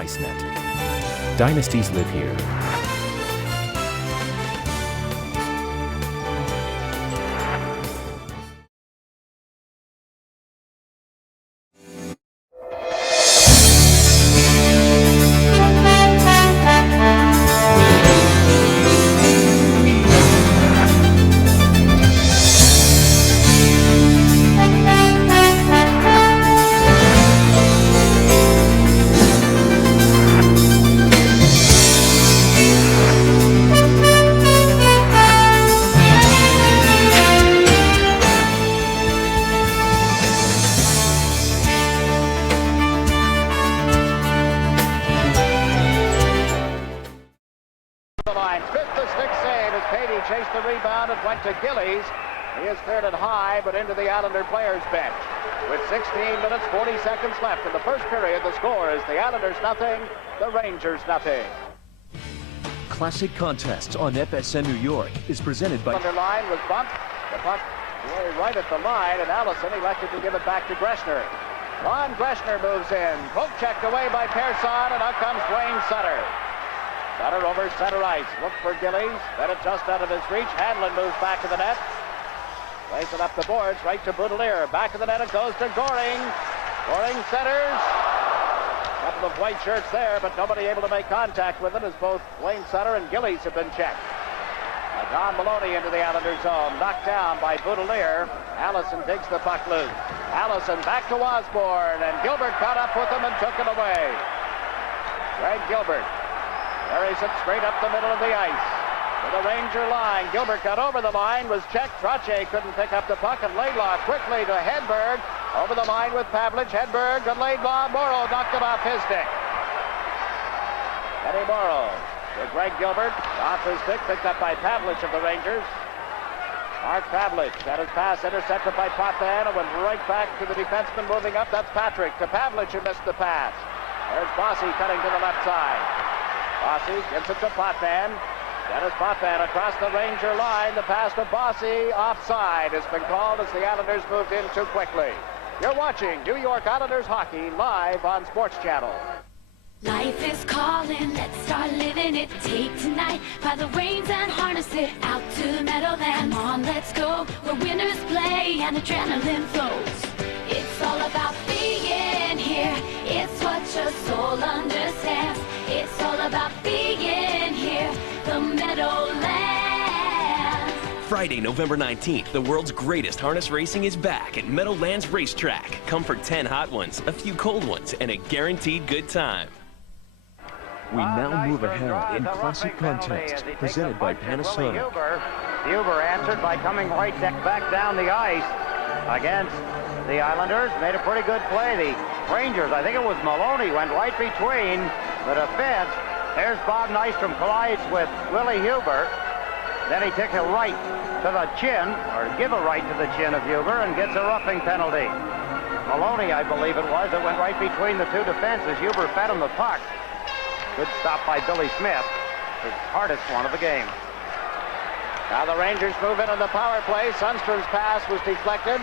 ICENET. Dynasties live here. Chased the rebound and went to Gillies. He is cleared it high, but into the Islander players' bench. With 16 minutes, 40 seconds left in the first period, the score is the Islanders nothing, the Rangers nothing. Classic Contests on FSN New York is presented by... Underline was bumped. The puck right at the line, and Allison elected to give it back to Greshner. Ron Greshner moves in. Poke checked away by Persson, and out comes Wayne Sutter. Sutter over center ice. Look for Gillies. Then it just out of his reach. Hanlon moves back to the net. Plays it up the boards. Right to Boudelier. Back to the net it goes to Goring. Goring centers. Couple of white shirts there, but nobody able to make contact with it as both Wayne Sutter and Gillies have been checked. Don Maloney into the Islander zone. Knocked down by Boudelier. Allison digs the puck loose. Allison back to Osborne, and Gilbert caught up with him and took it away. Greg Gilbert carries it straight up the middle of the ice. To the Ranger line. Gilbert got over the line, was checked. Trottier couldn't pick up the puck, and Laidlaw quickly to Hedberg. Over the line with Pavlich. Hedberg to Laidlaw. Morrow knocked it off his stick. Eddie Morrow to Greg Gilbert. Off his stick, picked up by Pavlich of the Rangers. Mark Pavlich had his pass intercepted by Potvin and went right back to the defenseman moving up. That's Patrick to Pavlich, who missed the pass. There's Bossy cutting to the left side. Bossy gives it to Potvin. Dennis Potvin across the Ranger line. The pass to Bossy. Offside has been called as the Islanders moved in too quickly. You're watching New York Islanders hockey live on Sports Channel. Life is calling, let's start living it. Take tonight by the reins and harness it out to Meadowlands. Come on, let's go, where winners play and adrenaline flows. It's all about being here. It's what your soul understands. It's all about being here, the Meadowlands. Friday, November 19th, the world's greatest harness racing is back at Meadowlands Racetrack. Come for 10 hot ones, a few cold ones, and a guaranteed good time. We now move ahead in Classic Contest, presented by Panasonic. Huber answered by coming right back down the ice against the Islanders. Made a pretty good play. The Rangers, I think it was Maloney, went right between the defense. There's Bob Nystrom collides with Willie Huber. Then he takes a right to the chin, or give a right to the chin of Huber, and gets a roughing penalty. Maloney, I believe it was, that went right between the two defenses. Huber fed him the puck. Good stop by Billy Smith, his hardest one of the game. Now the Rangers move in on the power play. Sundstrom's pass was deflected.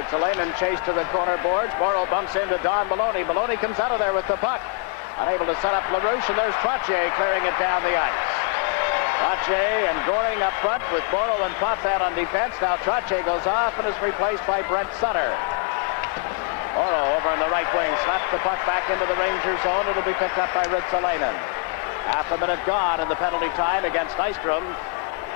It's Elainen chased to the corner boards. Morrow bumps into Don Maloney. Maloney comes out of there with the puck. Unable to set up LaRouche, and there's Trottier clearing it down the ice. Trottier and Goring up front with Morrow and Potvin on defense. Now Trottier goes off and is replaced by Brent Sutter. Morrow over on the right wing slaps the puck back into the Ranger zone. It'll be picked up by Ruotsalainen. Half a minute gone in the penalty time against Nystrom.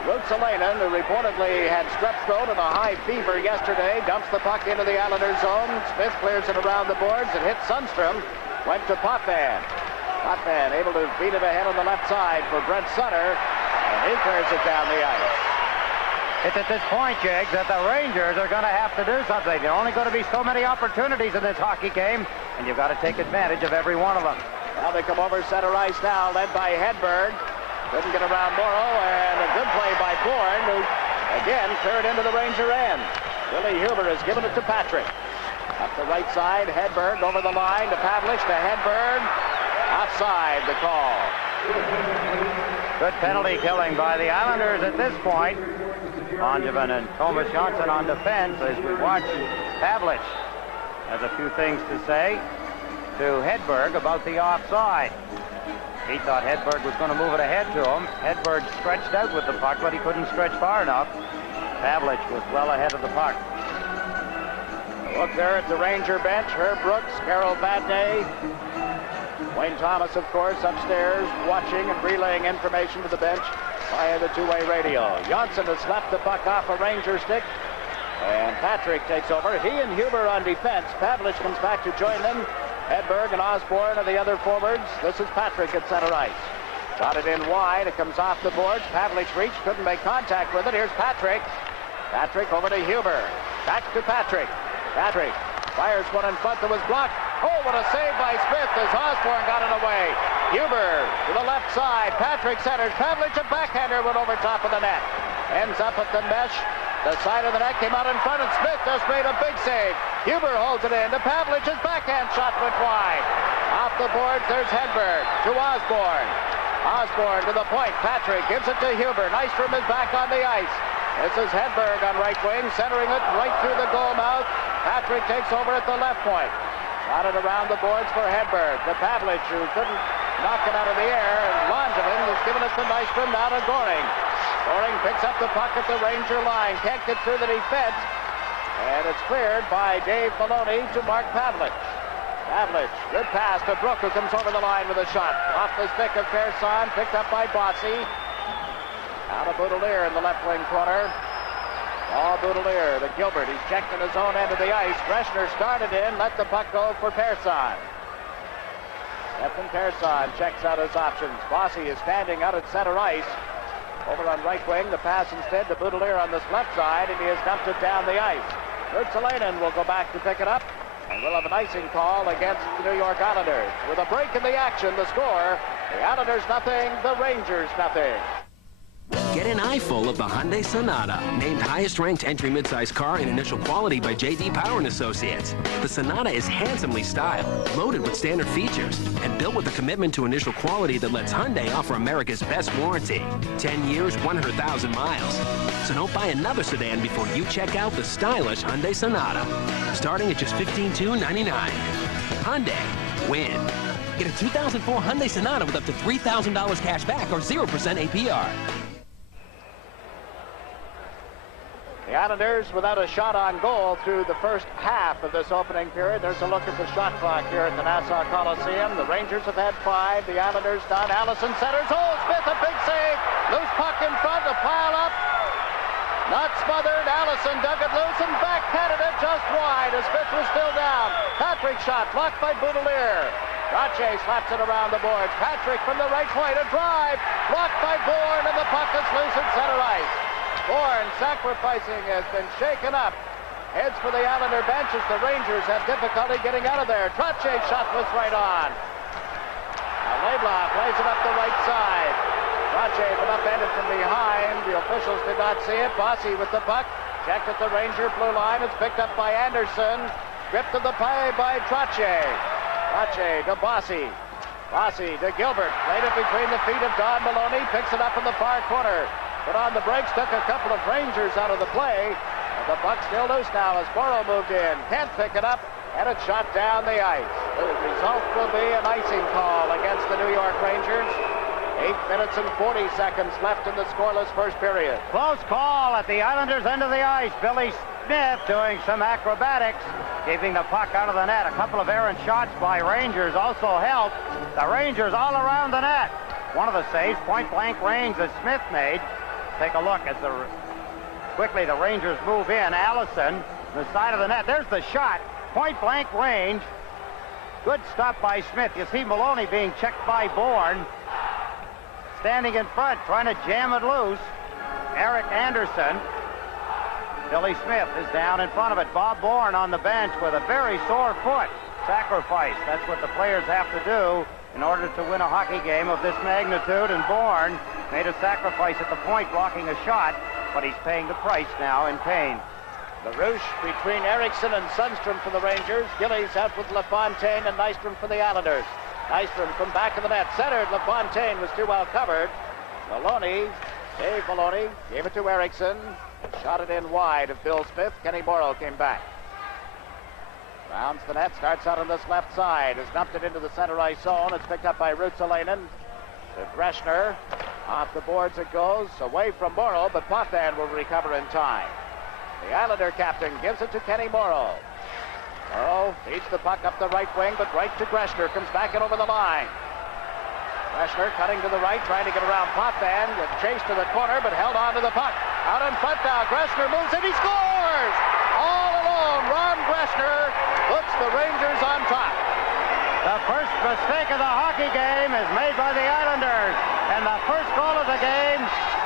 Ruotsalainen, who reportedly had strep throat and a high fever yesterday, dumps the puck into the Islander zone. Smith clears it around the boards and hits Sundstrom. Went to Potvin. Potvin able to beat it ahead on the left side for Brent Sutter, and he clears it down the ice. It's at this point, Jiggs, that the Rangers are going to have to do something. There are only going to be so many opportunities in this hockey game, and you've got to take advantage of every one of them. Now they come over center ice now, led by Hedberg. Couldn't get around Morrow, and a good play by Bourne, who again cleared into the Ranger end. Billy Huber has given it to Patrick. Up the right side, Hedberg over the line to Pavlich, to Hedberg. Offside, the call. Good penalty killing by the Islanders at this point. Langevin and Thomas Johnson on defense as we watch. Pavlich has a few things to say. to Hedberg about the offside. He thought Hedberg was going to move it ahead to him. Hedberg stretched out with the puck, but he couldn't stretch far enough. Pavlich was well ahead of the puck. Look there at the Ranger bench. Herb Brooks, Carol Badney. Wayne Thomas, of course, upstairs watching and relaying information to the bench via the two-way radio. Johnson has slapped the puck off a Ranger stick, and Patrick takes over. He and Huber on defense. Pavlich comes back to join them. Hedberg and Osborne are the other forwards. This is Patrick at center ice. Got it in wide. It comes off the boards. Pavlich reached, couldn't make contact with it. Here's Patrick. Patrick over to Huber. Back to Patrick. Patrick fires one in front that was blocked. Oh, what a save by Smith as Osborne got it away. Huber to the left side. Patrick centers. Pavlich, a backhander, went over top of the net. Ends up at the mesh. The side of the net came out in front, and Smith just made a big save. Huber holds it in to Pavlich. His backhand shot went wide. Off the boards, there's Hedberg to Osborne. Osborne to the point. Patrick gives it to Huber. Nystrom is back on the ice. This is Hedberg on right wing, centering it right through the goal mouth. Patrick takes over at the left point. Got it around the boards for Hedberg. To Pavlich, who couldn't knock it out of the air, and Langevin was giving it to Nystrom, now to Goring. Goring picks up the puck at the Ranger line. Can't get through the defense. And it's cleared by Dave Maloney to Mark Pavlich. Pavlich, good pass to Brook, who comes over the line with a shot. Off the stick of Fairson, picked up by Bossy. Out of Boudelier in the left wing corner. All Boudelier to Gilbert. He's checked in his own end of the ice. Breshner started in, let the puck go for Persson. Stephen Persson checks out his options. Bossy is standing out at center ice. Over on right wing, the pass instead to Boudelier on this left side, and he has dumped it down the ice. Kurtzelainen will go back to pick it up, and we'll have an icing call against the New York Islanders. With a break in the action, the score, the Islanders nothing, the Rangers nothing. Get an eyeful of the Hyundai Sonata, named highest-ranked entry midsize car in initial quality by J.D. Power & Associates. The Sonata is handsomely styled, loaded with standard features, and built with a commitment to initial quality that lets Hyundai offer America's best warranty. 10 years, 100,000 miles. So don't buy another sedan before you check out the stylish Hyundai Sonata. Starting at just $15,299. Hyundai, win. Get a 2004 Hyundai Sonata with up to $3,000 cash back or 0% APR. The Islanders without a shot on goal through the first half of this opening period. There's a look at the shot clock here at the Nassau Coliseum. The Rangers have had 5. The Islanders done. Allison centers. Oh, Smith, a big save. Loose puck in front, a pile up. Not smothered. Allison dug it loose and backhanded it just wide as Smith was still down. Patrick shot blocked by Boudelier. Gauthier slaps it around the boards. Patrick from the right point, a drive. Blocked by Bourne, and the puck is loose at center ice. Bourne, sacrificing, has been shaken up. Heads for the Islander bench as the Rangers have difficulty getting out of there. Trotier's shot was right on. Now Laidlaw plays it up the right side. Trotier but upended from behind. The officials did not see it. Bossy with the puck. Checked at the Ranger blue line. It's picked up by Anderson. Gripped to the play by Trotier. Trotier to Bossy. Bossy to Gilbert. Played it between the feet of Don Maloney. Picks it up in the far corner. Put on the brakes, took a couple of Rangers out of the play. And the puck's still loose now as Borrow moved in. Can't pick it up, and it's shot down the ice. The result will be an icing call against the New York Rangers. 8 minutes and 40 seconds left in the scoreless first period. Close call at the Islanders' end of the ice. Billy Smith doing some acrobatics, keeping the puck out of the net. A couple of errant shots by Rangers also helped. The Rangers all around the net. One of the saves, point-blank range that Smith made. Take a look as quickly the Rangers move in. Allison, the side of the net. There's the shot. Point-blank range. Good stop by Smith. You see Maloney being checked by Bourne. Standing in front, trying to jam it loose. Eric Anderson. Billy Smith is down in front of it. Bob Bourne on the bench with a very sore foot. Sacrifice. That's what the players have to do in order to win a hockey game of this magnitude. And Bourne made a sacrifice at the point, blocking a shot, but he's paying the price now in pain. The rush between Eriksson and Sundstrom for the Rangers. Gillies out with LaFontaine and Nystrom for the Islanders. Nystrom from back of the net, centered. LaFontaine was too well covered. Maloney, Dave Maloney, gave it to Eriksson. Shot it in wide of Bill Smith. Kenny Morrow came back. Rounds the net, starts out on this left side, has dumped it into the center ice zone. It's picked up by Ruotsalainen to Greshner. Off the boards it goes, away from Morrow, but Potvin will recover in time. The Islander captain gives it to Kenny Morrow. Morrow feeds the puck up the right wing, but right to Greshner, comes back in over the line. Greshner cutting to the right, trying to get around Potvin, with chase to the corner, but held on to the puck. Out in front now, Greshner moves and he scores! All alone, Ron Greshner puts the Rangers on top. The first mistake of the hockey game is made by the Islanders, and the first goal of the game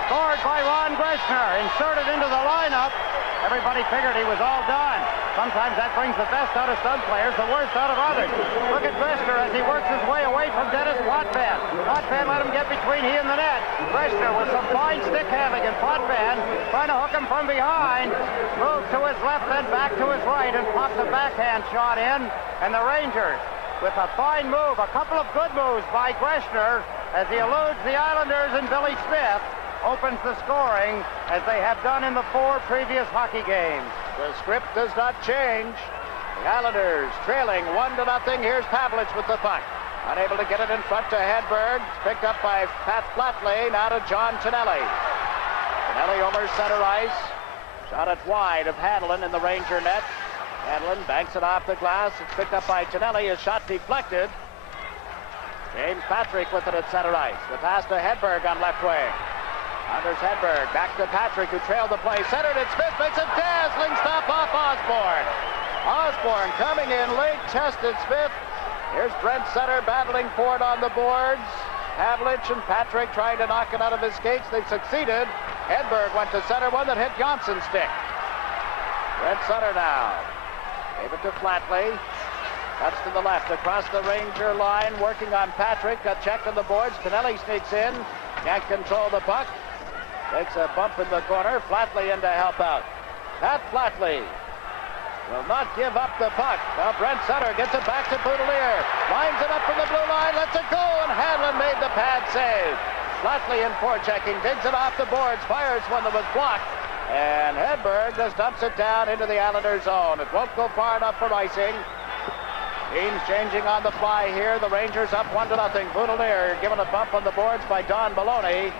scored by Ron Greshner, inserted into the lineup. Everybody figured he was all done. Sometimes that brings the best out of some players, the worst out of others. Look at Greshner as he works his way away from Dennis Potvin. Potvin let him get between he and the net. Greshner with some fine stick handling, and Potvin trying to hook him from behind. Moves to his left, then back to his right, and pops a backhand shot in. And the Rangers, with a fine move, a couple of good moves by Greshner, as he eludes the Islanders and Billy Smith, opens the scoring as they have done in the 4 previous hockey games. The script does not change. The Islanders trailing 1-0. Here's Pavlich with the puck. Unable to get it in front to Hedberg. It's picked up by Pat Flatley. Now to John Tonelli. Tonelli over center ice. Shot it wide of Hanlon in the Ranger net. Hanlon banks it off the glass. It's picked up by Tonelli. His shot deflected. James Patrick with it at center ice. The pass to Hedberg on left wing. Anders Hedberg back to Patrick, who trailed the play. Centered it. Smith makes a dazzling stop off Osborne. Osborne coming in late, tested Smith. Here's Brent Sutter battling for it on the boards. Pavlich and Patrick trying to knock it out of his skates. They've succeeded. Hedberg went to center, one that hit Johnson's stick. Brent Sutter now. Gave it to Flatley. Cuts to the left across the Ranger line, working on Patrick. Got checked on the boards. Tonelli sneaks in. Can't control the puck. Takes a bump in the corner. Flatley in to help out. Pat Flatley will not give up the puck. Now Brent Sutter gets it back to Boudelier. Lines it up from the blue line. Lets it go, and Hanlon made the pad save. Flatley in forechecking. Digs it off the boards. Fires one that was blocked. And Hedberg just dumps it down into the Islanders zone. It won't go far enough for icing. Teams changing on the fly here. The Rangers up 1-0. Boudelier given a bump on the boards by Don Maloney.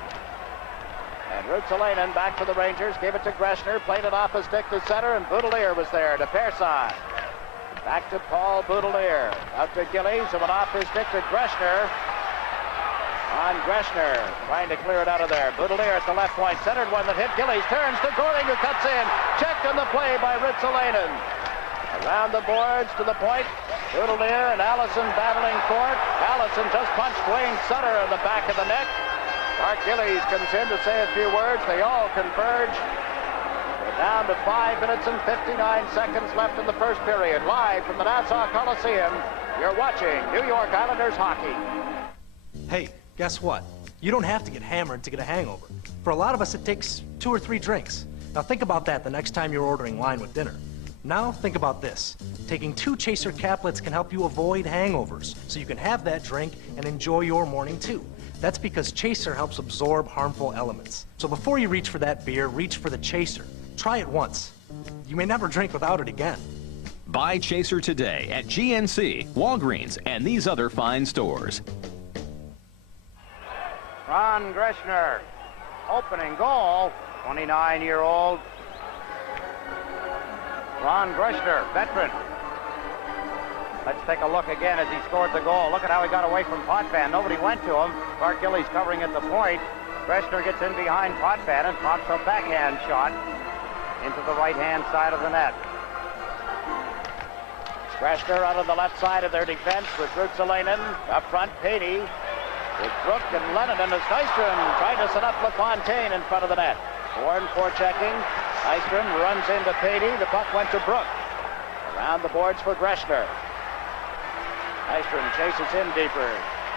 And Ruotsalainen back for the Rangers. Gave it to Greshner. Played it off a stick to center, and Boudelier was there to Persson. Back to Paul Boudelier. Out to Gillies, who went off his stick to Greshner. On Greshner, trying to clear it out of there. Boudelier at the left point. Centered one that hit Gillies. Turns to Goring, who cuts in. Checked on the play by Ruotsalainen. Around the boards to the point. Boudelier and Allison battling for it. Allison just punched Wayne Sutter in the back of the neck. Mark Gillies comes in to say a few words. They all converge. We're down to 5 minutes and 59 seconds left in the first period. Live from the Nassau Coliseum, you're watching New York Islanders hockey. Hey, guess what? You don't have to get hammered to get a hangover. For a lot of us, it takes 2 or 3 drinks. Now think about that the next time you're ordering wine with dinner. Now think about this. Taking 2 Chaser caplets can help you avoid hangovers, so you can have that drink and enjoy your morning too. That's because Chaser helps absorb harmful elements. So before you reach for that beer, reach for the Chaser. Try it once. You may never drink without it again. Buy Chaser today at GNC, Walgreens, and these other fine stores. Ron Greshner, opening goal, 29-year-old Ron Greshner, veteran. Let's take a look again as he scored the goal. Look at how he got away from Potvin. Nobody went to him. Clark Gillies covering at the point. Greshner gets in behind Potvin and pops a backhand shot into the right-hand side of the net. Greshner out on the left side of their defense with Ruotsalainen. Up front, Patey with Brook and Lennon, and as Nystrom trying to set up LaFontaine in front of the net. Warren forechecking. Nystrom runs into Patey. The puck went to Brook. Around the boards for Greshner. Nystrom chases in deeper.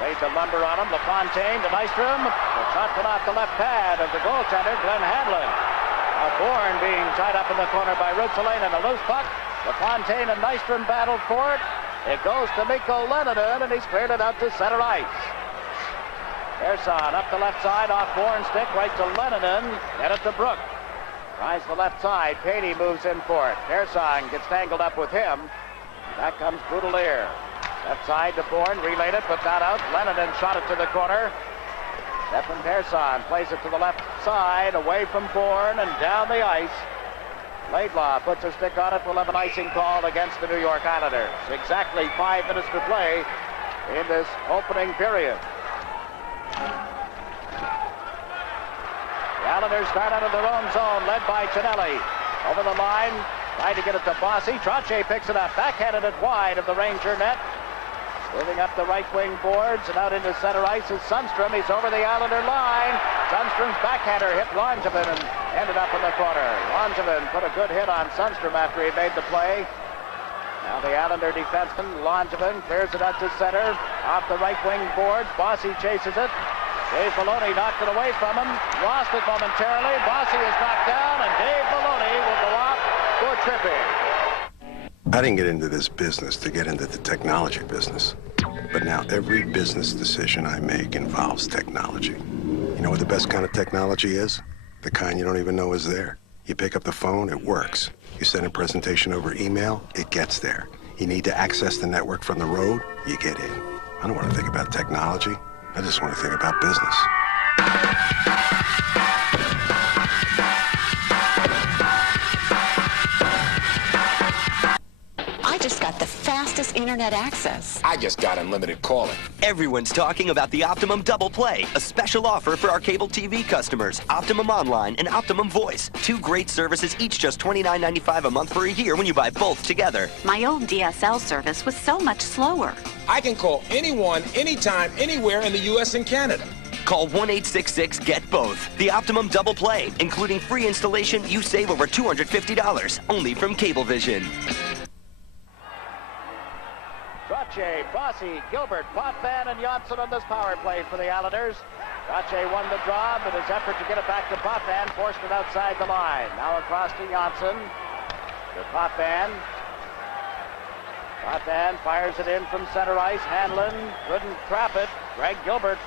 Lays a lumber on him. LaFontaine to Nystrom. The shot went off the left pad of the goaltender, Glenn Hanlon. Bourne being tied up in the corner by Ruotsalainen. A loose puck. LaFontaine and Nystrom battled for it. It goes to Mikko Lennon, and he's cleared it out to center ice. Persson up the left side, off Bourne's stick, right to Lennon, and it to Brook. Tries the left side. Patey moves in for it. Persson gets tangled up with him. Back comes Boudelier. Left side to Bourne, relayed it, but not out. Lennon shot it to the corner. Stefan Persson plays it to the left side, away from Bourne and down the ice. Laidlaw puts a stick on it. We'll have an icing call against the New York Islanders. Exactly 5 minutes to play in this opening period. The Islanders start out of their own zone, led by Tonelli. Over the line, trying to get it to Bossy. Trottier picks it up, backhanded it wide of the Ranger net. Moving up the right wing boards and out into center ice is Sundstrom. He's over the Islander line. Sundstrom's backhander hit Langevin and ended up in the corner. Langevin put a good hit on Sundstrom after he made the play. Now the Islander defenseman, Langevin, clears it out to center. Off the right wing boards, Bossy chases it. Dave Maloney knocked it away from him. Lost it momentarily. Bossy is knocked down, and Dave Maloney will go off for tripping. I didn't get into this business to get into the technology business. But now every business decision I make involves technology. You know what the best kind of technology is? The kind you don't even know is there. You pick up the phone, it works. You send a presentation over email, it gets there. You need to access the network from the road, you get in. I don't want to think about technology. I just want to think about business. I just got the fastest internet access. I just got unlimited calling. Everyone's talking about the Optimum Double Play, a special offer for our cable TV customers. Optimum Online and Optimum Voice. 2 great services, each just $29.95 a month for a year when you buy both together. My old DSL service was so much slower. I can call anyone, anytime, anywhere in the U.S. and Canada. Call 1-866-GET-BOTH. The Optimum Double Play, including free installation, you save over $250, only from Cablevision. Trottier, Bossy, Gilbert, Potvin, and Janssen on this power play for the Islanders. Trottier won the draw, but his effort to get it back to Potvin forced it outside the line. Now across to Janssen. To Potvin. Potvin fires it in from center ice. Hanlon couldn't trap it. Greg Gilbert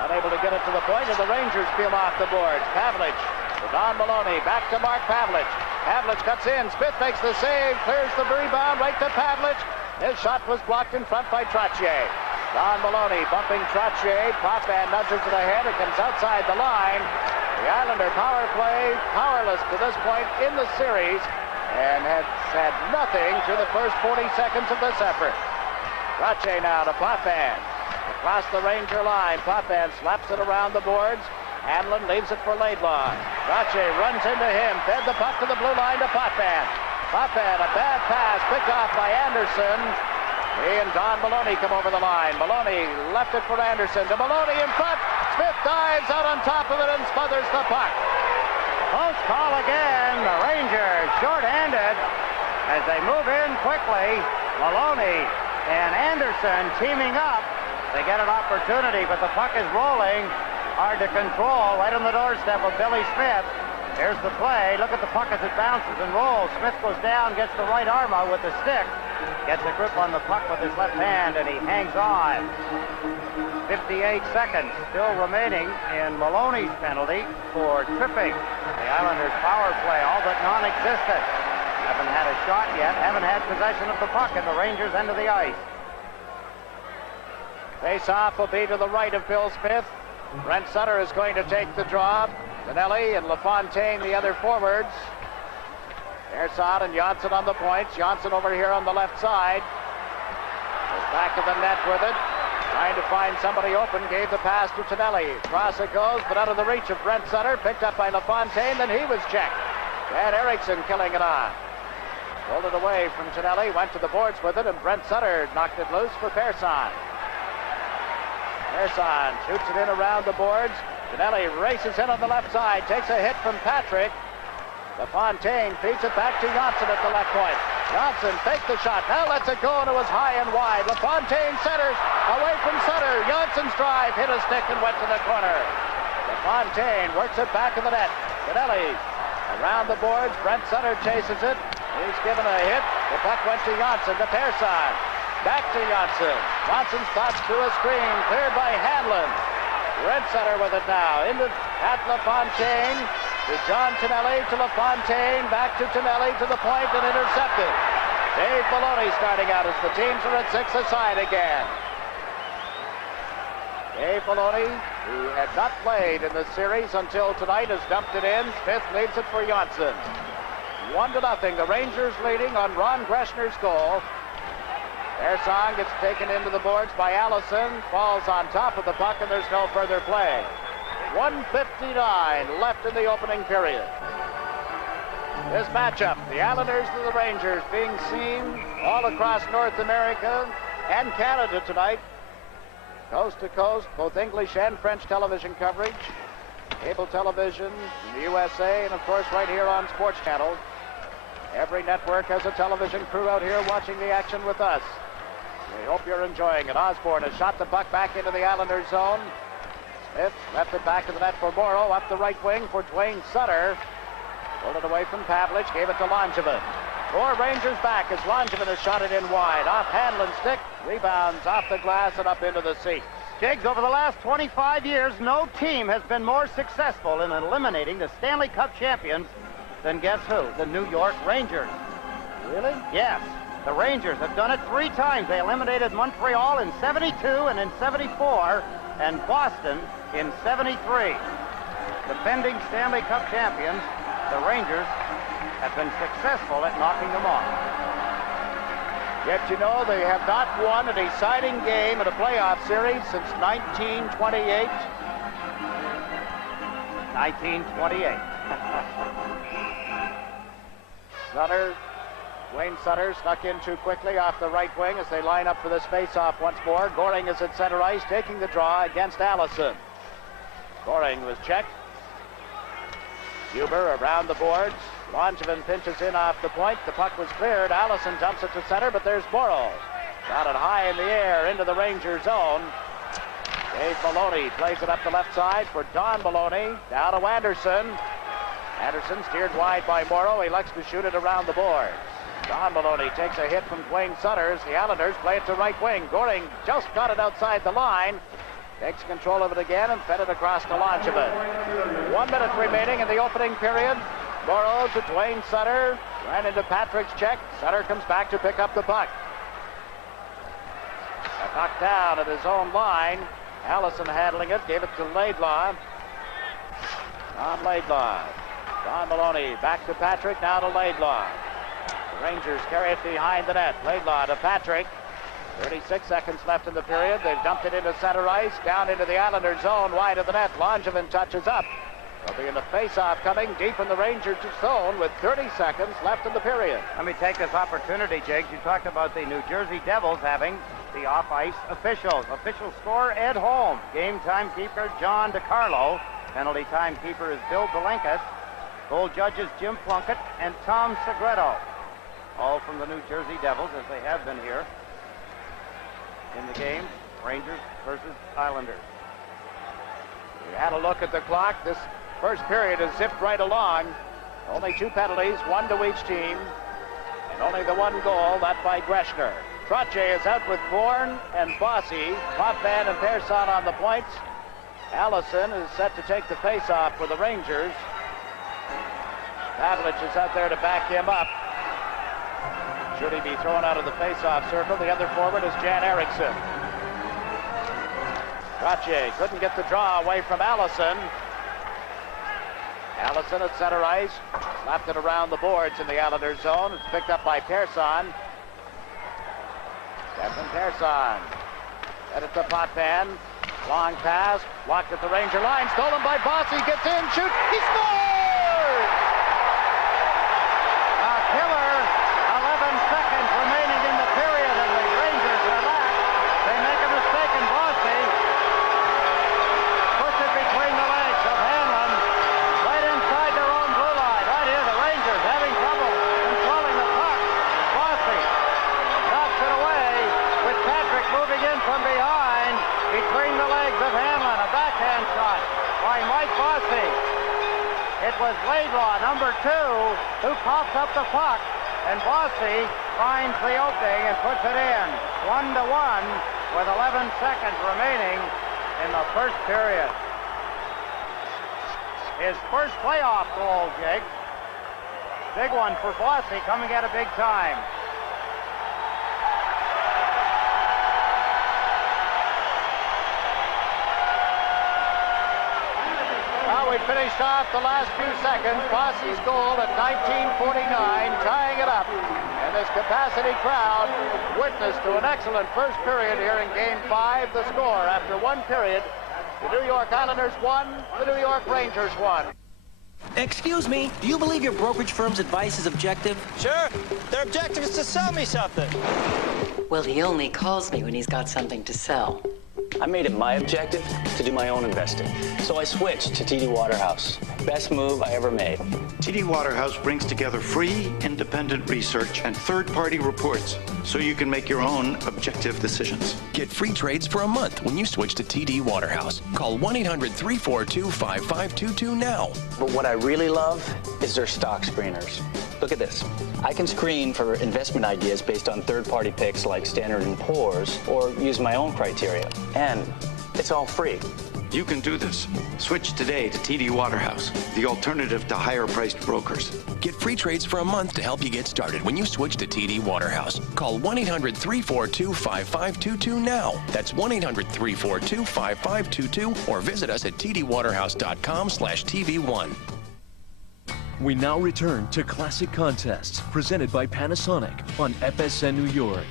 unable to get it to the point, and the Rangers peel off the boards. Pavlich to Don Maloney. Back to Mark Pavlich. Pavlich cuts in. Smith makes the save. Clears the rebound right to Pavlich. His shot was blocked in front by Trottier. Don Maloney bumping Trottier. Potvin nudges it ahead. It comes outside the line. The Islander power play powerless to this point in the series and has had nothing through the first 40 seconds of this effort. Trottier now to Potvin. Across the Ranger line. Potvin slaps it around the boards. Hanlon leaves it for Laidlaw. Trottier runs into him. Fed the puck to the blue line to Potvin. Potvin, a bad pass, picked off by Anderson. He and Don Maloney come over the line. Maloney left it for Anderson. To Maloney in front. Smith dives out on top of it and smothers the puck. Close call again. The Rangers short-handed as they move in quickly. Maloney and Anderson teaming up. They get an opportunity, but the puck is rolling. Hard to control. Right on the doorstep of Billy Smith. Here's the play. Look at the puck as it bounces and rolls. Smith goes down, gets the right arm out with the stick. Gets a grip on the puck with his left hand, and he hangs on. 58 seconds still remaining in Maloney's penalty for tripping. The Islanders' power play all but non-existent. Haven't had a shot yet. Haven't had possession of the puck at the Rangers' end of the ice. Face-off will be to the right of Bill Smith. Brent Sutter is going to take the draw. Tonelli and LaFontaine, the other forwards. Persson and Janssen on the points. Janssen over here on the left side. Goes back of the net with it. Trying to find somebody open. Gave the pass to Tonelli. Across it goes, but out of the reach of Brent Sutter. Picked up by LaFontaine, then he was checked. Chad Erickson killing it on. Pulled it away from Tonelli. Went to the boards with it, and Brent Sutter knocked it loose for Persson. Persson shoots it in around the boards. Tonelli races in on the left side, takes a hit from Patrick. LaFontaine feeds it back to Janssen at the left point. Janssen faked the shot, now lets it go, and it was high and wide. LaFontaine centers, away from Sutter. Janssen's drive hit a stick and went to the corner. LaFontaine works it back in the net. Tonelli around the boards, Brent Sutter chases it. He's given a hit. The puck went to Janssen, to Persson. Back to Janssen. Janssen stops through a screen, cleared by Hanlon. Brent Sutter with it now. Into at LaFontaine. To John Tonelli, to LaFontaine. Back to Tonelli, to the point, and intercepted. Dave Dave Maloney starting out as the teams are at 6 aside again. Dave Maloney, who had not played in the series until tonight, has dumped it in. Smith leads it for Johnson. 1-0. The Rangers leading on Ron Greshner's goal. Their song gets taken into the boards by Allison, falls on top of the puck, and there's no further play. 1:59 left in the opening period. This matchup, the Islanders and the Rangers, being seen all across North America and Canada tonight. Coast to coast, both English and French television coverage. Cable television in the USA, and of course right here on SportsChannel. Every network has a television crew out here watching the action with us. We hope you're enjoying it. Osborne has shot the puck back into the Islanders zone. Smith left it back to the net for Morrow, up the right wing for Dwayne Sutter. Pulled it away from Pavlich, gave it to Langevin. 4 Rangers back as Langevin has shot it in wide. Off Hanlon's stick, rebounds off the glass and up into the seat. Jiggs, over the last 25 years, no team has been more successful in eliminating the Stanley Cup champions than guess who? The New York Rangers. Really? Yes. The Rangers have done it 3 times. They eliminated Montreal in 72 and in 74, and Boston in 73. Defending Stanley Cup champions, the Rangers have been successful at knocking them off. Yet you know they have not won a deciding game in a playoff series since 1928. 1928. Sutter, Wayne Sutter snuck in too quickly off the right wing as they line up for this face-off once more. Goring is at center ice, taking the draw against Allison. Goring was checked. Huber around the boards. Langevin pinches in off the point. The puck was cleared. Allison dumps it to center, but there's Morrow. Got it high in the air into the Ranger zone. Dave Maloney plays it up the left side for Don Maloney. Down to Anderson. Anderson steered wide by Morrow. He likes to shoot it around the boards. Don Maloney takes a hit from Dwayne Sutter. The Islanders play it to right wing. Goring just got it outside the line. Takes control of it again and fed it across to Langevin. 1 minute remaining in the opening period. Morrow to Dwayne Sutter. Ran into Patrick's check. Sutter comes back to pick up the puck. A puck down at his own line. Allison handling it. Gave it to Laidlaw. On Laidlaw. Don Maloney back to Patrick. Now to Laidlaw. The Rangers carry it behind the net. Laidlaw to Patrick. 36 seconds left in the period. They've dumped it into center ice, down into the Islanders zone, wide of the net. Langevin touches up. They'll be in the face-off coming deep in the Rangers zone with 30 seconds left in the period. Let me take this opportunity, Jiggs. You talked about the New Jersey Devils having the off-ice officials. Official score, Ed Holm. Game timekeeper, John DiCarlo. Penalty timekeeper is Bill Belenkas. Goal judges, Jim Plunkett and Tom Segreto. All from the New Jersey Devils, as they have been here in the game. Rangers versus Islanders. We had a look at the clock. This first period has zipped right along. Only 2 penalties, 1 to each team. And only the 1 goal, that by Greshner. Trottier is out with Bourne and Bossy. Potvin and Persson on the points. Allison is set to take the face-off for the Rangers. Pavlich is out there to back him up. Should he be thrown out of the face-off circle, the other forward is Jan Eriksson. Trottier couldn't get the draw away from Allison. Allison at center ice, slapped it around the boards in the Islanders zone. It's picked up by Persson. Stefan Persson. Headed to Potvin. Long pass, blocked at the Ranger line, stolen by Bossy, gets in, shoots, he scores! A killer, 11 seconds remaining in the period, and the Rangers relax. They make a mistake, and Bossy puts it between the legs of Hanlon, right inside their own blue line. Right here, the Rangers having trouble controlling the puck. Bossy knocks it away with Patrick moving in from behind between the legs of Hanlon. A backhand shot by Mike Bossy. It was Laidlaw, number 2, who pops up the puck, and Bossy finds the opening and puts it in. 1-1 with 11 seconds remaining in the first period. His first playoff goal, Jake. Big one for Bossy, coming at a big time. finished off the last few seconds. Bossy's goal at 19:49, tying it up. And this capacity crowd witness to an excellent first period here in Game 5. The score after one period, the New York Islanders won, the New York Rangers won. Excuse me, do you believe your brokerage firm's advice is objective? Sure. Their objective is to sell me something. Well, he only calls me when he's got something to sell. I made it my objective to do my own investing. So I switched to TD Waterhouse. Best move I ever made. TD Waterhouse brings together free, independent research and third-party reports so you can make your own objective decisions. Get free trades for a month when you switch to TD Waterhouse. Call 1-800-342-5522 now. But what I really love is their stock screeners. Look at this. I can screen for investment ideas based on third-party picks like Standard & Poor's or use my own criteria. And it's all free. You can do this. Switch today to TD Waterhouse, the alternative to higher-priced brokers. Get free trades for a month to help you get started when you switch to TD Waterhouse. Call 1-800-342-5522 now. That's 1-800-342-5522 or visit us at tdwaterhouse.com/TV1. We now return to Classic Contests presented by Panasonic on FSN New York.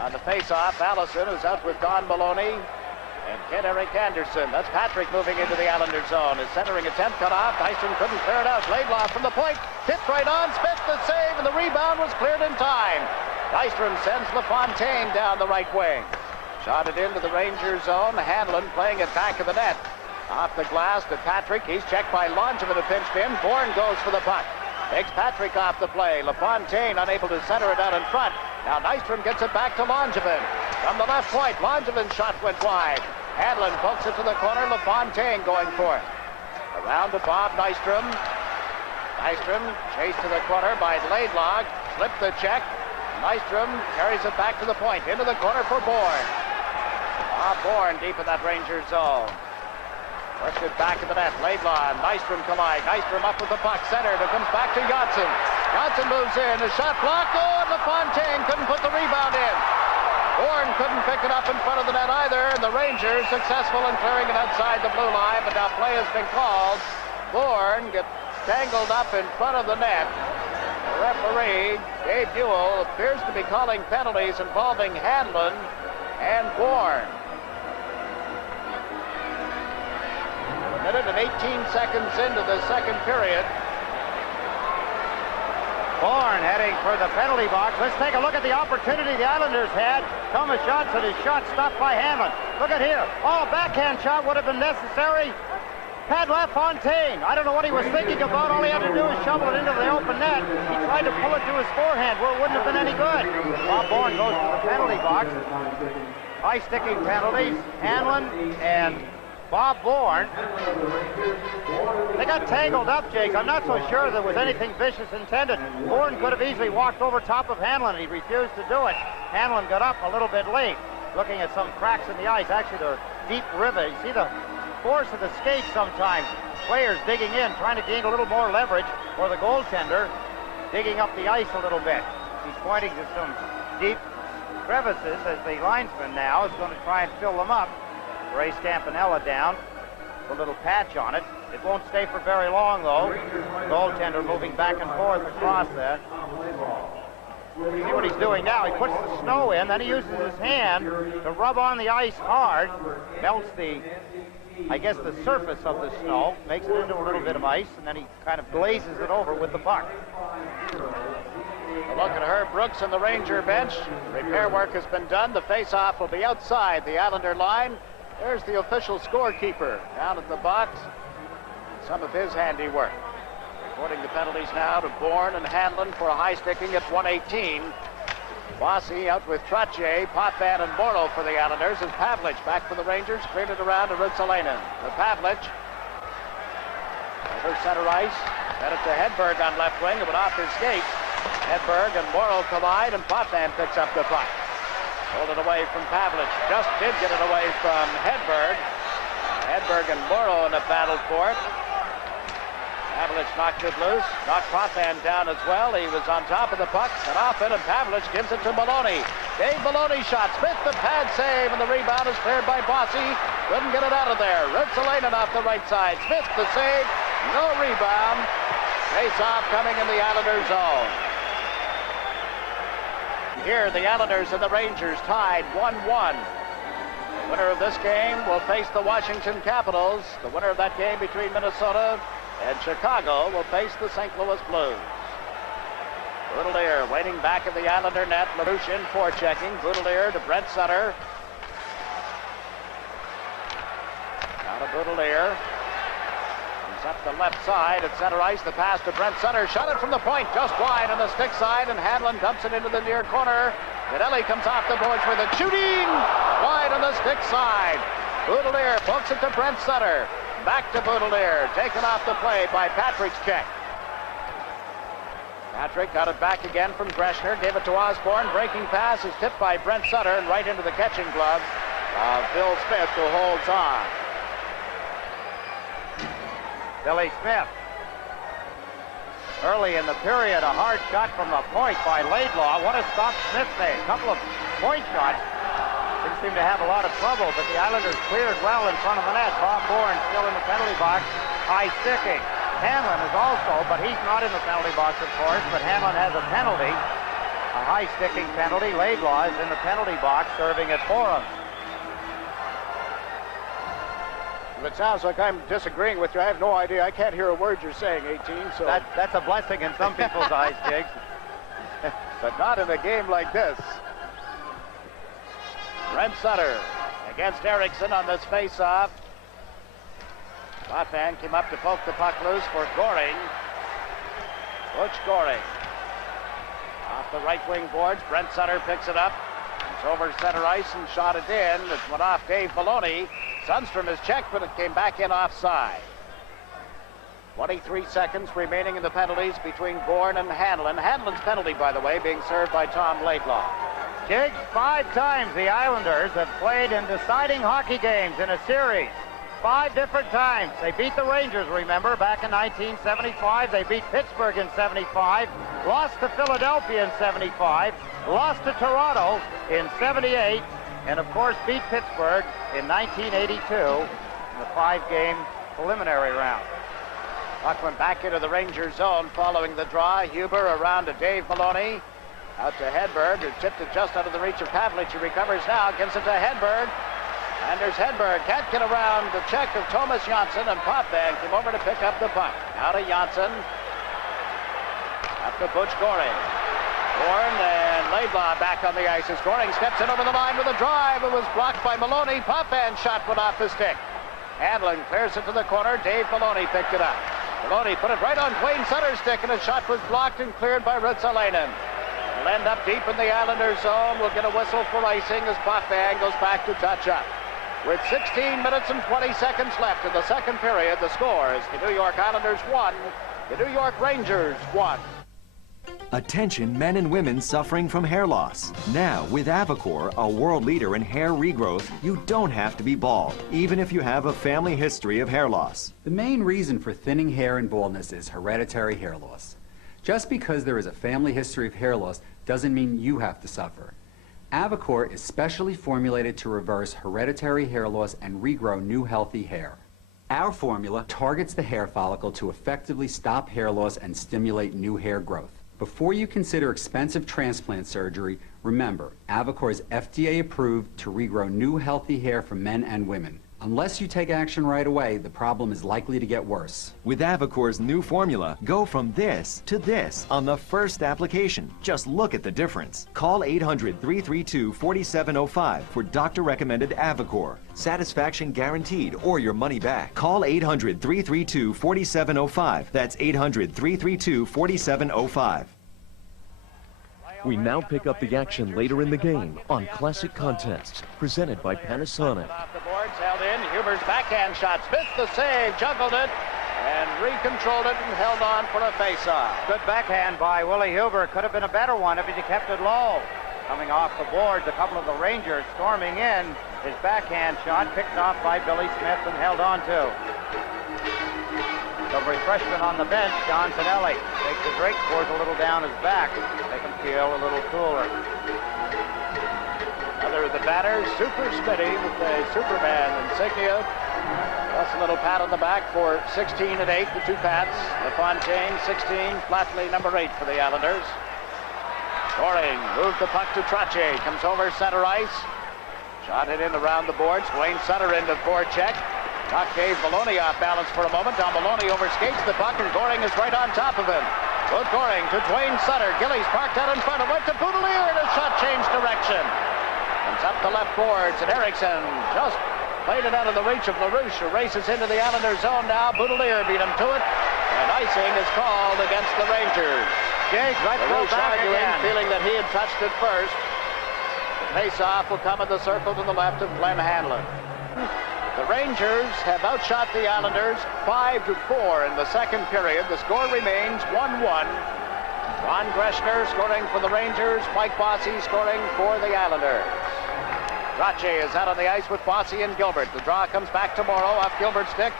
On the face-off, Allison is out with Don Maloney and Ken-Eric Anderson. That's Patrick moving into the Islander zone. His centering attempt cut off. Dyson couldn't clear it out. Laidlaw from the point. Tipped right on. Smith the save, and the rebound was cleared in time. Dystrom sends LaFontaine down the right wing. Shot it into the Ranger zone. Hanlon playing it back of the net. Off the glass to Patrick. He's checked by Langevin, who pinched in. Bourne goes for the puck. Takes Patrick off the play. LaFontaine unable to center it out in front. Now Nystrom gets it back to Langevin. From the left point, Langevin's shot went wide. Hanlon pokes it to the corner. LaFontaine going for it. Around to Bob Nystrom. Nystrom chased to the corner by Laidlaw. Slipped the check. Nystrom carries it back to the point. Into the corner for Bourne. Bourne deep in that Ranger zone. Pushed it back to the net. Laidlaw and Nystrom collide. Nystrom up with the puck. Centered. It comes back to Johnson. Johnson moves in. A shot blocked. Oh, and LaFontaine couldn't put the rebound in. Bourne couldn't pick it up in front of the net either. And the Rangers successful in clearing it outside the blue line. But now play has been called. Bourne gets tangled up in front of the net. The referee, Dave Buell, appears to be calling penalties involving Hanlon and Bourne. Minute and 18 seconds into the second period. Bourne heading for the penalty box. Let's take a look at the opportunity the Islanders had. Thomas Johnson, his shot stopped by Hanlon. Look at here. Oh, backhand shot would have been necessary. Pat LaFontaine, I don't know what he was thinking about. All he had to do was shovel it into the open net. He tried to pull it to his forehand where it wouldn't have been any good. Bob Bourne goes to the penalty box. High sticking penalties. Hanlon and Bob Bourne. They got tangled up, Jake. I'm not so sure there was anything vicious intended. Bourne could have easily walked over top of Hanlon. He refused to do it. Hanlon got up a little bit late, looking at some cracks in the ice. Actually, they're deep rivet. You see the force of the skates sometimes. Players digging in, trying to gain a little more leverage, or the goaltender digging up the ice a little bit. He's pointing to some deep crevices as the linesman now is going to try and fill them up. Ray Scampanella down, a little patch on it. It won't stay for very long, though. Goaltender moving back and forth across that. See what he's doing now. He puts the snow in, then he uses his hand to rub on the ice hard, melts the, I guess, the surface of the snow, makes it into a little bit of ice, and then he kind of glazes it over with the puck. A look at Herb Brooks on the Ranger bench. Repair work has been done. The face-off will be outside the Islander line. There's the official scorekeeper down at the box. Some of his handiwork. Recording the penalties now to Bourne and Hanlon for a high sticking at 118. Bossy out with Trottier, Potvin, and Morrow for the Islanders. And Pavlich back for the Rangers. Cleared it around to Rutsalainen. The Pavlich. Over center ice. Then it to Hedberg on left wing. It went off his skates. Hedberg and Morrow collide, and Potvin picks up the puck. Hold it away from Pavlich. Just did get it away from Hedberg. Hedberg and Morrow in a battle for it. Pavlich knocked it loose. Knocked Potvin down as well. He was on top of the puck. And off it, and Pavlich gives it to Maloney. Dave Maloney shot. Smith the pad save, and the rebound is cleared by Bossy. Couldn't get it out of there. Ritzalainen off the right side. Smith the save. No rebound. Face-off coming in the Islanders' zone. Here, the Islanders and the Rangers tied 1-1. The winner of this game will face the Washington Capitals. The winner of that game between Minnesota and Chicago will face the St. Louis Blues. Boudelier waiting back in the Islander net. LaRouche in forechecking. Boudelier to Brent Sutter. Now to Boudelier. He's up the left side at center ice. The pass to Brent Sutter. Shot it from the point, just wide on the stick side, and Hanlon dumps it into the near corner. Pinelli comes off the boards with it. Shooting! Wide on the stick side. Boudelier pokes it to Brent Sutter. Back to Boudelier. Taken off the play by Patrick's check. Patrick got it back again from Greshner. Gave it to Osborne. Breaking pass is tipped by Brent Sutter and right into the catching glove of Bill Smith, who holds on. Billy Smith. Early in the period, a hard shot from the point by Laidlaw. What a stop Smith made. A couple of point shots. Didn't seem to have a lot of trouble, but the Islanders cleared well in front of the net. Bob Bourne still in the penalty box, high sticking. Hanlon is also, but he's not in the penalty box, of course, but Hanlon has a penalty, a high sticking penalty. Laidlaw is in the penalty box, serving it for him. It sounds like I'm disagreeing with you. I have no idea. I can't hear a word you're saying, 18. So that's a blessing in some people's eyes, Jiggs. But not in a game like this. Brent Sutter against Erickson on this face-off. Potvin came up to poke the puck loose for Goring. Butch Goring. Off the right wing boards, Brent Sutter picks it up. It's over center ice and shot it in. It went off Dave Maloney. Sundstrom is checked, but it came back in offside. 23 seconds remaining in the penalties between Bourne and Hanlon. Hanlon's penalty, by the way, being served by Tom Laidlaw. Jiggs, 5 times the Islanders have played in deciding hockey games in a series. 5 different times. They beat the Rangers, remember, back in 1975. They beat Pittsburgh in 75. Lost to Philadelphia in 75. Lost to Toronto in 78. And, of course, beat Pittsburgh in 1982 in the 5-game preliminary round. Puck went back into the Rangers zone following the draw. Huber around to Dave Maloney. Out to Hedberg, who tipped it just out of the reach of Pavlich, who recovers now, gives it to Hedberg. And there's Hedberg, can't get around the check of Thomas Janssen, and Potvin came over to pick up the puck. Now to Janssen. Up to Butch Goring. Bourne and Laidlaw back on the ice as Goring steps in over the line with a drive. It was blocked by Maloney. Potvin's shot went off the stick. Hanlon clears it to the corner. Dave Maloney picked it up. Maloney put it right on Wayne Sutter's stick, and his shot was blocked and cleared by Ritzalainen. Will end up deep in the Islanders zone. We'll get a whistle for icing as Potvin goes back to touch up. With 16 minutes and 20 seconds left in the second period, the score is the New York Islanders 1, the New York Rangers 1. Attention men and women suffering from hair loss. Now, with Avocor, a world leader in hair regrowth, you don't have to be bald, even if you have a family history of hair loss. The main reason for thinning hair and baldness is hereditary hair loss. Just because there is a family history of hair loss doesn't mean you have to suffer. Avocor is specially formulated to reverse hereditary hair loss and regrow new healthy hair. Our formula targets the hair follicle to effectively stop hair loss and stimulate new hair growth. Before you consider expensive transplant surgery, remember, Avocor is FDA approved to regrow new healthy hair for men and women. Unless you take action right away, the problem is likely to get worse. With Avocor's new formula, go from this to this on the first application. Just look at the difference. Call 800-332-4705 for doctor-recommended Avocor. Satisfaction guaranteed or your money back. Call 800-332-4705. That's 800-332-4705. We now pick up the action later in the game on Classic Contests, presented by Panasonic. Off the boards, held in. Huber's backhand shot. Smith the save, juggled it, and recontrolled it and held on for a face-off. Good backhand by Willie Huber. Could have been a better one if he kept it low. Coming off the boards, a couple of the Rangers storming in. His backhand shot picked off by Billy Smith and held on to. The refreshment on the bench, John Pinelli. Takes a drink, pours a little down his back. Make him feel a little cooler. Another together the batters. Super Smitty with the Superman insignia. Plus a little pat on the back for 16 and 8, the two pats. LaFontaine, 16, Flatley, number 8 for the Islanders. Goring moved the puck to Trache, comes over center ice. Shot it in around the boards. Wayne Sutter into forecheck. Puck gave Maloney off balance for a moment. Now Maloney overskates the puck, and Goring is right on top of him. Good Goring to Dwayne Sutter. Gillies parked out in front. It went to Boudelier, and his shot changed direction. Comes up the left boards, and Eriksson just played it out of the reach of LaRouche, who races into the Islanders zone now. Boudelier beat him to it, and icing is called against the Rangers. Jake, right LaRouche arguing, again. feeling that he had touched it first. The face-off will come in the circle to the left of Glenn Hanlon. The Rangers have outshot the Islanders 5-4 in the second period. The score remains 1-1. Ron Greschner scoring for the Rangers. Mike Bossy scoring for the Islanders. Trache is out on the ice with Bossy and Gilbert. The draw comes back to Morrow off Gilbert's stick.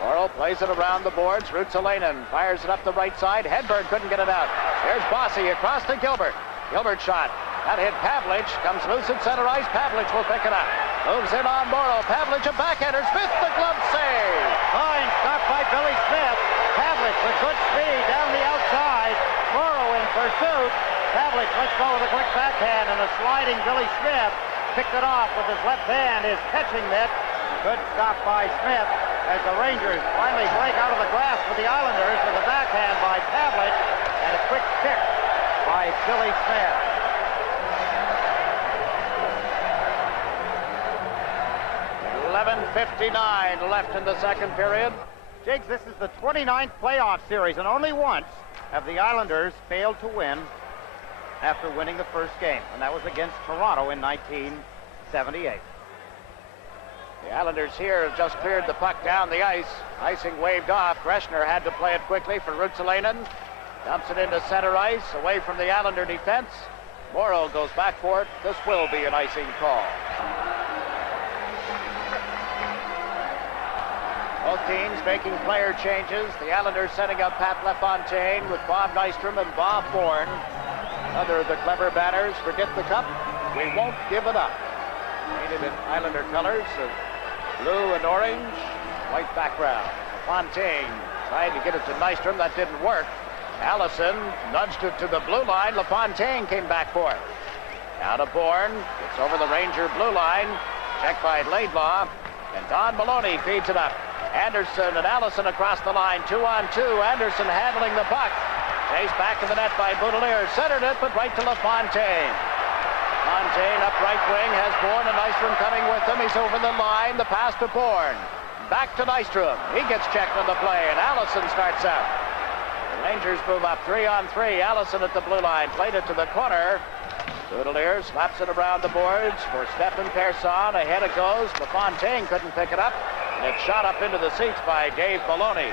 Morrow plays it around the boards. Rutsalainen fires it up the right side. Hedberg couldn't get it out. Here's Bossy across to Gilbert. Gilbert shot. That hit Pavlich. Comes loose at center ice. Pavlich will pick it up. Moves in on Morrow. Pavlich a backhander. Smith the glove save. Fine stop by Billy Smith. Pavlich with good speed down the outside. Morrow in pursuit. Pavlich lets go with a quick backhand, and a sliding Billy Smith picked it off with his left hand, his catching mitt. Good stop by Smith as the Rangers finally break out of the grasp of the Islanders with a backhand by Pavlich and a quick kick by Billy Smith. 11:59 left in the second period. Jakes, this is the 29th playoff series, and only once have the Islanders failed to win after winning the first game, and that was against Toronto in 1978. The Islanders here have just cleared the puck down the ice. Icing waved off. Greschner had to play it quickly for Rutsalainen. Dumps it into center ice, away from the Islander defense. Morrow goes back for it. This will be an icing call. Both teams making player changes. The Islanders setting up Pat LaFontaine with Bob Nystrom and Bob Bourne. Other of the clever batters, forget the cup, we won't give it up. Painted in Islander colors of blue and orange, white background. LaFontaine trying to get it to Nystrom, that didn't work. Allison nudged it to the blue line. LaFontaine came back for it. Now to Bourne, gets over the Ranger blue line. Checked by Laidlaw, and Don Maloney feeds it up. Anderson and Allison across the line, 2-on-2. Anderson handling the puck. Chased back in the net by Boudelier. Centered it, but right to LaFontaine. Fontaine up right wing, has Bourne and Nystrom coming with him. He's over the line, the pass to Bourne. Back to Nystrom. He gets checked on the play, and Allison starts out. The Rangers move up 3-on-3. Allison at the blue line, played it to the corner. Boudelier slaps it around the boards for Stephen Persson. Ahead it goes. LaFontaine couldn't pick it up. And it's shot up into the seats by Dave Maloney.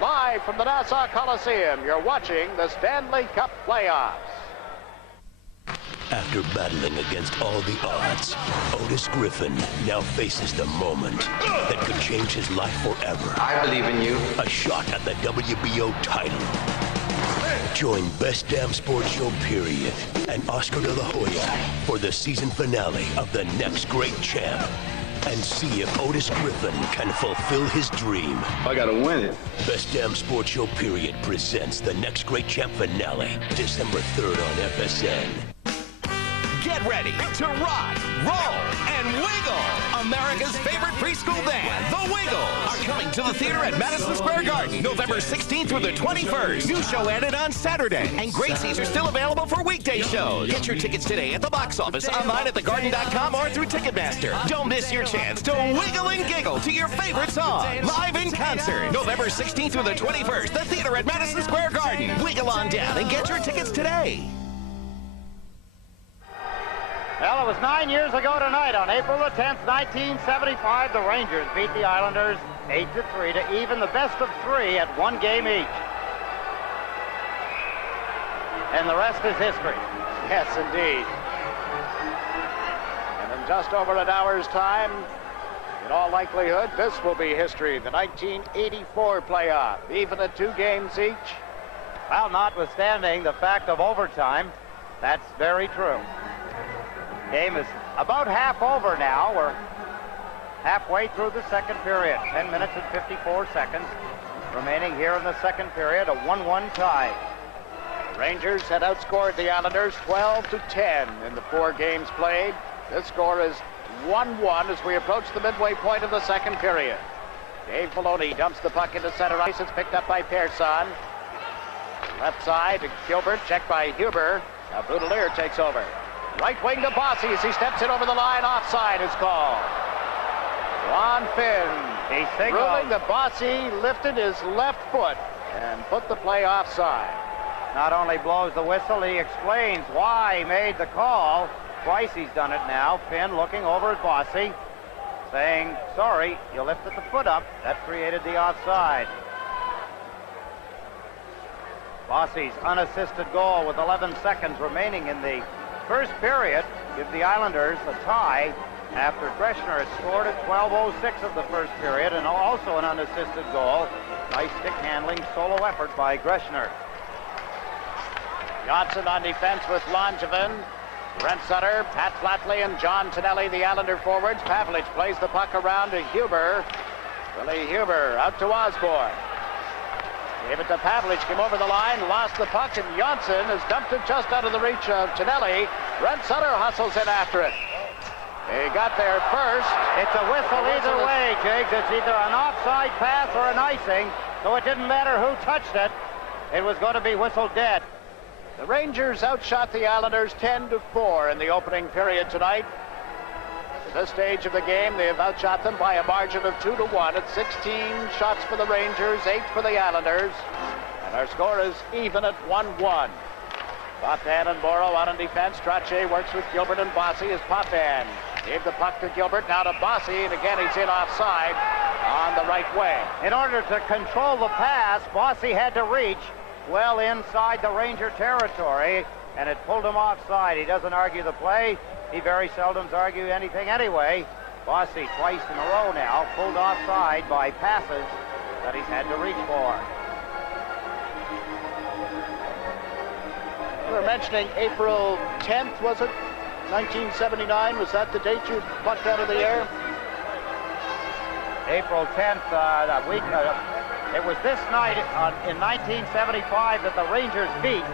Live from the Nassau Coliseum, you're watching the Stanley Cup playoffs. After battling against all the odds, Otis Griffin now faces the moment that could change his life forever. I believe in you. A shot at the WBO title. Join Best Damn Sports Show Period and Oscar de la Hoya for the season finale of The Next Great Champ. And see if Otis Griffin can fulfill his dream. I gotta win it. Best Damn Sports Show Period presents The Next Great Champ finale, December 3rd on FSN. Get ready to rock, roll, and wiggle. America's favorite preschool band, The Wiggles, are coming to the theater at Madison Square Garden, November 16th through the 21st. New show added on Saturday, and great seats are still available for weekday shows. Get your tickets today at the box office, online at thegarden.com, or through Ticketmaster. Don't miss your chance to wiggle and giggle to your favorite song. Live in concert, November 16th through the 21st, the theater at Madison Square Garden. Wiggle on down and get your tickets today. Well, it was 9 years ago tonight, on April the 10th, 1975, the Rangers beat the Islanders 8-3 to even the best of three at one game each. And the rest is history. Yes, indeed. And in just over an hour's time, in all likelihood, this will be history. The 1984 playoff, even at 2 games each. Well, notwithstanding the fact of overtime, that's very true. Game is about half over now. We're halfway through the second period. 10 minutes and 54 seconds remaining here in the second period. A 1-1 tie. The Rangers had outscored the Islanders 12-10 in the 4 games played. This score is 1-1 as we approach the midway point of the second period. Dave Maloney dumps the puck into center ice. It's picked up by Persson. Left side to Gilbert, checked by Huber. Now Boudelier takes over. Right wing to Bossy as he steps in over the line. Offside is called. Ron Finn, ruling that Bossy lifted his left foot and put the play offside. Not only blows the whistle, he explains why he made the call. Twice he's done it now. Finn looking over at Bossy, saying, sorry, you lifted the foot up. That created the offside. Bossy's unassisted goal with 11 seconds remaining in the first period gives the Islanders a tie after Greshner had scored at 12:06 of the first period, and also an unassisted goal. Nice stick handling solo effort by Greshner. Johnson on defense with Langevin. Brent Sutter, Pat Flatley, and John Tonelli, the Islander forwards. Pavlich plays the puck around to Huber. Willie Huber out to Osborne. Gave it to Pavlich, came over the line, lost the puck, and Johnson has dumped it just out of the reach of Tonelli. Brent Sutter hustles in after it. He got there first. It's a whistle either way, Jiggs. It's either an offside pass or an icing, so it didn't matter who touched it. It was going to be whistled dead. The Rangers outshot the Islanders 10-4 in the opening period tonight. At this stage of the game, they have outshot them by a margin of 2-1. It's 16 shots for the Rangers, 8 for the Islanders. And our score is even at 1-1. Potvin and Morrow out on defense. Trottier works with Gilbert and Bossy as Potvin gave the puck to Gilbert, now to Bossy, and again he's in offside on the right wing. In order to control the pass, Bossy had to reach well inside the Ranger territory, and it pulled him offside. He doesn't argue the play. He very seldom argues anything anyway. Bossy twice in a row now pulled offside by passes that he's had to reach for. You were mentioning April 10th, was it? 1979, was that the date you plucked out of the air? April 10th, that week. It was this night in 1975 that the Rangers beat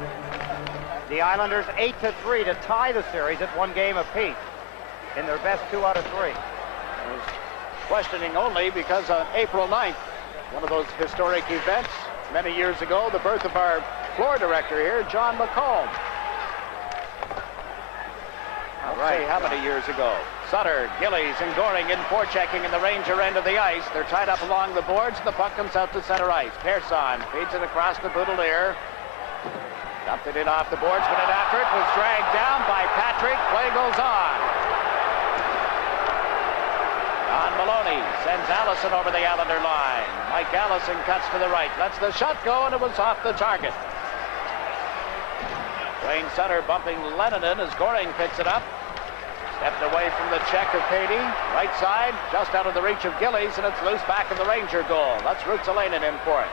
the Islanders 8-3 to tie the series at 1 game apiece in their best 2 out of 3. I was questioning only because on April 9th, one of those historic events, many years ago, the birth of our floor director here, John McComb. I'll say how many years ago. Sutter, Gillies, and Goring in forechecking in the Ranger end of the ice. They're tied up along the boards, and the puck comes out to center ice. Persson feeds it across to Boudelier. Dumped it in off the boards, went in after it, was dragged down by Patrick. Play goes on. Don Maloney sends Allison over the Islander line. Mike Allison cuts to the right, lets the shot go, and it was off the target. Wayne Sutter bumping Lennon as Goring picks it up. Stepped away from the check of Patey. Right side, just out of the reach of Gillies, and it's loose back of the Ranger goal. That's Ruotsalainen in for it.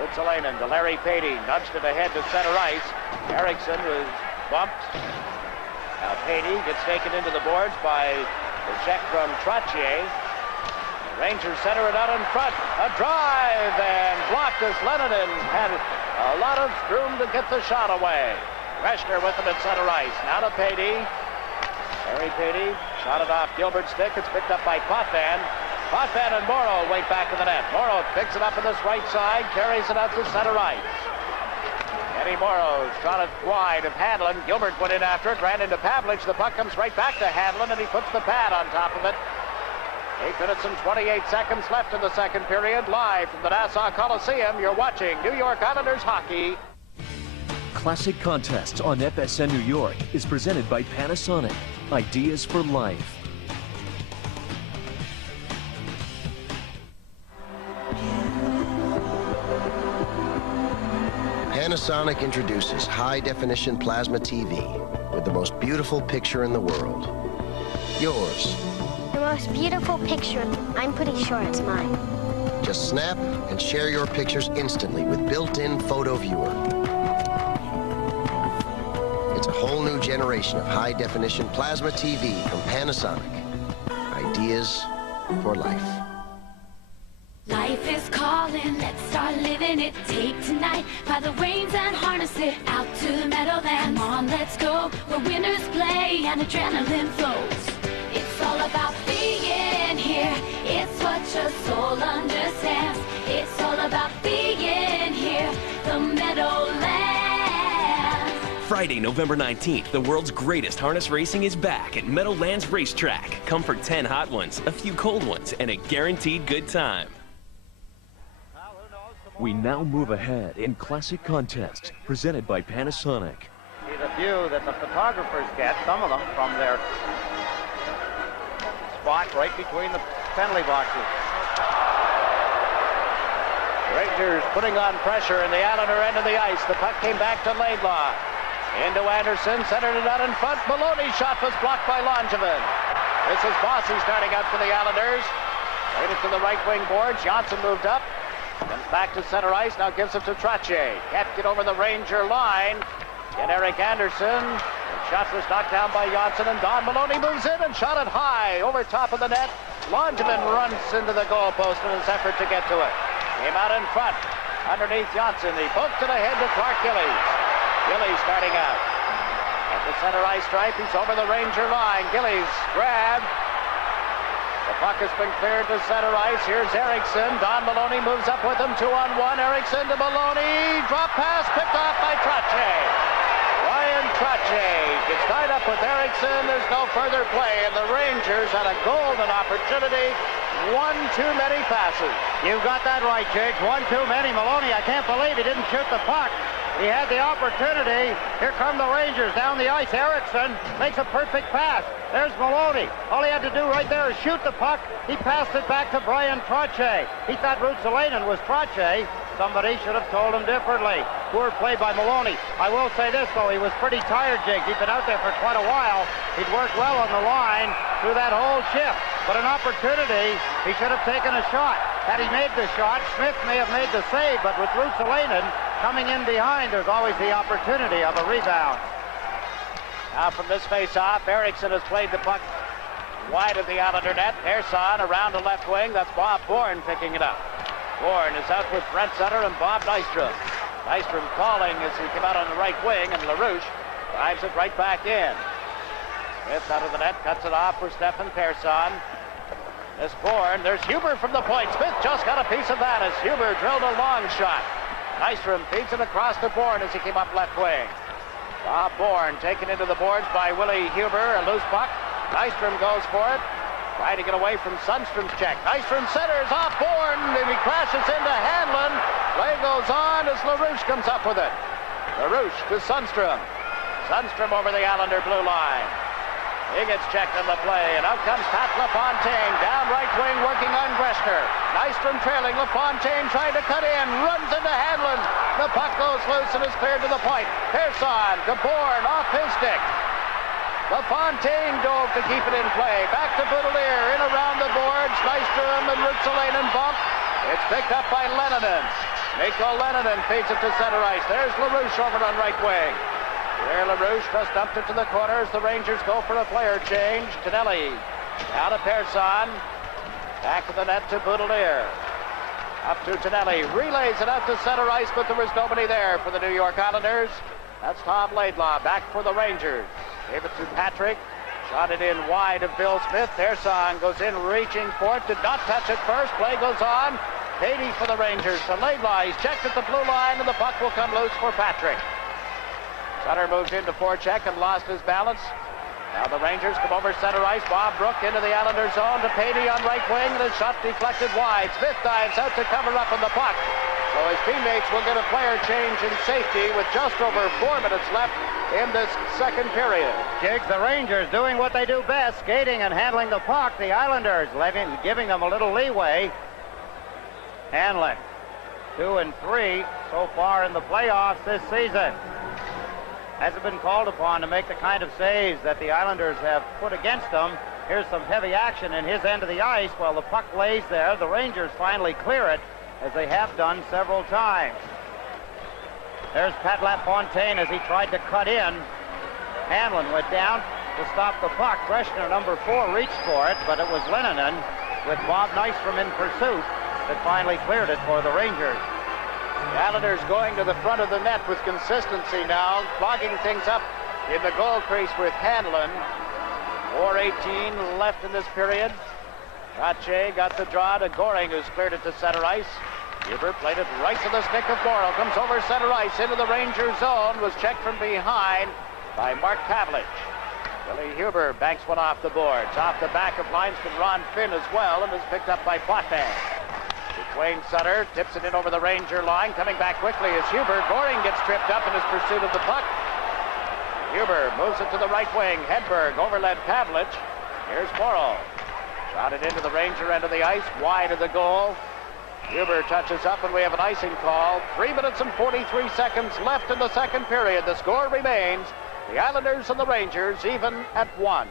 Ruotsalainen to Larry Patey, nudged it ahead to center ice. Eriksson was bumped. Now Patey gets taken into the boards by the check from Trottier. Rangers center it out in front. A drive and blocked as Lennon had a lot of room to get the shot away. Greshner with him at center ice. Now to Patey. Harry Patey shot it off Gilbert's stick. It's picked up by Potvin. Potvin and Morrow wait back in the net. Morrow picks it up on this right side, carries it out to center ice. Eddie Morrow shot it wide of Hanlon. Gilbert went in after it, ran into Pavlich. The puck comes right back to Hanlon, and he puts the pad on top of it. 8 minutes and 28 seconds left in the second period. Live from the Nassau Coliseum, you're watching New York Islanders hockey. Classic Contests on FSN New York is presented by Panasonic. Ideas for life. Panasonic introduces high-definition plasma TV with the most beautiful picture in the world. Yours. The most beautiful picture. I'm pretty sure it's mine. Just snap and share your pictures instantly with built-in photo viewer. It's a whole new generation generation of high-definition plasma TV from Panasonic. Ideas for life. Life is calling, let's start living it. Take tonight by the reins and harness it out to the Meadowlands. Come on, let's go, where winners play and adrenaline flows. It's all about being here, it's what your soul understands. It's all about being here, the Meadowlands. Friday, November 19th, the world's greatest harness racing is back at Meadowlands Racetrack. Come for 10 hot ones, a few cold ones, and a guaranteed good time. We now move ahead in classic contests presented by Panasonic. See the view that the photographers get, some of them from their spot right between the penalty boxes. Rangers putting on pressure in the Islander end of the ice. The puck came back to Laidlaw. Into Anderson, centered it out in front. Maloney's shot was blocked by Langevin. This is Bossy starting out for the Islanders. Played it to the right wing boards. Johnson moved up. Comes back to center ice, now gives it to Trottier. Can't get over the Ranger line. And Eric Anderson. The shot was knocked down by Johnson, and Don Maloney moves in and shot it high over top of the net. Langevin runs into the goalpost in his effort to get to it. Came out in front, underneath Johnson. He poked it ahead to Clark Gillies. Gillies starting out. At the center ice stripe, he's over the Ranger line. Gillies grab. The puck has been cleared to center ice. Here's Eriksson. Don Maloney moves up with him, 2-on-1. Eriksson to Maloney. Drop pass picked off by Trottier. Ryan Trottier gets tied up with Eriksson. There's no further play, and the Rangers had a golden opportunity. One too many passes. You got that right, Jiggs. One too many. Maloney, I can't believe he didn't shoot the puck. He had the opportunity. Here come the Rangers down the ice. Eriksson makes a perfect pass. There's Maloney. All he had to do right there is shoot the puck. He passed it back to Brian Trottier. He thought Ruotsalainen was Trottier. Somebody should have told him differently. Poor play by Maloney. I will say this, though. He was pretty tired, Jiggs. He'd been out there for quite a while. He'd worked well on the line through that whole shift. But an opportunity, he should have taken a shot. Had he made the shot, Smith may have made the save, but with Ruotsalainen coming in behind, there's always the opportunity of a rebound. Now from this face-off, Eriksson has played the puck wide of the Islander net. Persson around the left wing. That's Bob Bourne picking it up. Bourne is out with Brent Sutter and Bob Nystrom. Nystrom calling as he came out on the right wing, and LaRouche drives it right back in. Smith out of the net, cuts it off for Stefan Persson. This Bourne, there's Huber from the point. Smith just got a piece of that as Huber drilled a long shot. Nystrom feeds it across to Bourne as he came up left wing. Bob Bourne taken into the boards by Willie Huber, a loose puck. Nystrom goes for it, trying to get away from Sundstrom's check. Nystrom centers off Bourne, and he crashes into Hanlon. Play goes on as LaRouche comes up with it. LaRouche to Sundstrom. Sundstrom over the Islander blue line. He gets checked on the play, and out comes Pat LaFontaine, down right wing, working on Greshner. Nystrom trailing, LaFontaine trying to cut in, runs into Hanlon. The puck goes loose and is cleared to the point. Persson to Bourne, off his stick. LaFontaine dove to keep it in play. Back to Boudelier, in around the boards. Nystrom and Ruotsalainen bump. It's picked up by Leninen. Mikko Leninen feeds it to center ice. There's LaRouche over on right wing. There LaRouche just dumped it to the corner as the Rangers go for a player change. Tonelli out of Persson. Back to the net to Boudelier. Up to Tonelli. Relays it out to center ice, but there was nobody there for the New York Islanders. That's Tom Laidlaw back for the Rangers. Gave it to Patrick. Shot it in wide of Bill Smith. Persson goes in reaching for it. Did not touch it first. Play goes on. 80 for the Rangers. So Laidlaw, he's checked at the blue line, and the puck will come loose for Patrick. Sutter moves into forecheck and lost his balance. Now the Rangers come over center ice. Bob Brook into the Islander zone to Patey on right wing, and a shot deflected wide. Smith dives out to cover up on the puck. So his teammates will get a player change in safety with just over 4 minutes left in this second period. Jiggs, the Rangers doing what they do best, skating and handling the puck. The Islanders giving them a little leeway. Hanlon, 2 and 3 so far in the playoffs this season. Hasn't been called upon to make the kind of saves that the Islanders have put against them. Here's some heavy action in his end of the ice while the puck lays there. The Rangers finally clear it, as they have done several times. There's Pat LaFontaine as he tried to cut in. Hanlon went down to stop the puck. Breshner, number 4, reached for it, but it was Lennon with Bob Nystrom in pursuit that finally cleared it for the Rangers. The Islanders going to the front of the net with consistency now, clogging things up in the goal crease with Hanlon. 4:18 left in this period. Rache got the draw to Goring, who's cleared it to center ice. Huber played it right to the stick of Morrow. Comes over center ice into the Ranger zone. Was checked from behind by Mark Pavlich. Billy Huber banks one off the boards. Off the back of linesman Ron Finn as well, and is picked up by Potvin. Wayne Sutter tips it in over the Ranger line. Coming back quickly is Huber. Goring gets tripped up in his pursuit of the puck. Huber moves it to the right wing. Hedberg overled Pavlich. Here's Morrow. Shot it into the Ranger end of the ice, wide of the goal. Huber touches up, and we have an icing call. 3 minutes and 43 seconds left in the second period. The score remains the Islanders and the Rangers even at 1.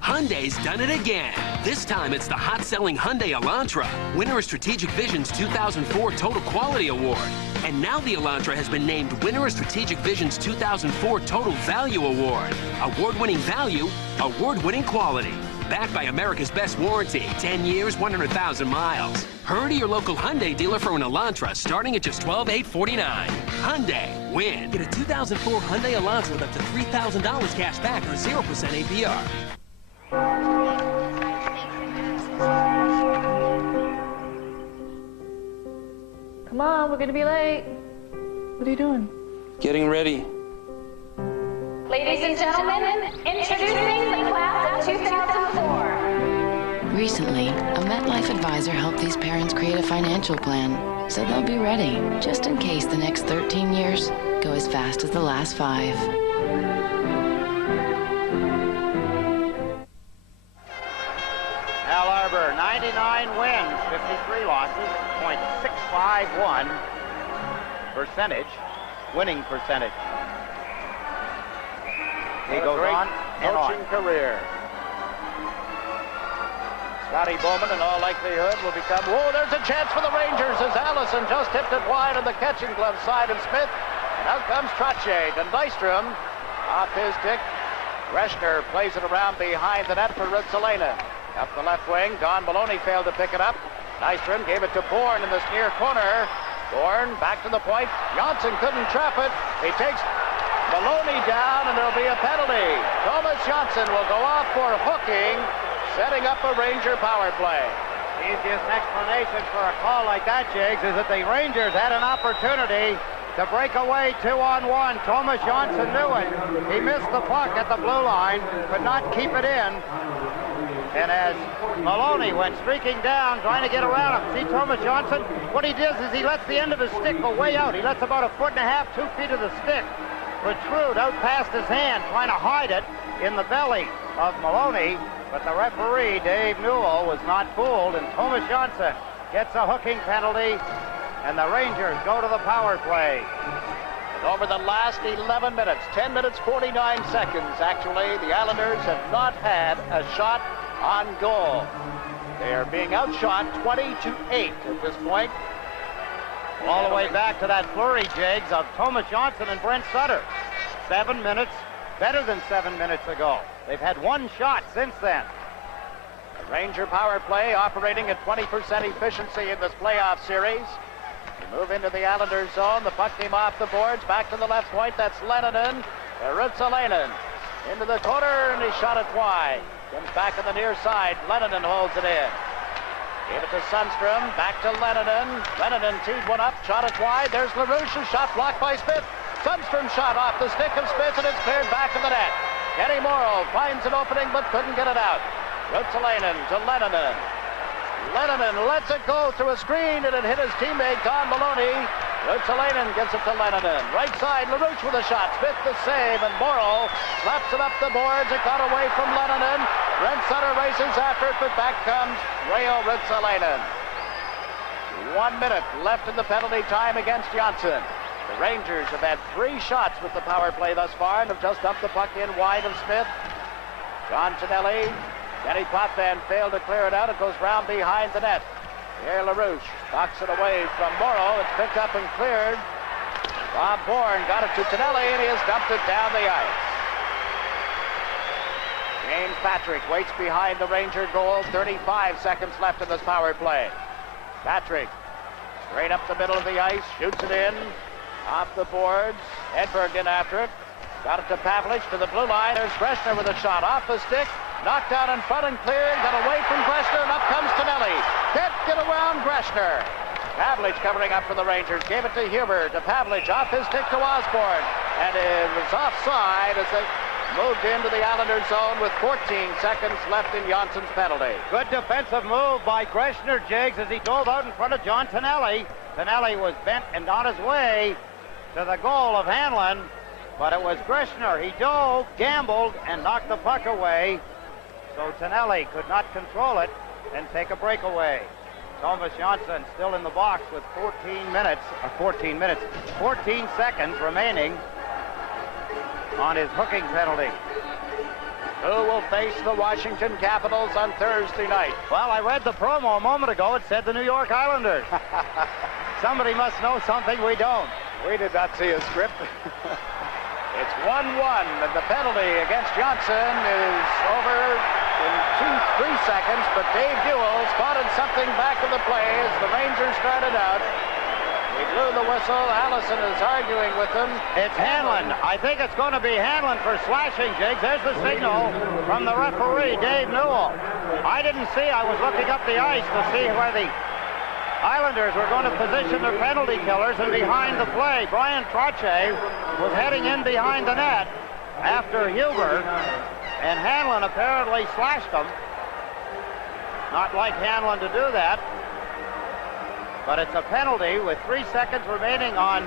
Hyundai's done it again. This time it's the hot-selling Hyundai Elantra, winner of Strategic Vision's 2004 Total Quality Award. And now the Elantra has been named winner of Strategic Vision's 2004 Total Value Award. Award-winning value, award-winning quality. Backed by America's best warranty, 10 years, 100,000 miles. Hurry to your local Hyundai dealer for an Elantra starting at just $12,849. Hyundai, win. Get a 2004 Hyundai Elantra with up to $3,000 cash back or 0% APR. Come on, we're gonna be late. What are you doing? Getting ready. Ladies and gentlemen, introducing the class of 2004. Recently, a MetLife advisor helped these parents create a financial plan so they'll be ready, just in case the next 13 years go as fast as the last 5. Al Arbor, 99 wins, 53 losses, .651 percentage, winning percentage. He goes on and coaching on. career. Scotty Bowman, in all likelihood, will become... Whoa, there's a chance for the Rangers as Allison just tipped it wide on the catching glove side of Smith. And out comes Trottier to Nystrom. Off his stick. Breshner plays it around behind the net for Rutsalainen. Up the left wing, Don Maloney failed to pick it up. Nystrom gave it to Bourne in this near corner. Bourne back to the point. Johnson couldn't trap it. He takes Maloney down, and there'll be a penalty. Thomas Johnson will go off for hooking, setting up a Ranger power play. Easiest explanation for a call like that, Jiggs, is that the Rangers had an opportunity to break away 2-on-1. Thomas Johnson knew it. He missed the puck at the blue line, could not keep it in. And as Maloney went streaking down, trying to get around him, see Thomas Johnson, what he does is he lets the end of his stick go way out. He lets about 1.5 feet, 2 feet of the stick protrude out past his hand, trying to hide it in the belly of Maloney. But the referee, Dave Newell, was not fooled, and Thomas Johnson gets a hooking penalty, and the Rangers go to the power play. And over the last 11 minutes, 10 minutes, 49 seconds, actually, the Islanders have not had a shot on goal. They are being outshot 20-8 at this point. All the way back to that flurry, Jiggs, of Thomas Johnson and Brent Sutter. 7 minutes, better than 7 minutes ago. They've had one shot since then. The Ranger power play operating at 20% efficiency in this playoff series. We move into the Islanders zone. The puck came off the boards. Back to the left point. That's Lennon. Rutsalainen into the corner, and he shot it wide. Comes back on the near side. Lennon holds it in. Gave it to Sundstrom. Back to Lennon. Lennon teed one up. Shot it wide. There's LaRouche's shot blocked by Smith. Sundstrom shot off the stick of Smith, and it's cleared back to the net. Kenny Morrow finds an opening but couldn't get it out. Rutsalainen to Lennon. Lennon lets it go through a screen, and it hit his teammate Don Maloney. Rutsalainen gets it to Lennon. Right side, LaRouche with a shot. Smith the save, and Morrow slaps it up the boards. It got away from Lennon. Brent Sutter races after it, but back comes Rayo Rutsalainen. 1 minute left in the penalty time against Johnson. The Rangers have had 3 shots with the power play thus far and have just dumped the puck in wide of Smith. John Tonelli. Kenny Potvin failed to clear it out. It goes round behind the net. Here LaRouche knocks it away from Morrow. It's picked up and cleared. Bob Bourne got it to Tonelli, and he has dumped it down the ice. James Patrick waits behind the Ranger goal. 35 seconds left in this power play. Patrick, straight up the middle of the ice, shoots it in. Off the boards. Edberg in after it. Got it to Pavlich to the blue line. There's Greshner with a shot off the stick. Knocked out in front and cleared. Got away from Greshner, and up comes Tonelli. Can't get around Greshner. Pavlich covering up for the Rangers. Gave it to Huber. To Pavlich. Off his stick to Osborne. And it was offside as they moved into the Islanders zone with 14 seconds left in Janssen's penalty. Good defensive move by Greshner, Jiggs, as he dove out in front of John Tonelli. Tonelli was bent and on his way to the goal of Hanlon, but it was Greshner. He dove, gambled, and knocked the puck away. So Tonelli could not control it and take a breakaway. Thomas Janssen still in the box with 14 seconds remaining on his hooking penalty. Who will face the Washington Capitals on Thursday night? Well, I read the promo a moment ago. It said the New York Islanders. Somebody must know something we don't. We did not see a script. It's 1-1, and the penalty against Janssen is over in 2-3 seconds, but Dave Dewell spotted something back of the play as the Rangers started out. He blew the whistle. Allison is arguing with him. It's Hanlon. I think it's going to be Hanlon for slashing, Jiggs. There's the signal from the referee, Dave Newell. I didn't see. I was looking up the ice to see where the Islanders were going to position their penalty killers, and behind the play, Brian Trottier was heading in behind the net after Huber, and Hanlon apparently slashed him. Not like Hanlon to do that, but it's a penalty with 3 seconds remaining on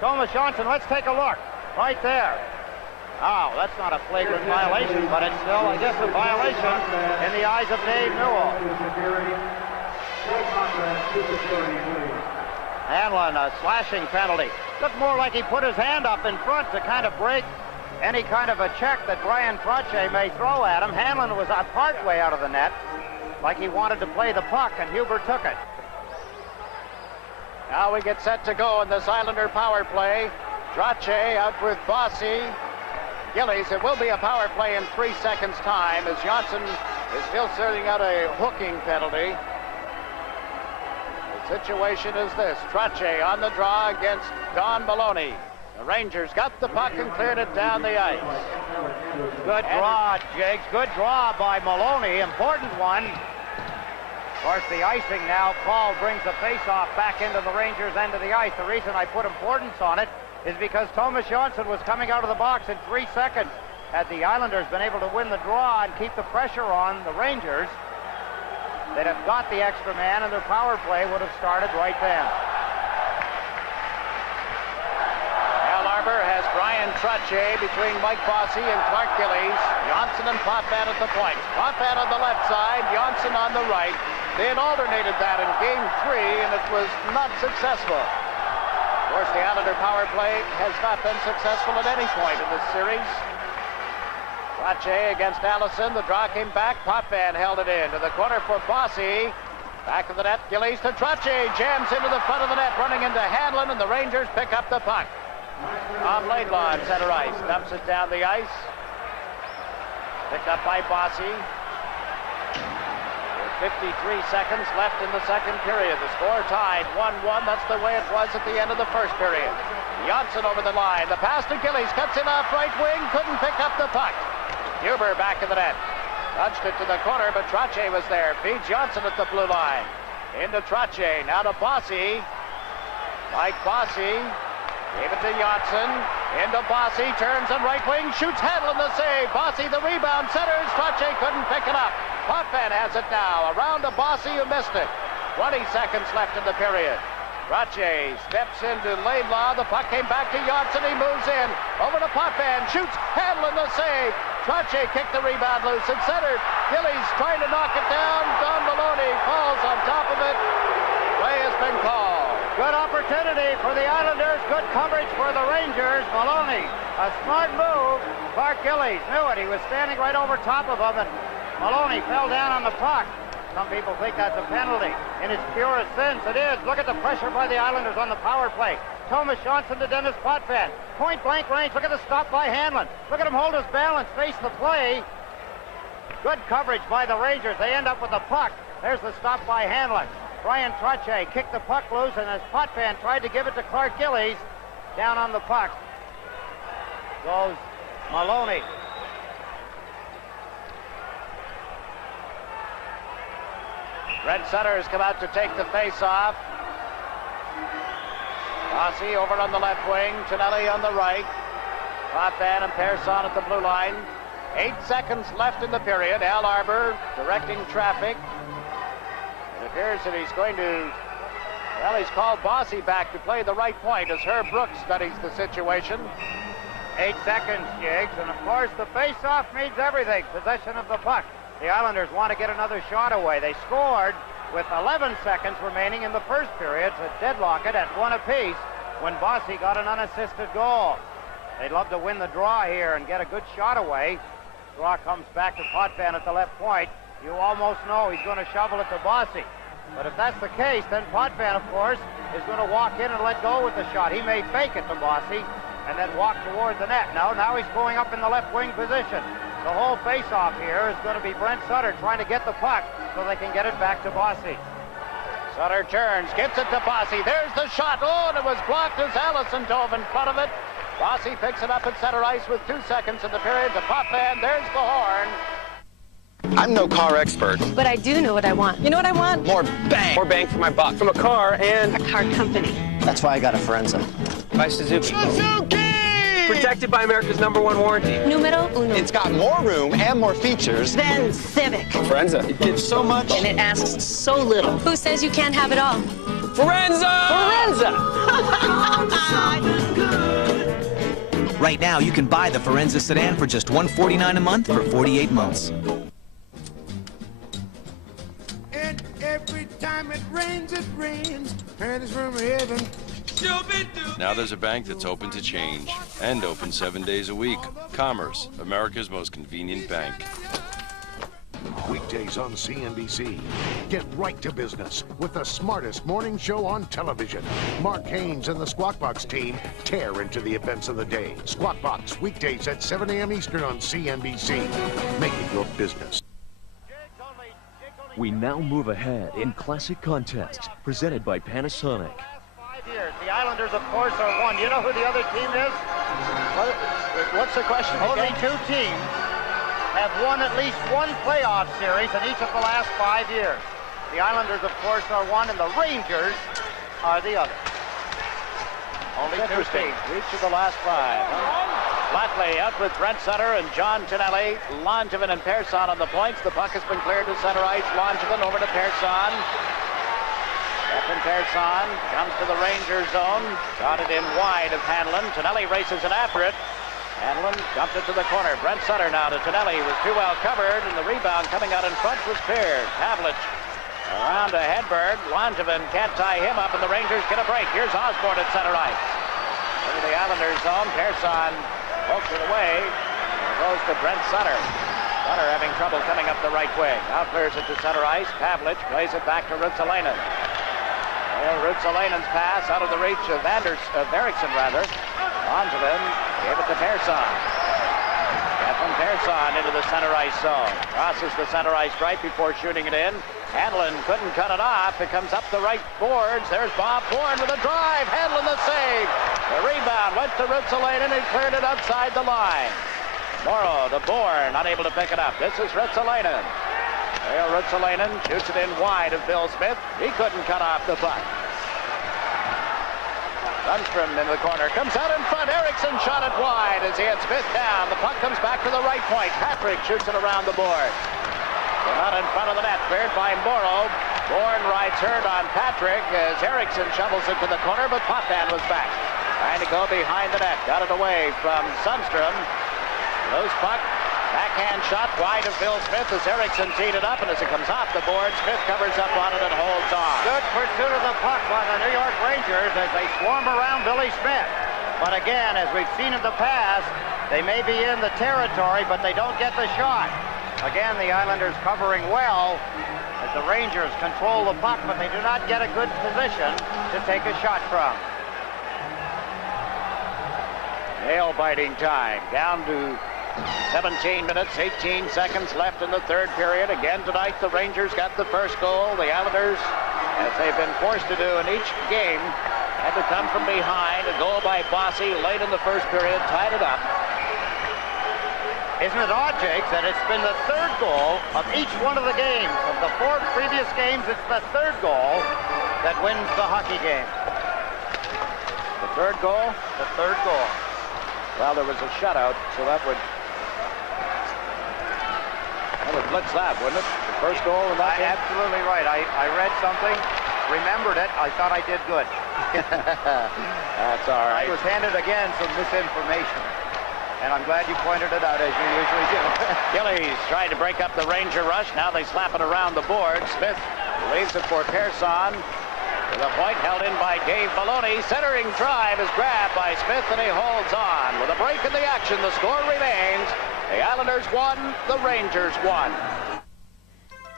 Thomas Janssen. Let's take a look right there. Oh, that's not a flagrant violation, but it's still, I guess, a violation in the eyes of Dave Newell. Hanlon, a slashing penalty. Looked more like he put his hand up in front to kind of break any kind of a check that Brian Trottier may throw at him. Hanlon was a part way out of the net, like he wanted to play the puck, and Huber took it. Now we get set to go in this Islander power play. Trottier out with Bossy. Gillies, it will be a power play in 3 seconds' time as Janssen is still serving out a hooking penalty. The situation is this. Trottier on the draw against Don Maloney. The Rangers got the puck and cleared it down the ice. Good draw, Jiggs. Good draw by Maloney. Important one. Of course, the icing now. Paul brings the face-off back into the Rangers' end of the ice. The reason I put importance on it is because Thomas Janssen was coming out of the box in 3 seconds. Had the Islanders been able to win the draw and keep the pressure on the Rangers, they'd have got the extra man, and their power play would have started right then. Al Arbor has Brian Trottier between Mike Bossy and Clark Gillies. Janssen and Potvin at the point. Potvin on the left side, Janssen on the right. They had alternated that in Game 3, and it was not successful. Of course, the Islander power play has not been successful at any point in this series. Trottier against Allison. The draw came back. Potvin held it in to the corner for Bossy. Back of the net, Gillies to Trottier. Jams into the front of the net, running into Hanlon, and the Rangers pick up the puck. Tom Laidlaw on center ice. Dumps it down the ice. Picked up by Bossy. 53 seconds left in the second period. The score tied 1-1. That's the way it was at the end of the first period. Janssen over the line. The pass to Gillies. Cuts in off right wing. Couldn't pick up the puck. Huber back in the net. Touched it to the corner, but Trottier was there. Feeds Janssen at the blue line. Into Trottier. Now to Bossy. Mike Bossy. Gave it to Janssen. Into Bossy. Turns on right wing. Shoots. Hanlon the save. Bossy the rebound. Centers. Trottier couldn't pick it up. Potvin has it now. Around to Bossy, who missed it. 20 seconds left in the period. Trottier steps into Laidlaw. The puck came back to Janssen. He moves in. Over to Potvin. Shoots. Hanlon the save. Trottier kicked the rebound loose. It's centered. Gillies trying to knock it down. Don Maloney falls on top of it. Play has been called. Good opportunity for the Islanders. Good coverage for the Rangers. Maloney, a smart move. Clark Gillies knew it. He was standing right over top of him, and Maloney fell down on the puck. Some people think that's a penalty. In its purest sense, it is. Look at the pressure by the Islanders on the power play. Thomas Janssen to Dennis Potvin. Point-blank range. Look at the stop by Hanlon. Look at him hold his balance, face the play. Good coverage by the Rangers. They end up with the puck. There's the stop by Hanlon. Brian Trottier kicked the puck loose, and as Potvin tried to give it to Clark Gillies, down on the puck goes Maloney. Brent Sutter has come out to take the face-off. Rossi over on the left wing, Tonelli on the right. Potvin and Persson at the blue line. 8 seconds left in the period. Al Arbor directing traffic. It appears that he's going to, well, he's called Bossy back to play the right point as Herb Brooks studies the situation. 8 seconds, Jiggs, and of course the face-off means everything. Possession of the puck. The Islanders want to get another shot away. They scored with 11 seconds remaining in the first period to deadlock it at 1 apiece when Bossy got an unassisted goal. They'd love to win the draw here and get a good shot away. Draw comes back to Potvin at the left point. You almost know he's going to shovel it to Bossy. But if that's the case, then Potvin, of course, is going to walk in and let go with the shot. He may fake it to Bossy and then walk toward the net. Now he's going up in the left wing position. The whole face-off here is going to be Brent Sutter trying to get the puck so they can get it back to Bossy. Sutter turns, gets it to Bossy. There's the shot. Oh, and it was blocked as Allison dove in front of it. Bossy picks it up at center ice with 2 seconds in the period to Potvin. There's the horn. I'm no car expert. But I do know what I want. You know what I want? More bang. More bang for my buck. From a car and a car company. That's why I got a Forenza. By Suzuki. Protected by America's #1 warranty. Numero uno. It's got more room and more features than Civic. Forenza. It gives so much. And it asks so little. Who says you can't have it all? Forenza! Right now, you can buy the Forenza sedan for just $149 a month for 48 months. And every time it rains, pennies from heaven. Now there's a bank that's open to change and open 7 days a week. Commerce, America's most convenient bank. Weekdays on CNBC. Get right to business with the smartest morning show on television. Mark Haynes and the Squawk Box team tear into the events of the day. Squawk Box, weekdays at 7 a.m. Eastern on CNBC. Make it your business. We now move ahead in classic contests presented by Panasonic. The Islanders, of course, are one. You know who the other team is? What's the question? Only 2 teams have won at least one playoff series in each of the last 5 years. The Islanders, of course, are one, and the Rangers are the other. Only 2 teams, each of the last 5. Flatley out with Brent Sutter and John Tonelli. Langevin and Persson on the points. The puck has been cleared to center ice. Langevin over to Persson. Stephen Persson comes to the Ranger zone. Got it in wide of Hanlon. Tonelli races in after it. Hanlon dumped it to the corner. Brent Sutter now to Tonelli. Was too well covered, and the rebound coming out in front was Pearce. Pavlich around to Hedberg. Langevin can't tie him up, and the Rangers get a break. Here's Osborne at center ice. Into the Islanders zone. Persson pokes it away. And goes to Brent Sutter. Sutter having trouble coming up the right wing. Now clears it to center ice. Pavlich plays it back to Rutsalainen. Well, Rutsalainen's pass out of the reach of Eriksson, rather. Langevin gave it to Persson. Stefan Persson into the center ice zone. Crosses the center ice right before shooting it in. Hanlon couldn't cut it off. It comes up the right boards. There's Bob Bourne with a drive. Hanlon the save. The rebound went to Rutsalainen and cleared it outside the line. Morrow to Bourne, unable to pick it up. This is Rutsalainen. Well, Rutsalainen shoots it in wide of Bill Smith. He couldn't cut off the puck. Lundstrom in the corner, comes out in front. Eriksson shot it wide as he had Smith down. The puck comes back to the right point. Patrick shoots it around the board. They're not in front of the net, cleared by Morrow. Bourne rides hard on Patrick as Eriksson shovels it to the corner, but Potvin was back. Trying to go behind the net. Got it away from Sundstrom. Loose puck. Backhand shot wide of Bill Smith as Eriksson teed it up, and as it comes off the board, Smith covers up on it and holds on. Good pursuit of the puck by the New York Rangers as they swarm around Billy Smith. But again, as we've seen in the past, they may be in the territory, but they don't get the shot. Again, the Islanders covering well as the Rangers control the puck, but they do not get a good position to take a shot from. Nail-biting time. Down to 17 minutes, 18 seconds left in the third period. Again tonight, the Rangers got the first goal. The Islanders, as they've been forced to do in each game, had to come from behind. A goal by Bossy late in the first period tied it up. Isn't it odd, Jake, that it's been the third goal of each one of the games? Of the 4 previous games, it's the third goal that wins the hockey game. The third goal? The third goal. Well, there was a shutout, so that would blitz that, wouldn't it? The first goal in that game? Absolutely right. I read something, remembered it. I thought I did good. That's all right. I was handed again some misinformation. And I'm glad you pointed it out, as you usually do. Gillies trying to break up the Ranger rush. Now they slap it around the board. Smith leaves it for Pearson. To the point, held in by Dave Maloney. Centering drive is grabbed by Smith, and he holds on. With a break in the action, the score remains. The Islanders won, the Rangers won.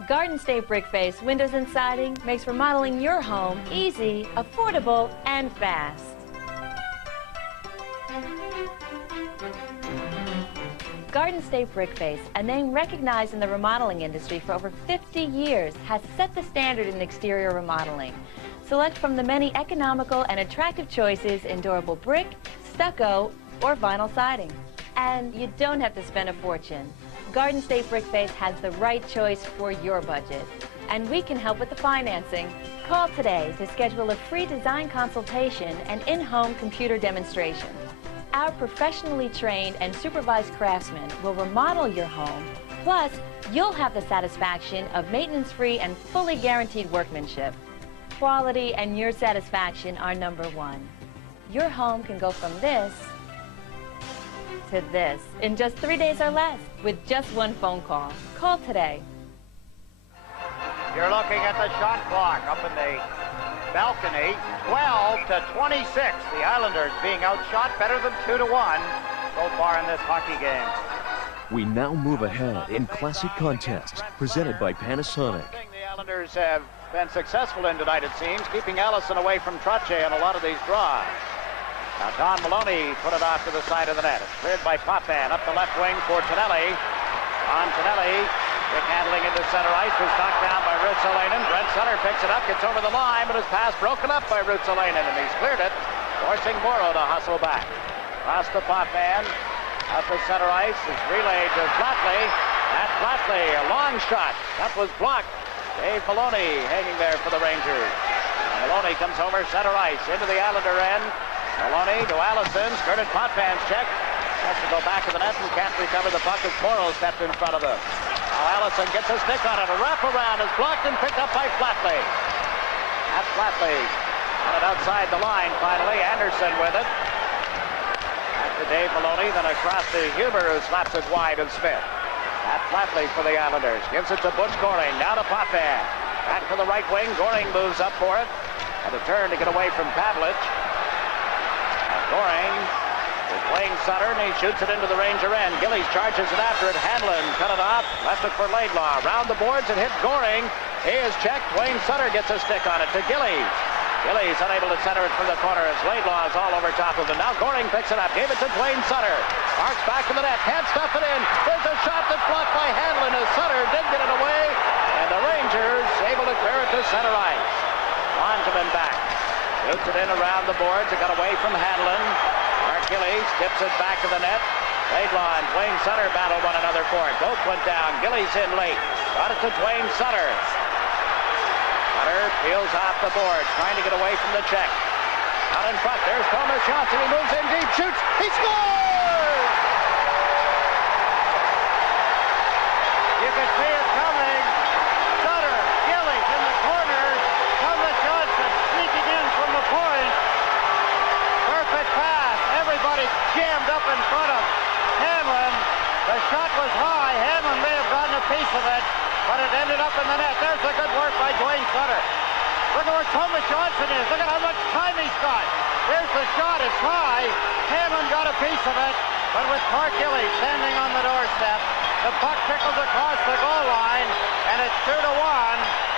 Garden State Brick Face Windows and Siding makes remodeling your home easy, affordable, and fast. Garden State Brick Face, a name recognized in the remodeling industry for over 50 years, has set the standard in exterior remodeling. Select from the many economical and attractive choices in durable brick, stucco, or vinyl siding. And you don't have to spend a fortune. Garden State Brick Face has the right choice for your budget. And we can help with the financing. Call today to schedule a free design consultation and in-home computer demonstration. Our professionally trained and supervised craftsmen will remodel your home. Plus, you'll have the satisfaction of maintenance-free and fully guaranteed workmanship. Quality and your satisfaction are #1. Your home can go from this to this in just 3 days or less with just one phone call. Call today. You're looking at the shot clock up in the balcony. 12-26. The Islanders being outshot better than 2-1 so far in this hockey game. We now move ahead in classic contests presented by Panasonic. The Islanders have been successful in tonight, it seems, keeping Allison away from Trottier on a lot of these drives. Now Don Maloney put it off to the side of the net. It's cleared by Potvin up the left wing for Tonelli. On Tonelli. Quick handling into center ice, was knocked down by Ruotsalainen. Brent Sutter picks it up, gets over the line, but his pass broken up by Ruotsalainen, and he's cleared it, forcing Morrow to hustle back. Across to Potvin, up the center ice, it's relayed to Flatley. That's Flatley, a long shot. That was blocked. Dave Maloney hanging there for the Rangers. And Maloney comes over center ice, into the Islander end. Maloney to Allison, skirted Potvin's check. Has to go back to the net and can't recover the puck as Morrow stepped in front of them. Now Allison gets a stick on it. A wraparound is blocked and picked up by Flatley. That's Flatley. Got it outside the line finally. Anderson with it. Back to Dave Maloney, then across to Huber, who slaps it wide of Smith. That's Flatley for the Islanders. Gives it to Butch Goring. Now to Potvin. Back to the right wing. Goring moves up for it. And a turn to get away from Pavlich. Goring is playing Sutter, and he shoots it into the Ranger end. Gillies charges it after it. Hanlon cut it off. Left it for Laidlaw. Round the boards and hit Goring. He is checked. Wayne Sutter gets a stick on it to Gillies. Gillies unable to center it from the corner as Laidlaw is all over top of him. Now Goring picks it up. Gave it to Dwayne Sutter. Marks back to the net. Can't stuff it in. There's a shot that's blocked by Hanlon as Sutter did get it away. And the Rangers able to clear it to center ice. Bonjamin back. Shoots it in around the boards. It got away from Hanlon. Gillies tips it back to the net. Laidlaw and Dwayne Sutter battle one another for it. Both went down. Gillies in late. Got it to Dwayne Sutter. Sutter peels off the boards, trying to get away from the check. Out in front, there's Thomas Johnson. He moves in deep, shoots. He scores! You can see it coming. Sutter, Gillies in the corner. Thomas Johnson sneaking in from the point. Perfect pass. Everybody jammed up in front of Hanlon. The shot was high. Hanlon may have gotten a piece of it, but it ended up in the net. There's the good work by Dwayne Sutter. Look at where Thomas Johnson is. Look at how much time he's got. There's the shot. It's high. Hanlon got a piece of it, but with Clark Gillies standing on the doorstep, the puck trickles across the goal line, and it's 2-1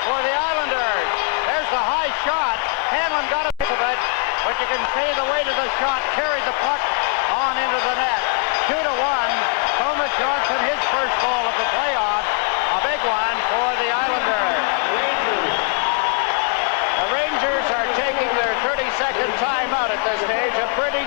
for the Islanders. There's the high shot. Hanlon got a piece of it, but you can see the weight of the shot carried the puck on into the net. 2-1. Thomas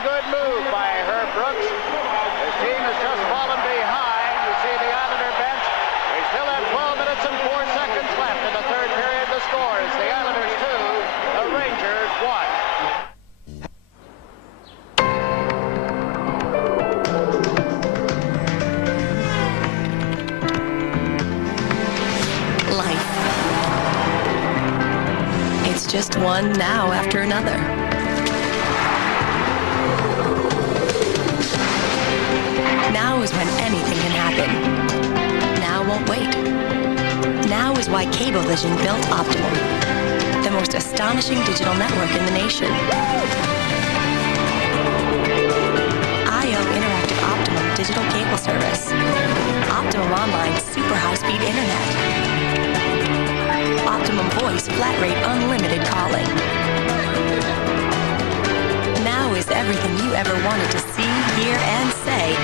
good move by Herb Brooks. His team has just fallen behind. You see the Islander bench. We still have 12 minutes and 4 seconds left in the third period. The score is the Islanders 2, the Rangers 1. Life. It's just one now after another. Now is when anything can happen. Now won't wait. Now is why Cablevision built Optimum, the most astonishing digital network in the nation. IO Interactive Optimum digital cable service. Optimum Online super high-speed internet. Optimum Voice flat rate unlimited calling. Now is everything you ever wanted to see, hear, and say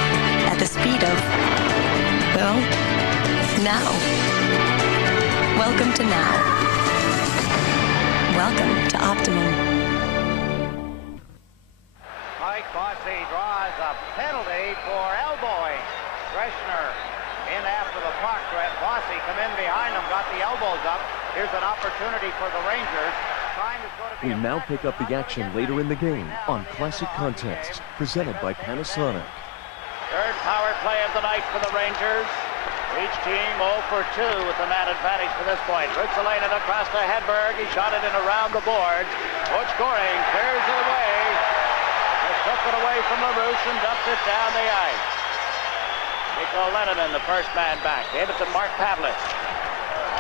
at the speed of, well, now. Welcome to now. Welcome to Optimum. Mike Bossy draws a penalty for elbowing. Greshner in after the puck. Bossy come in behind him, got the elbows up. Here's an opportunity for the Rangers. Time is going to be We now pick up the action later in the game on Classic Contests, presented by Panasonic. Third power play of the night for the Rangers. Each team 0 for 2 with the man advantage to this point. Rutsalainen across to Hedberg. He shot it in around the boards. Butch Goring clears it away. He took it away from LaRouche and dumped it down the ice. Mikko Leninen, the first man back. Gave it to Mark Pavlich.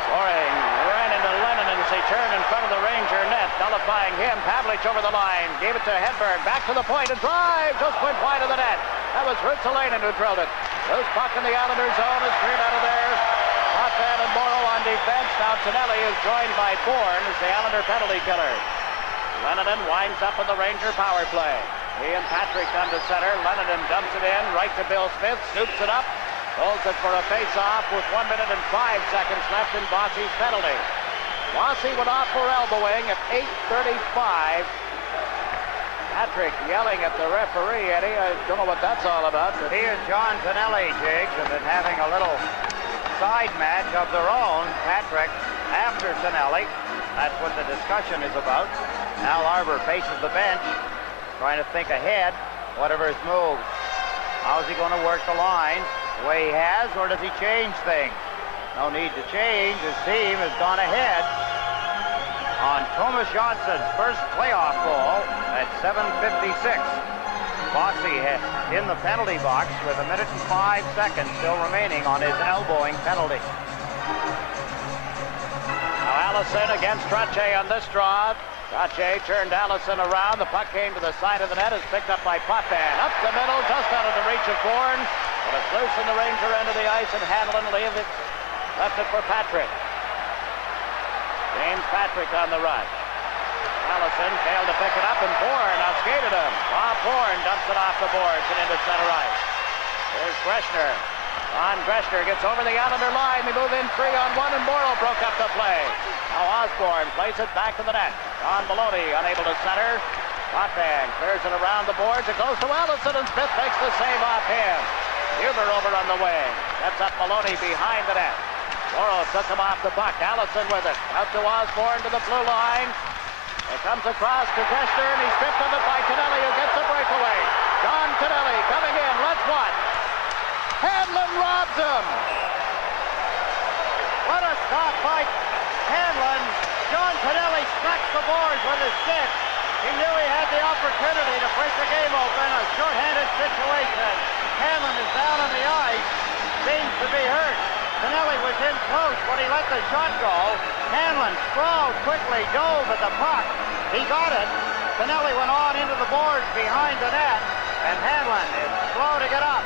Goring ran into Lennon as he turned in front of the Ranger net, nullifying him. Pavlich over the line, gave it to Hedberg, back to the point, and drive, just went wide of the net. That was Rutsalainen who drilled it. Loose puck in the Islanders' zone is cleared out of there. Potvin and Morrow on defense. Now Tonelli is joined by Bourne as the Islander penalty killer. Lennon winds up in the Ranger power play. He and Patrick come to center. Lennon dumps it in, right to Bill Smith, scoops it up. Holds it for a face-off with 1 minute and 5 seconds left in Bossy's penalty. Bossy went off for elbowing at 8:35. Patrick yelling at the referee, Eddie. I don't know what that's all about. He and John Tonelli, Jiggs, have been having a little side match of their own. Patrick after Tonelli. That's what the discussion is about. Al Arbor faces the bench, trying to think ahead, whatever his moves. How's he going to work the lines? The way he has, or does he change things? No need to change. His team has gone ahead on Thomas Johnson's first playoff goal at 7:56. Bossy in the penalty box with 1 minute and 5 seconds still remaining on his elbowing penalty. Now Allison against Trache on this draw. Trache turned Allison around. The puck came to the side of the net. Is picked up by Potvin. Up the middle, just out of the reach of Bourne. But it's loose in the Ranger end of the ice, and Hanlon left it for Patrick. James Patrick on the rush. Allison failed to pick it up, and Bourne outskated him. Bob Bourne dumps it off the boards and into center ice. Here's Greshner. Ron Greshner gets over the Islander line. They move in 3-on-1, and Morrow broke up the play. Now Osborne plays it back to the net. Don Maloney unable to center. Potvin clears it around the boards. It goes to Allison, and Smith makes the save off him. Huber over on the wing. Sets up Maloney behind the net. Morrow took him off the puck. Allison with it. Out to Osborne to the blue line. It comes across to Greshner, and he's stripped of it by Tonelli, who gets a breakaway. John Tonelli coming in. Let's watch. Hanlon robs him. What a stop by Hanlon. John Tonelli strikes the boards with his stick. He knew he had the opportunity to break the game open. A short-handed situation. Hanlon is down on the ice. Seems to be hurt. Tonelli was in close when he let the shot go. Hanlon sprawled quickly, dove at the puck. He got it. Tonelli went on into the boards behind the net, and Hanlon is slow to get up.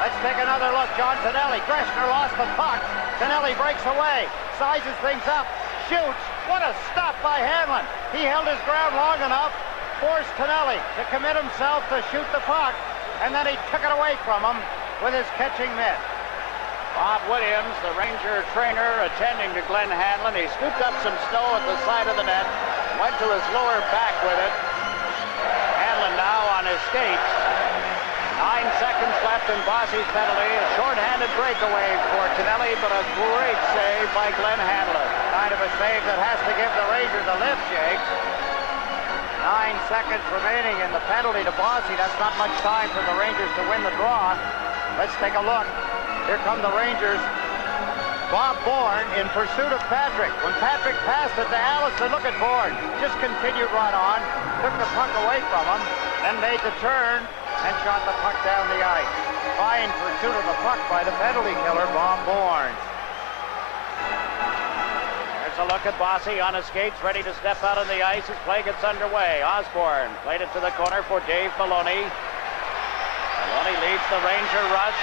Let's take another look. John Tonelli. Greshner lost the puck. Tonelli breaks away, sizes things up, shoots. What a stop by Hanlon. He held his ground long enough, forced Tonelli to commit himself to shoot the puck, and then he took it away from him with his catching mitt. Bob Williams, the Ranger trainer, attending to Glenn Hanlon. He scooped up some snow at the side of the net, went to his lower back with it. Hanlon now on his skates. 9 seconds left in Bossy's penalty. A short-handed breakaway for Tonelli, but a great save by Glenn Hanlon. Kind of a save that has to give the Rangers a lift, Jake. 9 seconds remaining in the penalty to Bossy. That's not much time for the Rangers to win the draw. Let's take a look. Here come the Rangers. Bob Bourne in pursuit of Patrick. When Patrick passed it to Allison, look at Bourne. Just continued right on, took the puck away from him, then made the turn and shot the puck down the ice. Fine pursuit of the puck by the penalty killer, Bob Bourne. There's a look at Bossy on his skates, ready to step out on the ice as play gets underway. Osborne played it to the corner for Dave Maloney. Maloney leads the Ranger rush.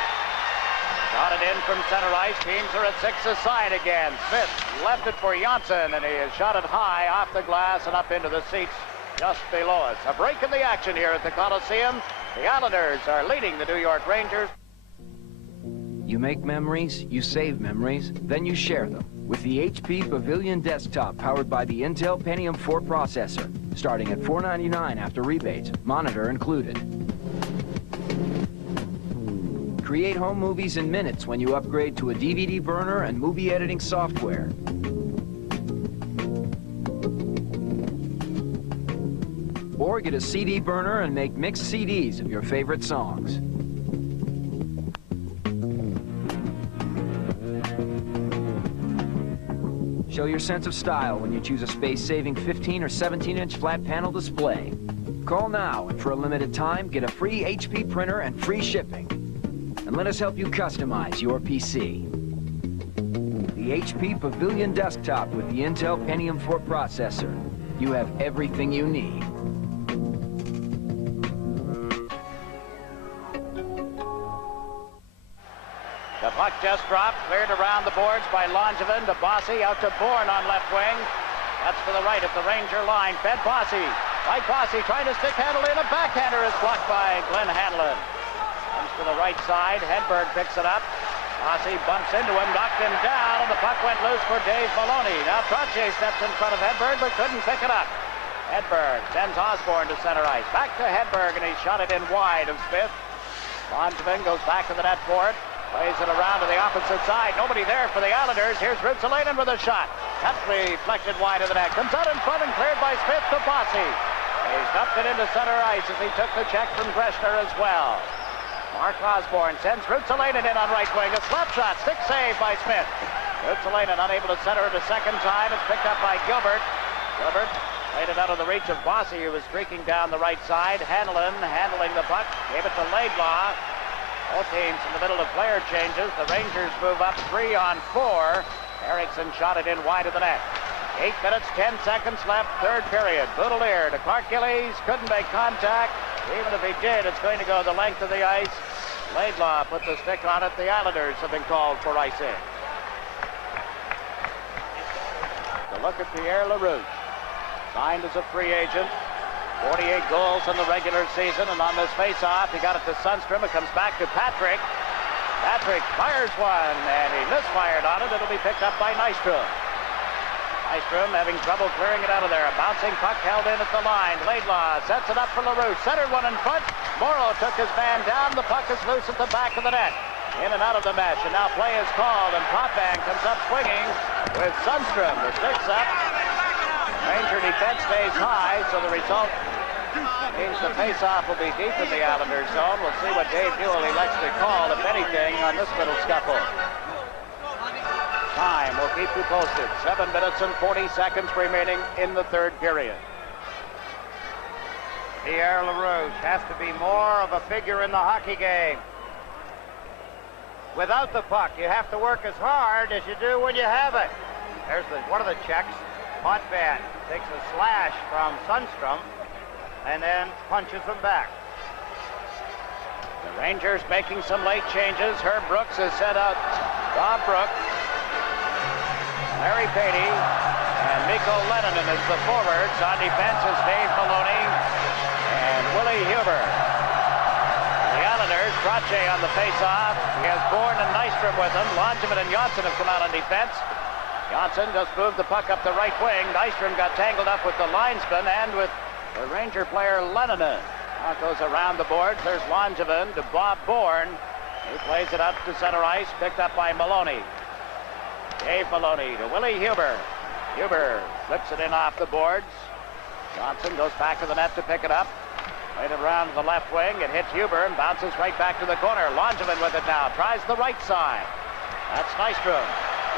Got it in from center ice. Teams are at 6 aside again. Smith left it for Janssen, and he has shot it high off the glass and up into the seats just below us. A break in the action here at the Coliseum. The Islanders are leading the New York Rangers. You make memories, you save memories, then you share them with the HP Pavilion Desktop powered by the Intel Pentium 4 processor, starting at $499 after rebates, monitor included. Create home movies in minutes when you upgrade to a DVD burner and movie editing software. Or get a CD burner and make mixed CDs of your favorite songs. Show your sense of style when you choose a space-saving 15 or 17-inch flat panel display. Call now, and for a limited time, get a free HP printer and free shipping. And let us help you customize your PC. The HP Pavilion Desktop with the Intel Pentium 4 processor. You have everything you need. The puck just dropped, cleared around the boards by Langevin to Bossy, out to Bourne on left wing. That's to the right at the Ranger line. Fed Bossy. Mike Bossy trying to stick handle in. A backhander is blocked by Glenn Hanlon. Comes to the right side. Hedberg picks it up. Bossy bumps into him, knocked him down, and the puck went loose for Dave Maloney. Now Trottier steps in front of Hedberg, but couldn't pick it up. Hedberg sends Osborne to center ice. Back to Hedberg, and he shot it in wide of Smith. Langevin goes back to the net for it. Plays it around to the opposite side. Nobody there for the Islanders. Here's Rutsalainen with a shot. That's reflected wide of the net. Comes out in front and cleared by Smith to Bossy. He stuffed it into center ice as he took the check from Greshner as well. Mark Osborne sends Rutsalainen in on right wing. A slap shot. Stick save by Smith. Rutsalainen unable to center it a second time. It's picked up by Gilbert. Gilbert played it out of the reach of Bossy, who was streaking down the right side. Hanlon handling the puck. Gave it to Laidlaw. Both teams in the middle of player changes. The Rangers move up 3 on 4. Eriksson shot it in wide of the net. 8 minutes, 10 seconds left, third period. Boudelier to Clark Gillies. Couldn't make contact. Even if he did, it's going to go the length of the ice. Laidlaw put the stick on it. The Islanders have been called for icing. To look at Pierre LaRouche. Signed as a free agent. 48 goals in the regular season, and on this face-off, he got it to Sundstrom. It comes back to Patrick. Patrick fires one, and he misfired on it. It'll be picked up by Nystrom. Nystrom having trouble clearing it out of there. A bouncing puck held in at the line. Laidlaw sets it up for LaRouche. Centered one in front. Morrow took his man down. The puck is loose at the back of the net. In and out of the mesh, and now play is called, and Potvin comes up swinging with Sundstrom. The stick's up. Ranger defense stays high, so the result means the face-off will be deep in the Islanders zone. We'll see what Dave Newell elects to call, if anything, on this little scuffle. Time, we'll keep you posted. 7 minutes and 40 seconds remaining in the third period. Pierre LaRouche has to be more of a figure in the hockey game. Without the puck, you have to work as hard as you do when you have it. There's one of the checks. Potvin takes a slash from Sundstrom and then punches him back. The Rangers making some late changes. Herb Brooks has sent out Bob Brooks, Larry Patey, and Mikko Leninen as the forwards. On defense is Dave Maloney and Willie Huber. The Islanders, Trottier on the face-off. He has Bourne and Nystrom with him. Langevin and Janssen have come out on defense. Janssen just moved the puck up the right wing. Nystrom got tangled up with the linesman and with the Ranger player Leninen. Now it goes around the boards. There's Langevin to Bob Bourne. He plays it up to center ice, picked up by Maloney. Dave Maloney to Willie Huber. Huber flips it in off the boards. Johnson goes back to the net to pick it up. Played it around to the left wing. It hits Huber and bounces right back to the corner. Langevin with it now. Tries the right side. That's Nystrom.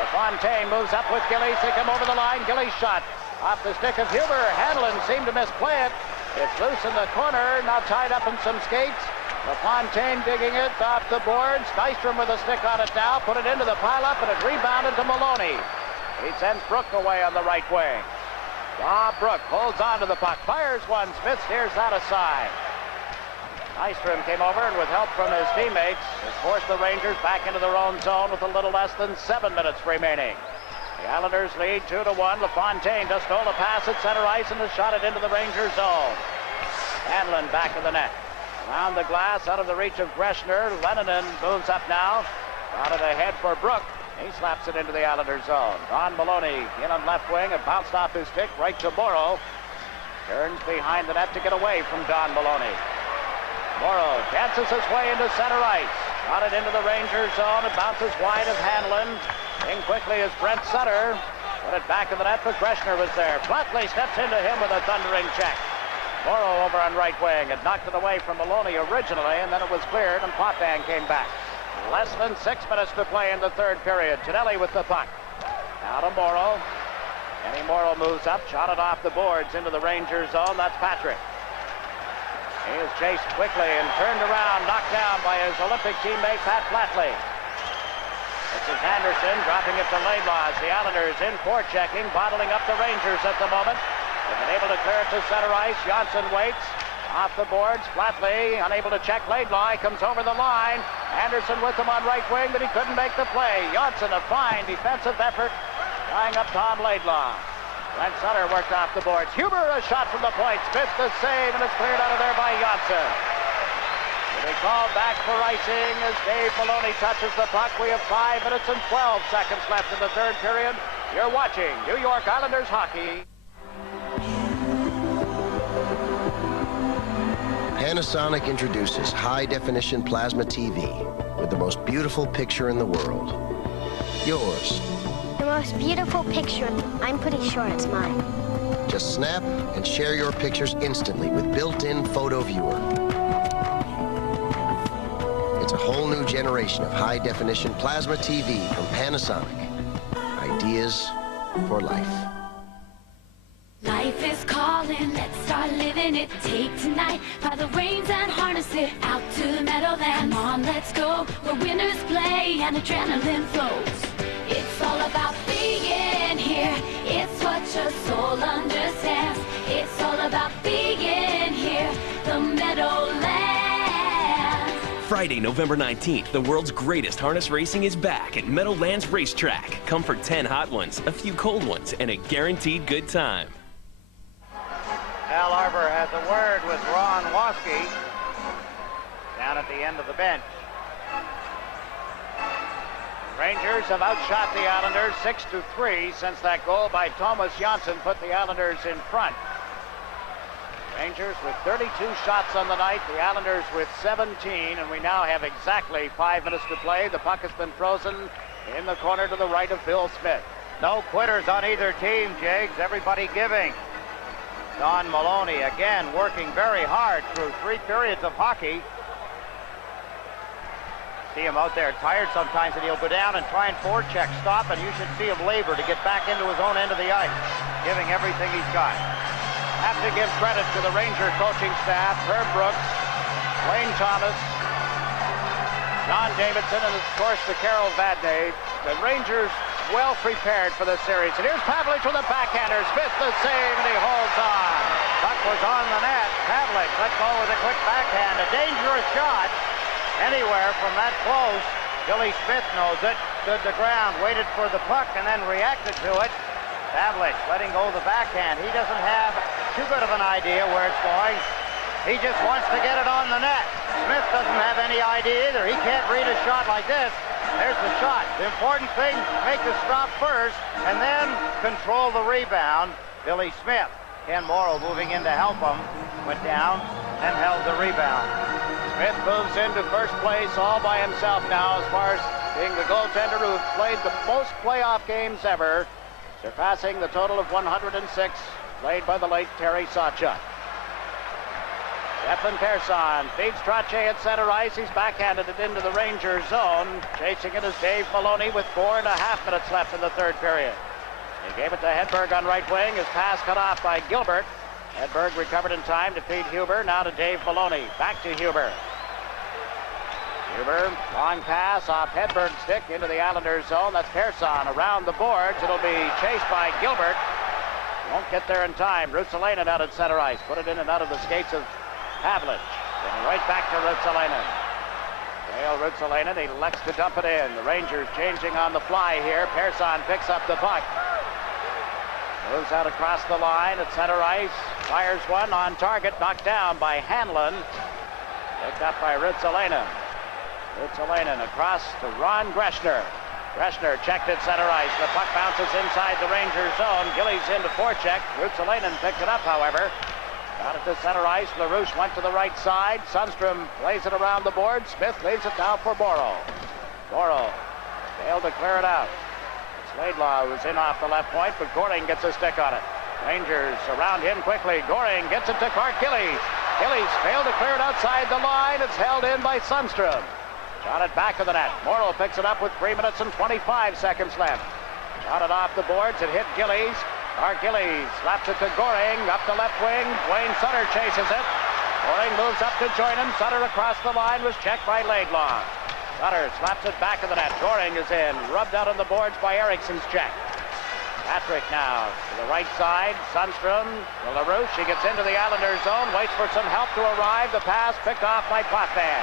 LaFontaine moves up with Gillies. They come over the line. Gillies shot off the stick of Huber. Hanlon seemed to misplay it. It's loose in the corner. Now tied up in some skates. LaFontaine digging it off the boards. Nystrom with a stick on it now. Put it into the pileup, and it rebounded to Maloney. He sends Brook away on the right wing. Bob Brook holds on to the puck. Fires one. Smith steers that aside. Nystrom came over, and with help from his teammates, has forced the Rangers back into their own zone with a little less than 7 minutes remaining. The Islanders lead 2-1. LaFontaine just stole a pass at center ice and has shot it into the Rangers zone. Hanlon back of the net. Around the glass, out of the reach of Greshner. Lennon moves up now. Got it ahead for Brook. He slaps it into the Islanders zone. Don Maloney in on left wing and bounced off his stick right to Morrow. Turns behind the net to get away from Don Maloney. Morrow dances his way into center ice. Got it into the Rangers zone. It bounces wide of Hanlon. In quickly is Brent Sutter. Put it back in the net, but Greshner was there. Flatley steps into him with a thundering check. Morrow over on right wing and knocked it away from Maloney originally, and then it was cleared, and Potvin came back. Less than 6 minutes to play in the third period. Ginelli with the puck. Now to Morrow. Kenny Morrow moves up, shot it off the boards into the Rangers zone. That's Patrick. He is chased quickly and turned around, knocked down by his Olympic teammate, Pat Flatley. This is Anderson dropping it to Laidlaw. The Islanders in forechecking, bottling up the Rangers at the moment. They've been able to clear it to center ice. Johnson waits. Off the boards, Flatley unable to check Laidlaw. He comes over the line. Anderson with him on right wing, but he couldn't make the play. Johnson, a fine defensive effort, tying up Tom Laidlaw. Brent Sutter worked off the boards. Huber, a shot from the point. Smith the save, and it's cleared out of there by Johnson. Will be called back for icing as Dave Maloney touches the puck. We have 5 minutes and 12 seconds left in the third period. You're watching New York Islanders hockey. Panasonic introduces high-definition plasma TV with the most beautiful picture in the world. Yours. The most beautiful picture. I'm pretty sure it's mine. Just snap and share your pictures instantly with built-in photo viewer. It's a whole new generation of high-definition plasma TV from Panasonic. Ideas for life. Life is calling, let's start living it. Take tonight by the reins and harness it out to Meadowland. Come on, let's go, where winners play and adrenaline flows. It's all about being here, it's what your soul understands. It's all about being here, the Meadowlands. Friday, November 19th, the world's greatest harness racing is back at Meadowlands Racetrack. Come for 10 hot ones, a few cold ones, and a guaranteed good time. Al Arbor has a word with Ron Waskey down at the end of the bench. Rangers have outshot the Islanders 6-3 since that goal by Thomas Janssen put the Islanders in front. Rangers with 32 shots on the night, the Islanders with 17, and we now have exactly 5 minutes to play. The puck has been frozen in the corner to the right of Bill Smith. No quitters on either team, Jags. Everybody giving. Don Maloney again working very hard through 3 periods of hockey. See him out there tired sometimes, and he'll go down and try and forecheck stop, and you should see him labor to get back into his own end of the ice, giving everything he's got. Have to give credit to the Ranger coaching staff, Herb Brooks, Wayne Thomas, John Davidson, and of course the Carol Vadnais. The Rangers well prepared for the series. And here's Pavlich with a backhander. Smith the save, and he holds on. Puck was on the net. Pavlich let go with a quick backhand. A dangerous shot anywhere from that close. Billy Smith knows it. Stood the ground, waited for the puck, and then reacted to it. Pavlich letting go of the backhand. He doesn't have too good of an idea where it's going. He just wants to get it on the net. Smith doesn't have any idea either. He can't read a shot like this. There's the shot. The important thing, make the stop first, and then control the rebound. Billy Smith. Ken Morrow moving in to help him. Went down and held the rebound. Smith moves into first place all by himself now as far as being the goaltender who played the most playoff games ever, surpassing the total of 106 played by the late Terry Sawchuk. Stefan Persson feeds Trache at center ice. He's backhanded it into the Rangers zone. Chasing it is Dave Maloney with 4.5 minutes left in the third period. He gave it to Hedberg on right wing. His pass cut off by Gilbert. Hedberg recovered in time to feed Huber. Now to Dave Maloney. Back to Huber. Huber, long pass off Hedberg's stick into the Islanders zone. That's Persson around the boards. It'll be chased by Gilbert. Won't get there in time. Ruotsalainen out at center ice. Put it in and out of the skates of Pavlich. And right back to Ruotsalainen. Dale Ruotsalainen, he elects to dump it in. The Rangers changing on the fly here. Persson picks up the puck. Moves out across the line at center ice. Fires one on target. Knocked down by Hanlon. Picked up by Ruotsalainen. Ruotsalainen across to Ron Greshner. Greshner checked at center ice. The puck bounces inside the Rangers zone. Gillies into forecheck. Ruotsalainen picked it up, however. Got it to center ice. LaRouche went to the right side. Sundstrom plays it around the board. Smith leaves it now for Borrow. Borrow failed to clear it out. Laidlaw was in off the left point, but Goring gets a stick on it. Rangers around him quickly. Goring gets it to Clark Gillies. Gillies failed to clear it outside the line. It's held in by Sundstrom. Shot it back of the net. Morrow picks it up with 3 minutes and 25 seconds left. Shot it off the boards. It hit Gillies. Clark Gillies slaps it to Goring. Up the left wing. Wayne Sutter chases it. Goring moves up to join him. Sutter across the line was checked by Laidlaw. Sutter slaps it back of the net. Goring is in. Rubbed out on the boards by Eriksson's check. Patrick now to the right side. Sundstrom to LaRouche. He gets into the Islanders zone. Waits for some help to arrive. The pass picked off by Potvin.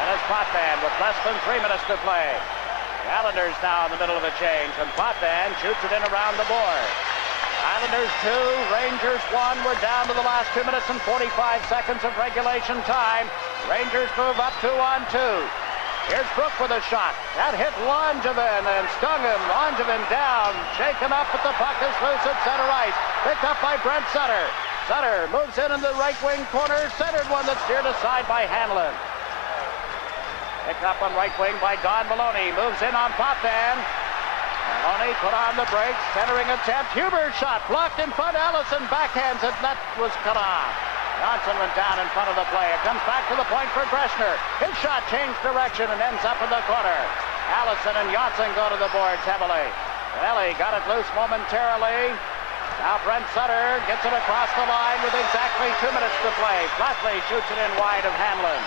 And it's Potvin with less than 3 minutes to play. The Islanders now in the middle of a change. And Potvin shoots it in around the board. Islanders 2, Rangers 1. We're down to the last 2 minutes and 45 seconds of regulation time. Rangers move up 2-on-2. Here's Brook with a shot. That hit Langevin and stung him. Langevin down, shaken up, but the puck is loose at center ice. Picked up by Brent Sutter. Sutter moves in the right wing corner. Centered one that's steered aside by Hanlon. Picked up on right wing by Don Maloney. Moves in on Potvin. Maloney put on the brakes. Centering attempt. Huber's shot blocked in front. Allison backhands it. That was cut off. Johnson went down in front of the play. It comes back to the point for Greshner. His shot changed direction and ends up in the corner. Allison and Johnson go to the boards heavily. Ellie got it loose momentarily. Now Brent Sutter gets it across the line with exactly 2 minutes to play. Flatley shoots it in wide of Hanlon.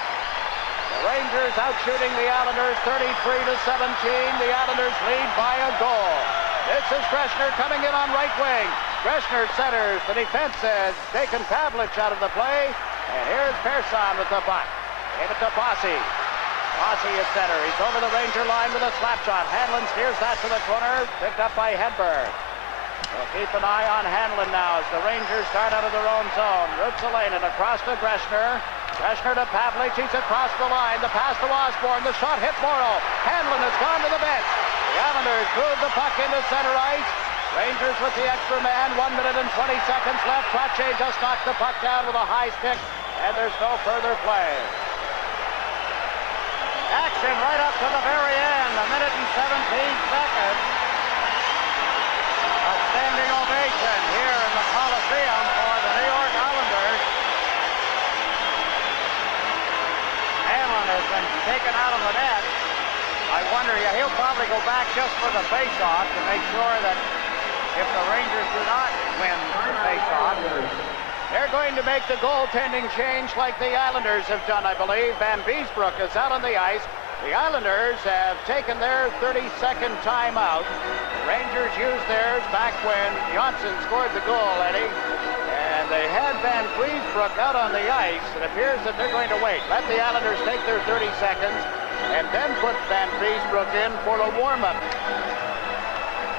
The Rangers out shooting the Islanders 33-17. The Islanders lead by a goal. This is Greshner coming in on right wing. Greshner centers. The defense has taken Pavlich out of the play. And here's Persson with the puck. Gave it to Bossy. Bossy at center. He's over the Ranger line with a slap shot. Hanlon steers that to the corner. Picked up by Hedberg. We'll keep an eye on Hanlon now as the Rangers start out of their own zone. Ruotsalainen across to Greshner. Greshner to Pavlich. He's across the line. The pass to Osborne. The shot hit Morrow. Hanlon has gone to the bench. The Islanders move the puck into center ice. Rangers with the extra man. 1 minute and 20 seconds left. Trache just knocked the puck down with a high stick. And there's no further play. Action right up to the very end. 1 minute and 17 seconds. A standing ovation here in the Coliseum for the New York Islanders. Hanlon has been taken out of the net. I wonder, he'll probably go back just for the face-off to make sure that if the Rangers do not win the face-off, they're going to make the goaltending change like the Islanders have done, I believe. Van Beesbrook is out on the ice. The Islanders have taken their 32nd timeout. The Rangers used theirs back when Johnson scored the goal, Eddie. And they had Van Beesbrook out on the ice. It appears that they're going to wait. Let the Islanders take their 30 seconds and then put Van Beesbrook in for a warm-up.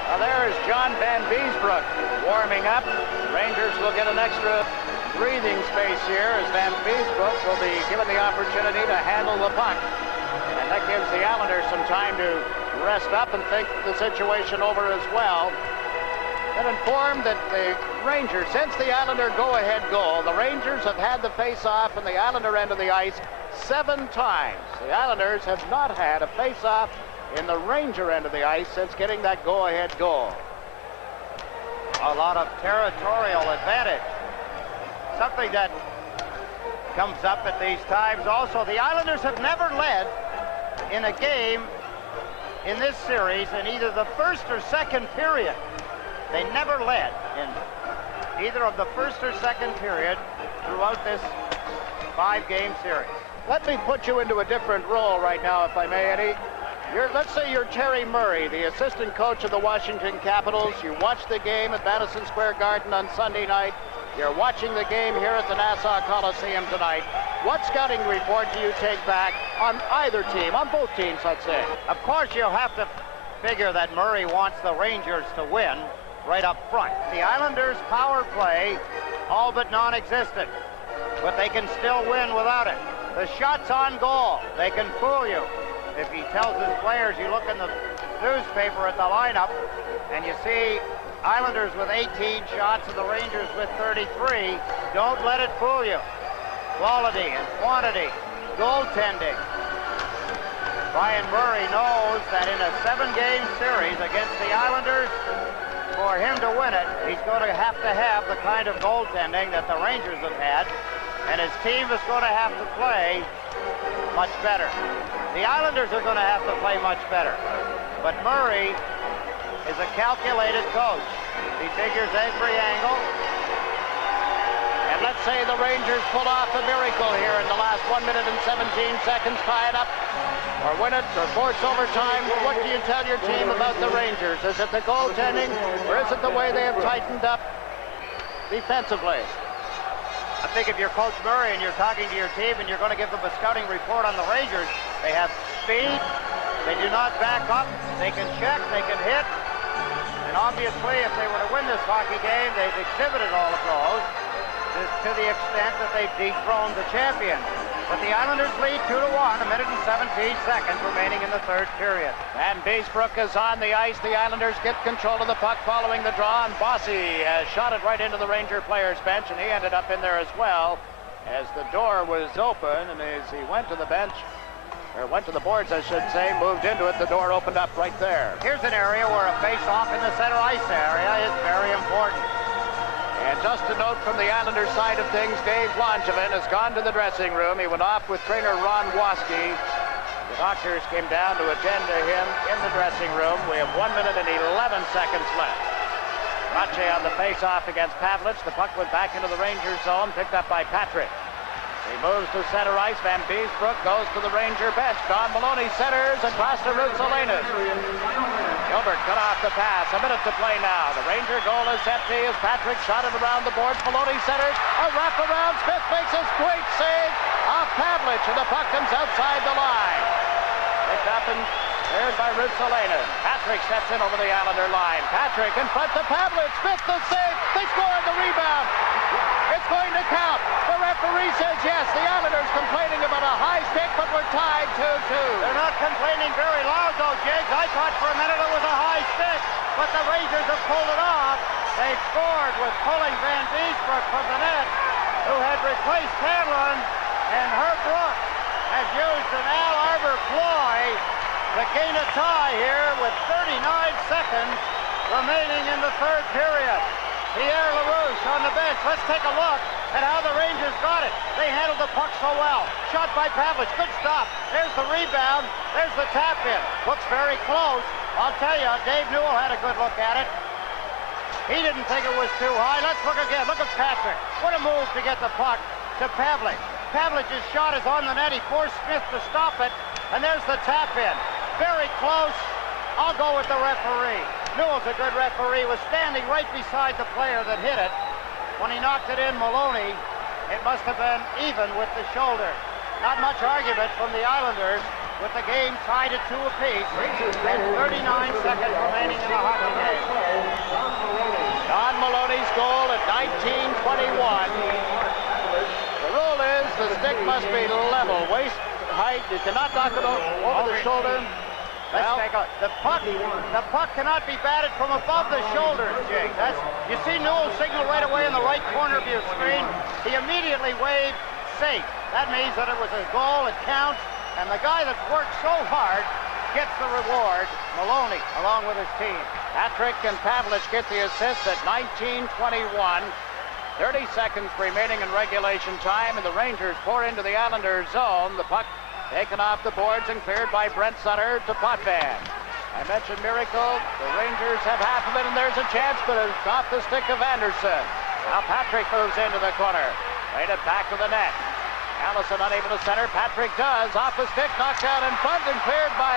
Now there's John Van Beesbrook warming up. The Rangers will get an extra breathing space here as Van Beesbrook will be given the opportunity to handle the puck. And that gives the Islanders some time to rest up and think the situation over as well. been informed that the Rangers, since the Islander go-ahead goal, the Rangers have had the face-off in the Islander end of the ice 7 times. The Islanders have not had a face-off in the Ranger end of the ice since getting that go-ahead goal. A lot of territorial advantage. Something that comes up at these times also. The Islanders have never led in a game in this series in either the first or second period. They never led in either of the first or second period throughout this 5-game series. Let me put you into a different role right now, if I may, Eddie. Let's say you're Terry Murray, the assistant coach of the Washington Capitals. You watched the game at Madison Square Garden on Sunday night. You're watching the game here at the Nassau Coliseum tonight. What scouting report do you take back on either team, on both teams, let's say? Of course, you'll have to figure that Murray wants the Rangers to win right up front. The Islanders' power play, all but non-existent, but they can still win without it. The shots on goal, they can fool you. If he tells his players, you look in the newspaper at the lineup, and you see Islanders with 18 shots and the Rangers with 33. Don't let it fool you. Quality and quantity, goaltending. Brian Murray knows that in a 7-game series against the Islanders, for him to win it, he's going to have the kind of goaltending that the Rangers have had, and his team is going to have to play much better. The Islanders are going to have to play much better, but Murray is a calculated coach. He figures every angle. And let's say the Rangers pull off a miracle here in the last 1 minute and 17 seconds, tie it up, or win it, or force overtime. What do you tell your team about the Rangers? Is it the goaltending, or is it the way they have tightened up defensively? I think if you're Coach Murray and you're talking to your team and you're going to give them a scouting report on the Rangers, they have speed, they do not back up, they can check, they can hit, and obviously if they were to win this hockey game, they've exhibited all of those to the extent that they've dethroned the champion. But the Islanders lead 2-1, 1 minute and 17 seconds remaining in the 3rd period. And Beesbrook is on the ice. The Islanders get control of the puck following the draw, and Bossy has shot it right into the Ranger players' bench, and he ended up in there as well as the door was open, and as he went to the bench, or went to the boards, I should say, moved into it, the door opened up right there. Here's an area where a face-off in the center ice area is very important. And just a note from the Islanders side of things, Dave Langevin has gone to the dressing room. He went off with trainer Ron Waski. The doctors came down to attend to him in the dressing room. We have 1 minute and 11 seconds left. Rache on the face-off against Pavlich. The puck went back into the Rangers zone, picked up by Patrick. He moves to center ice. Van Beesbrook goes to the Ranger bench. Don Maloney centers across to Rutsalaitis. Gilbert cut off the pass. A minute to play now. The Ranger goal is empty as Patrick shot it around the boards. Maloney centers. A wraparound. Smith makes his great save off Pavlich, and the puck comes outside the line. Picked up and cleared by Rutsalaitis. Patrick steps in over the Islander line. Patrick in front to Pavlich. Smith the save. They score the rebound. It's going to count. The referee says yes. The Islanders complaining about a high stick, but we're tied 2-2. They're not complaining very loud, though, Jiggs. I thought for a minute it was a high stick, but the Rangers have pulled it off. They scored with pulling Van Beesbrook from the net, who had replaced Hanlon, and Herb Brook has used an Al Arbor ploy to gain a tie here with 39 seconds remaining in the 3rd period. Pierre LaRouche on the bench. Let's take a look at how the Rangers got it. They handled the puck so well. Shot by Pavlich. Good stop. There's the rebound. There's the tap in. Looks very close. I'll tell you, Dave Newell had a good look at it. He didn't think it was too high. Let's look again. Look at Patrick. What a move to get the puck to Pavlich. Pavlich's shot is on the net. He forced Smith to stop it. And there's the tap in. Very close. I'll go with the referee. Newell's a good referee. Was standing right beside the player that hit it. When he knocked it in, Maloney, it must have been even with the shoulder. Not much argument from the Islanders with the game tied at 2 apiece and 39 seconds remaining in the hockey game. Don Maloney's goal at 19:21. The rule is the stick must be level, waist height. You cannot knock it over the shoulder. Let's take a, the puck cannot be batted from above the shoulders, Jake. You see Newell's signal right away in the right corner of your screen. He immediately waved safe. That means that it was a goal, it counts, and the guy that's worked so hard gets the reward, Maloney, along with his team. Patrick and Pavlich get the assist at 19:21. 30 seconds remaining in regulation time, and the Rangers pour into the Islanders' zone. The puck taken off the boards and cleared by Brent Sutter to Potvin. I mentioned miracle. The Rangers have half of it, and there's a chance, but it's off the stick of Anderson. Now Patrick moves into the corner. Played it back to the net. Allison unable to center. Patrick does. Off the stick, knocked out in front, and cleared by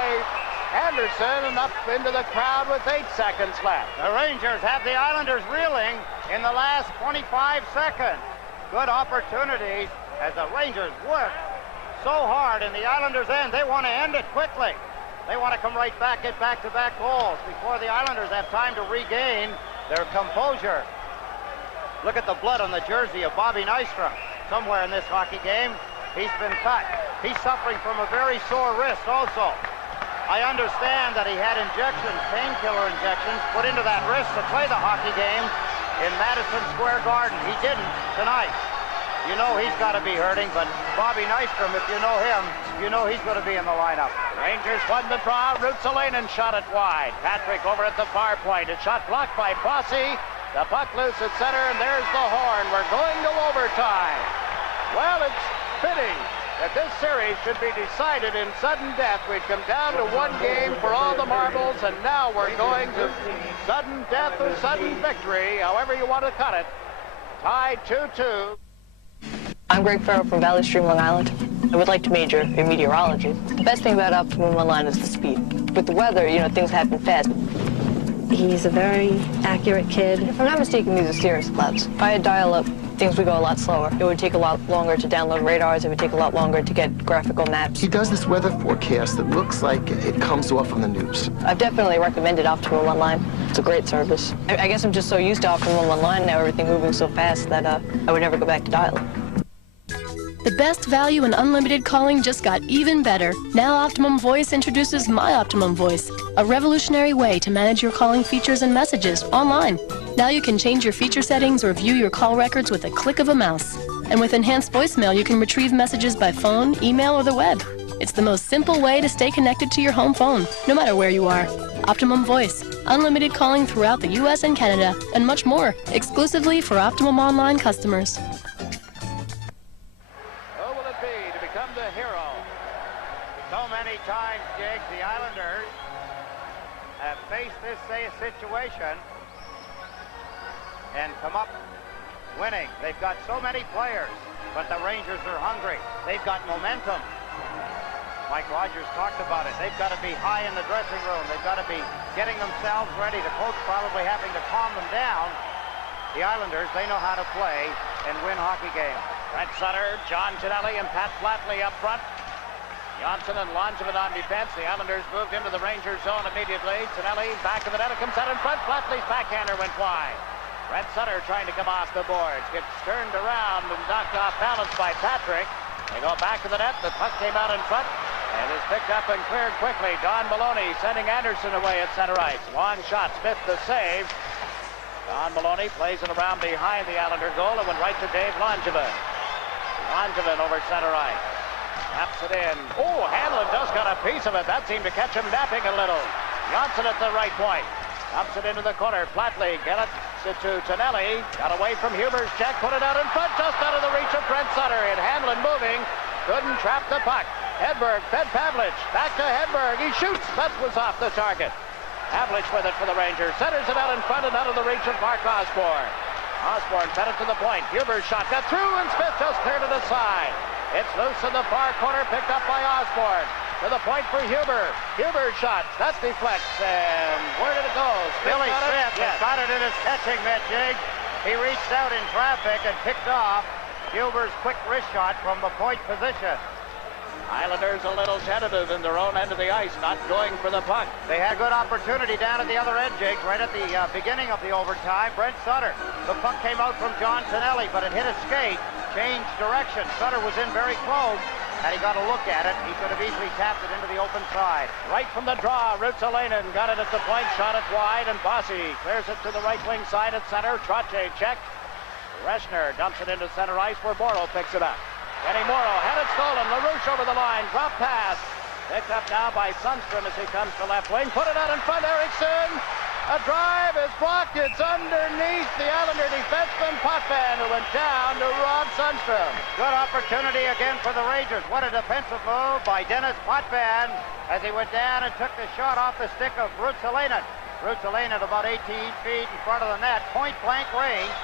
Anderson, and up into the crowd with 8 seconds left. The Rangers have the Islanders reeling in the last 25 seconds. Good opportunity as the Rangers work so hard in the Islanders' end. They want to end it quickly. They want to come right back, get back-to-back goals before the Islanders have time to regain their composure. Look at the blood on the jersey of Bobby Nystrom. Somewhere in this hockey game, he's been cut. He's suffering from a very sore wrist also. I understand that he had injections, painkiller injections, put into that wrist to play the hockey game in Madison Square Garden. He didn't tonight. You know he's got to be hurting, but Bobby Nystrom, if you know him, you know he's going to be in the lineup. Rangers won the draw. Rutsalainen shot it wide. Patrick over at the far point. A shot blocked by Bossy. The puck loose at center, and there's the horn. We're going to overtime. Well, it's fitting that this series should be decided in sudden death. We'd come down to one game for all the marbles, and now we're going to sudden death or sudden victory, however you want to cut it. Tied 2-2. I'm Greg Farrell from Valley Stream, Long Island. I would like to major in meteorology. The best thing about Optimum Online is the speed. With the weather, you know, things happen fast. He's a very accurate kid. If I'm not mistaken, these are Cirrus clouds. If I had dial-up, things would go a lot slower. It would take a lot longer to download radars. It would take a lot longer to get graphical maps. He does this weather forecast that looks like it comes off on the news. I've definitely recommended Optimum Online. It's a great service. I guess I'm just so used to Optimum Online now, everything moving so fast that I would never go back to dial-up. The best value in unlimited calling just got even better. Now Optimum Voice introduces My Optimum Voice, a revolutionary way to manage your calling features and messages online. Now you can change your feature settings or view your call records with a click of a mouse. And with enhanced voicemail, you can retrieve messages by phone, email, or the web. It's the most simple way to stay connected to your home phone, no matter where you are. Optimum Voice, unlimited calling throughout the US and Canada, and much more, exclusively for Optimum Online customers. Situation and come up winning. They've got so many players, but the Rangers are hungry. They've got momentum. Mike Rogers talked about it. They've got to be high in the dressing room. They've got to be getting themselves ready. The coach probably having to calm them down. The Islanders, they know how to play and win hockey games. Brent Sutter, John Ginelli, and Pat Flatley up front. Johnson and Langevin on defense. The Islanders moved into the Rangers zone immediately. Ginelli back of the net. It comes out in front. Flatley's backhander went wide. Brent Sutter trying to come off the boards. Gets turned around and knocked off balance by Patrick. They go back to the net. The puck came out in front and is picked up and cleared quickly. Don Maloney sending Anderson away at center ice. Long shot. Smith the save. Don Maloney plays it around behind the Islander goal. It went right to Dave Langevin. Langevin over center ice. Taps it in. Oh, Hanlon just got a piece of it. That seemed to catch him napping a little. Johnson at the right point. Dumps it into the corner. Flatley get it to Tonelli. Got away from Huber's check. Put it out in front. Just out of the reach of Brent Sutter. And Hanlon moving. Couldn't trap the puck. Hedberg fed Pavlich. Back to Hedberg. He shoots. That was off the target. Pavlich with it for the Rangers. Centers it out in front and out of the reach of Mark Osborne. Osborne fed it to the point. Huber's shot got through and Smith just cleared it aside. It's loose in the far corner, picked up by Osborne. To the point for Huber. Huber's shot. That deflects. And where did it go? Billy Smith got it in his catching mitt, Jig. He reached out in traffic and picked off Huber's quick wrist shot from the point position. Islanders a little tentative in their own end of the ice, not going for the puck. They had a good opportunity down at the other end, Jake, right at the beginning of the overtime. Brent Sutter. The puck came out from John Tonelli, but it hit a skate, changed direction. Sutter was in very close. Had he got a look at it, he could have easily tapped it into the open side. Right from the draw, Ruotsalainen got it at the point, shot it wide, and Bossy clears it to the right wing side at center. Trottier checked. Reschner dumps it into center ice where Morrow picks it up. Kenny Morrow had it stolen. LaRouche over the line. Drop pass. Picked up now by Sundstrom as he comes to left wing. Put it out in front. Eriksson. A drive is blocked. It's underneath the Islander defenseman Potvin, who went down to Rob Sundstrom. Good opportunity again for the Rangers. What a defensive move by Dennis Potvin as he went down and took the shot off the stick of Ruotsalainen. Ruotsalainen about 18 feet in front of the net, point-blank range,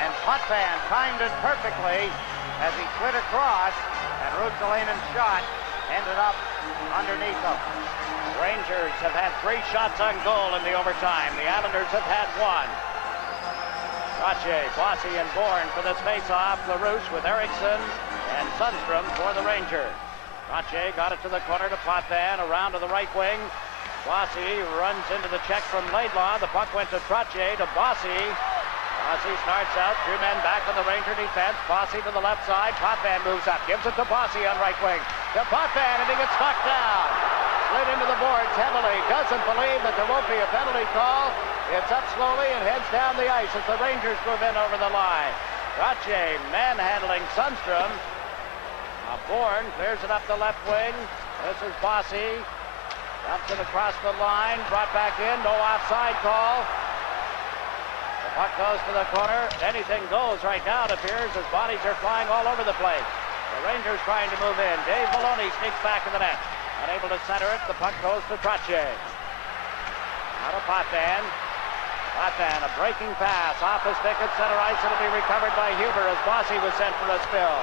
and Potvin timed it perfectly as he slid across, and Ruotsalainen's shot ended up underneath him. Rangers have had 3 shots on goal in the overtime. The Islanders have had 1. Trottier, Bossy, and Bourne for this face-off. LaRouche with Eriksson and Sundstrom for the Rangers. Trottier got it to the corner to Potvin, around to the right wing. Bossy runs into the check from Laidlaw. The puck went to Trottier, to Bossy. Bossy starts out, 2 men back on the Ranger defense. Bossy to the left side. Potvin moves up, gives it to Bossy on right wing. To Potvin, and he gets knocked down. Slid into the boards heavily. Doesn't believe that there won't be a penalty call. It's up slowly and heads down the ice as the Rangers move in over the line. Trottier manhandling Sundstrom. Now Bourne clears it up the left wing. This is Bossy. Dumps it across the line. Brought back in. No offside call. The puck goes to the corner. Anything goes right now, it appears, as bodies are flying all over the place. The Rangers trying to move in. Dave Maloney sneaks back in the net. Unable to center it. The puck goes to Trottier. Now to Potvin. Potvin, a breaking pass off the stick at center ice. It'll be recovered by Huber as Bossy was sent for a spill.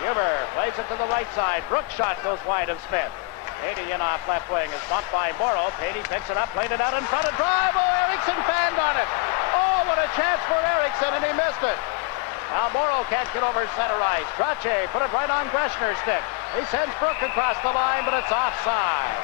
Huber plays it to the right side. Brooks' shot goes wide of Smith. Patey in off left wing is bumped by Morrow. Patey picks it up, played it out in front of drive. Oh, Eriksson fanned on it. Oh, what a chance for Eriksson, and he missed it. Now Morrow can't get over center ice. Trottier put it right on Greshner's stick. He sends Brook across the line, but it's offside.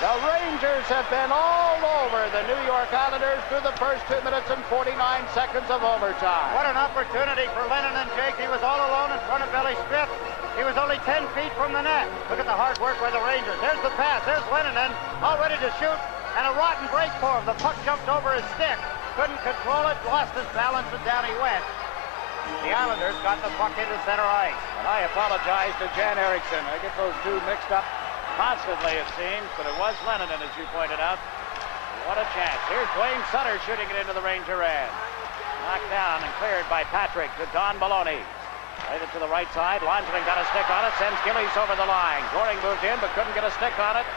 The Rangers have been all over the New York Islanders through the first 2 minutes and 49 seconds of overtime. What an opportunity for Lennon and Jake. He was all alone in front of Billy Smith. He was only 10 feet from the net. Look at the hard work by the Rangers. There's the pass. There's Lennon all ready to shoot. And a rotten break for him. The puck jumped over his stick. Couldn't control it. Lost his balance, and down he went. The Islanders got the puck into center ice. And I apologize to Jan Eriksson. I get those two mixed up constantly, it seems, but it was Lennon, as you pointed out. What a chance. Here's Dwayne Sutter shooting it into the Ranger end. Knocked down and cleared by Patrick to Don Maloney. Played it to the right side. Linesman got a stick on it, sends Gillies over the line. Goring moved in, but couldn't get a stick on it.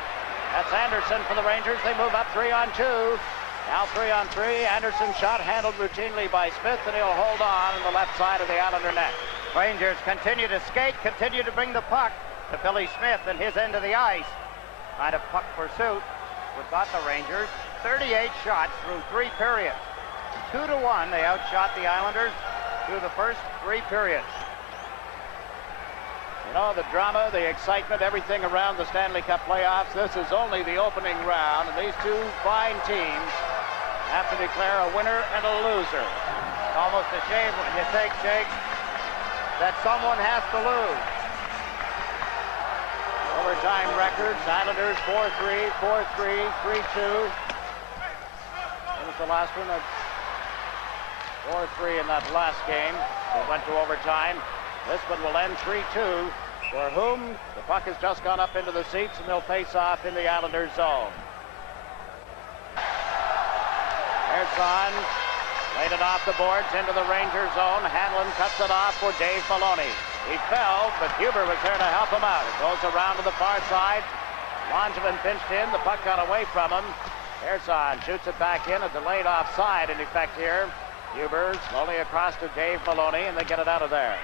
That's Anderson for the Rangers. They move up 3-on-2. Now 3-on-3. Anderson's shot handled routinely by Smith, and he'll hold on the left side of the Islander net. Rangers continue to skate, continue to bring the puck to Billy Smith and his end of the ice. Kind of puck pursuit. We've got the Rangers 38 shots through 3 periods. 2-1, they outshot the Islanders through the first 3 periods. You know, the drama, the excitement, everything around the Stanley Cup playoffs. This is only the opening round, and these two fine teams have to declare a winner and a loser. It's almost a shame when you think, Jake, that someone has to lose. Overtime records, Islanders 4-3, 4-3, 3-2. What was the last one? 4-3 in that last game. It went to overtime. This one will end 3-2, for whom the puck has just gone up into the seats, and they'll face off in the Islanders zone. Ersson laid it off the boards into the Ranger zone. Hanlon cuts it off for Dave Maloney. He fell, but Huber was there to help him out. It goes around to the far side. Langevin pinched in. The puck got away from him. Ersson shoots it back in. A delayed offside in effect here. Huber slowly across to Dave Maloney, and they get it out of there.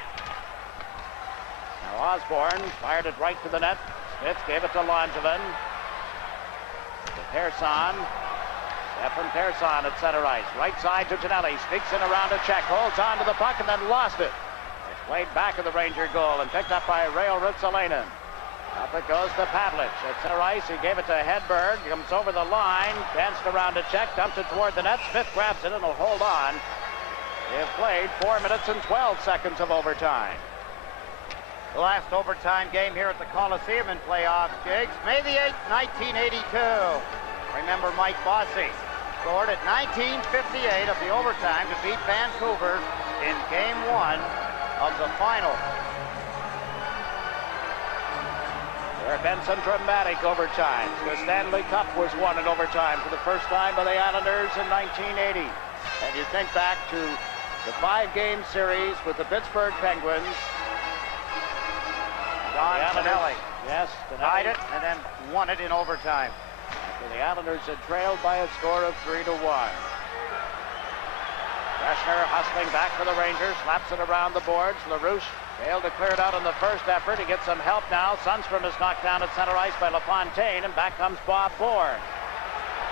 Now Osborne fired it right to the net. Smith gave it to Langevin. To Persson. Stefan Persson at center ice. Right side to Janelli. Sneaks in around a check. Holds on to the puck and then lost it. It's played back of the Ranger goal and picked up by Rail Ruotsalainen. Up it goes to Pavlich at center ice. He gave it to Hedberg. Comes over the line. Danced around a check. Dumps it toward the net. Smith grabs it and will hold on. They have played 4 minutes and 12 seconds of overtime. The last overtime game here at the Coliseum in playoffs, Jigs. May the 8th, 1982. Remember Mike Bossy scored at 19:58 of the overtime to beat Vancouver in Game 1 of the final. There had been some dramatic overtimes. The Stanley Cup was won in overtime for the first time by the Islanders in 1980. And you think back to the 5-game series with the Pittsburgh Penguins. Don Tonelli. Yes, tied it and then won it in overtime. After the Islanders had trailed by a score of 3-1. Greshner hustling back for the Rangers, slaps it around the boards. LaRouche failed to clear it out in the first effort. He gets some help now. Sundstrom is knocked down at center ice by LaFontaine, and back comes Bob Bourne.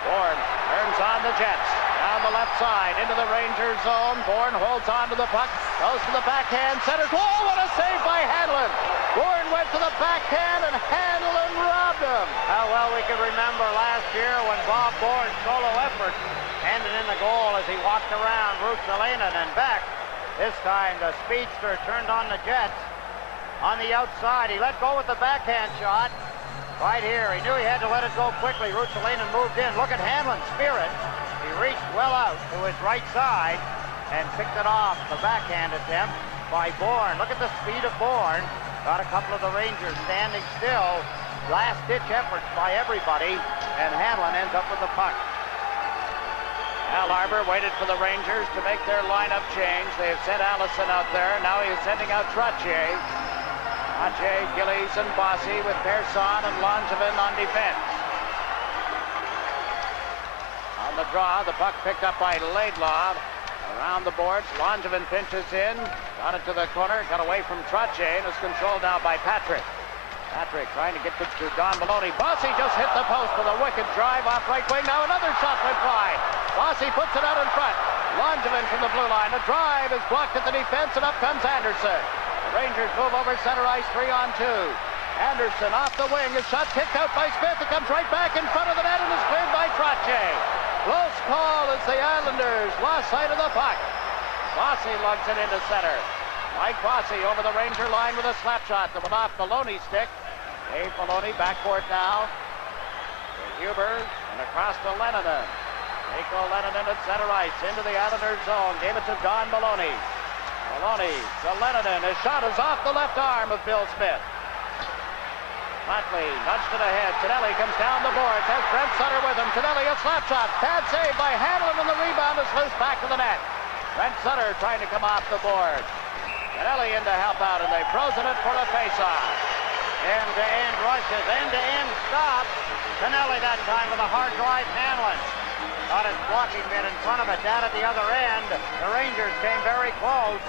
Bourne turns on the Jets. Down the left side, into the Rangers zone. Bourne holds on to the puck, goes to the backhand, centers. Oh, what a save by Hanlon! Bourne went to the backhand, and Hanlon robbed him. How well we can remember last year when Bob Bourne's solo effort handed in the goal as he walked around Ruotsalainen and back. This time the speedster turned on the Jets. On the outside, he let go with the backhand shot. Right here, he knew he had to let it go quickly. Ruotsalainen moved in. Look at Hanlon's spirit. He reached well out to his right side and picked it off the backhand attempt by Bourne. Look at the speed of Bourne. Got a couple of the Rangers standing still. Last-ditch efforts by everybody, and Hanlon ends up with the puck. Al Arbor waited for the Rangers to make their lineup change. They have sent Allison out there. Now he is sending out Trottier. Trottier, Gillies, and Bossy with Persson and Langevin on defense. On the draw, the puck picked up by Laidlaw. Around the boards, Langevin pinches in. Got it to the corner, got away from Trottier, and is controlled now by Patrick. Patrick trying to get to Don Maloney. Bossy just hit the post with a wicked drive off right wing. Now another shot went wide. Bossy puts it out in front. Langevin from the blue line. A drive is blocked at the defense, and up comes Anderson. The Rangers move over center ice 3-on-2. Anderson off the wing. His shot kicked out by Smith. It comes right back in front of the net and is cleared by Trottier. Close call as the Islanders lost sight of the puck. Bossy lugs it into center. Mike Bossy over the Ranger line with a slap shot that went off Maloney's stick. Dave Maloney backcourt now. To Huber and across to Lennon. Nico Lennon at center ice into the Islanders zone. Gave it to Don Maloney. Maloney to Lennon. His shot is off the left arm of Bill Smith. Motley nudged it ahead. Tonelli comes down the boards. Has Brent Sutter with him. Tonelli a slap shot. Bad save by Hanlon, and the rebound is loose back to the net. Brent Sutter trying to come off the board. Tonelli in to help out, and they've frozen it for a face-off. End-to-end rushes, end-to-end stops. Tonelli that time with a hard drive. Hanlon got his blocking bit in front of it. Down at the other end, the Rangers came very close.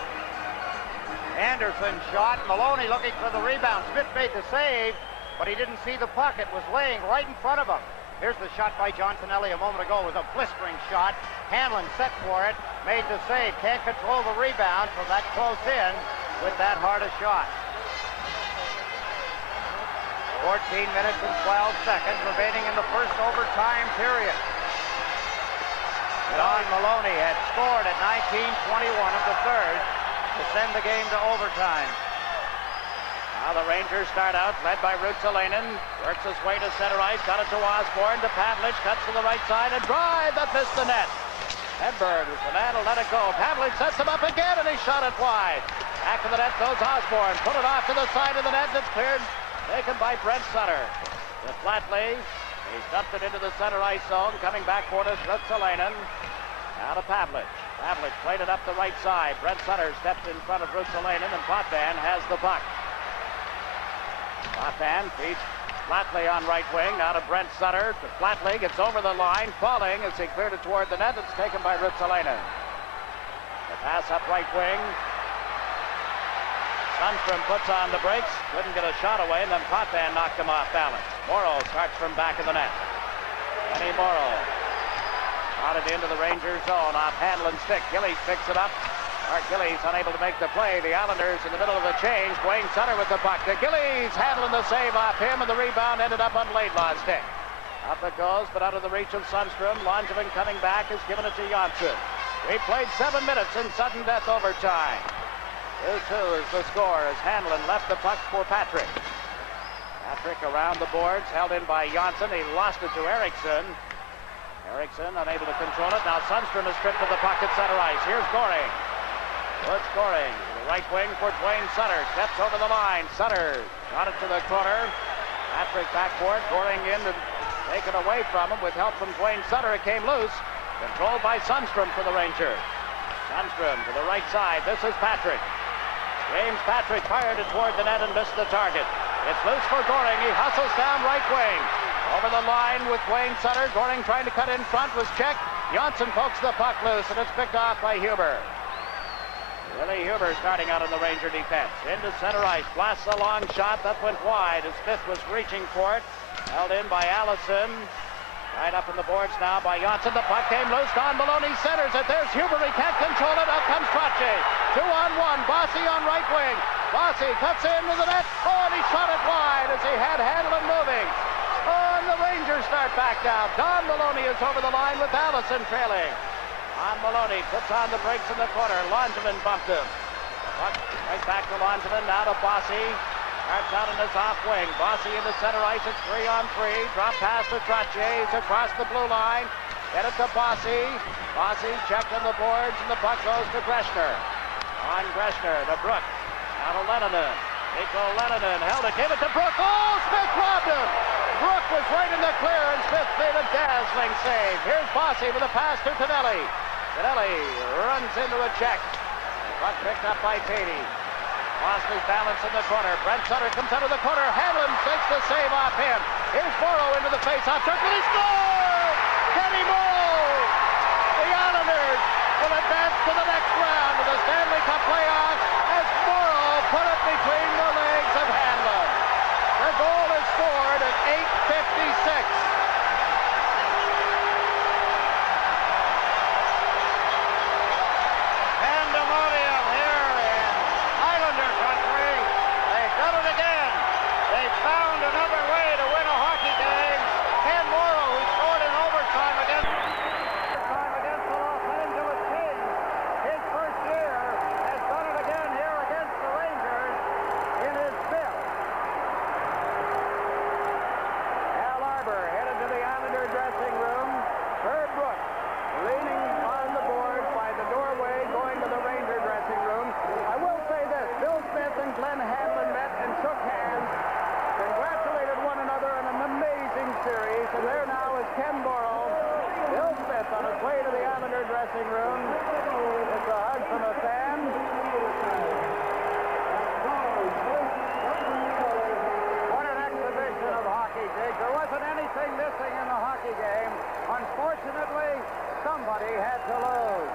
Anderson shot. Maloney looking for the rebound. Smith made the save, but he didn't see the puck. It was laying right in front of him. Here's the shot by John Tonelli a moment ago. It was a blistering shot. Hanlon set for it, made the save. Can't control the rebound from that close in with that hard a shot. 14 minutes and 12 seconds remaining in the first overtime period. Don Maloney had scored at 19:21 of the third to send the game to overtime. Now the Rangers start out, led by Ruotsalainen. Works his way to center ice, got it to Osborne, to Pavlich, cuts to the right side, and drive that missed the net. Hedberg was the man to let it go. Pavlich sets him up again, and he shot it wide. Back to the net goes Osborne. Put it off to the side of the net, and it's cleared. Taken by Brent Sutter. To Flatley. He dumped it into the center ice zone. Coming back for us, Ruotsalainen. Now to Pavlich. Pavlich played it up the right side. Brent Sutter stepped in front of Ruotsalainen, and Potvin has the puck. Potvin feeds Flatley on right wing. Now to Brent Sutter. To Flatley. Gets over the line. Falling as he cleared it toward the net. It's taken by Ruotsalainen. The pass up right wing. Sundstrom puts on the brakes. Couldn't get a shot away, and then Potvin knocked him off balance. Morrow starts from back of the net. Kenny Morrow. Out at the end of the Rangers zone off Hanlon's stick. Gillies picks it up. Art Gillies unable to make the play. The Islanders in the middle of the change. Dwayne Sutter with the puck. To Gillies, handling the save off him, and the rebound ended up on Laidlaw's stick. Up it goes, but out of the reach of Sundstrom. Langevin coming back has given it to Janssen. We played 7 minutes in sudden death overtime. 2-2 is the score as Hanlon left the puck for Patrick. Patrick around the boards, held in by Janssen. He lost it to Eriksson. Eriksson unable to control it. Now Sundstrom is stripped to the puck at center ice. Here's Goring. Good scoring. The right wing for Dwayne Sutter. Steps over the line. Sutter got it to the corner. Patrick backboard. Goring in to take it away from him with help from Dwayne Sutter. It came loose. Controlled by Sundstrom for the Rangers. Sundstrom to the right side. This is Patrick. James Patrick fired it toward the net and missed the target. It's loose for Goring. He hustles down right wing. Over the line with Dwayne Sutter. Goring trying to cut in front, was checked. Janssen pokes the puck loose, and it's picked off by Huber. Willie Huber starting out in the Ranger defense. Into center ice. Blasts a long shot. That went wide as Smith was reaching for it. Held in by Allison. Tied up in the boards now by Janssen. The puck came loose. Don Maloney centers it. There's Huber. He can't control it. Out comes Trottier. 2-on-1. Bossy on right wing. Bossy cuts into the net. Oh, and he shot it wide as he had Hanlon moving. Oh, and the Rangers start back down. Don Maloney is over the line with Allison trailing. Don Maloney puts on the brakes in the corner. Longeman bumped him. Puck right back to Longeman. Now to Bossy. Starts out in his off wing. Bossy in the center ice. It's 3-on-3. Drop pass to Trottier. He's across the blue line. Get it to Bossy. Bossy checked on the boards, and the puck goes to Greshner. On Greshner to Brook. Now to Lennon. Nico Lennon held it. Gave it to Brook. Oh, Smith robbed him. Brook was right in the clear, and Smith made a dazzling save. Here's Bossy with a pass to Tonelli. Tonelli runs into a check. Puck picked up by Patey. Lost his balance in the corner. Brent Sutter comes out of the corner. Hanlon takes the save off him. Here's Morrow into the face-off circle. He scores! Kenny Morrow! The Islanders will advance to the next round of the Stanley Cup playoffs as Morrow put it between the legs of Hanlon. The goal is scored at 8:56. Pandemonium here in Islander country. They've done it again. They found another way to win a hockey game. Ken Morrow, who scored in overtime against the Los Angeles Kings. His first year has done it again here against the Rangers in his fifth. Al Arbor headed to the Islander dressing room. Herb Brook leaning on the board by the doorway going to the Ranger dressing room. I will say this, Bill Smith and Glenn Hanlon met and shook hands, congratulated one another in an amazing series, and there now is Ken Morrow. Bill Smith on his way to the Islander dressing room. It's a hug from a fan. What an exhibition of hockey, Jake. There wasn't anything missing in the hockey game. Unfortunately, somebody had to lose.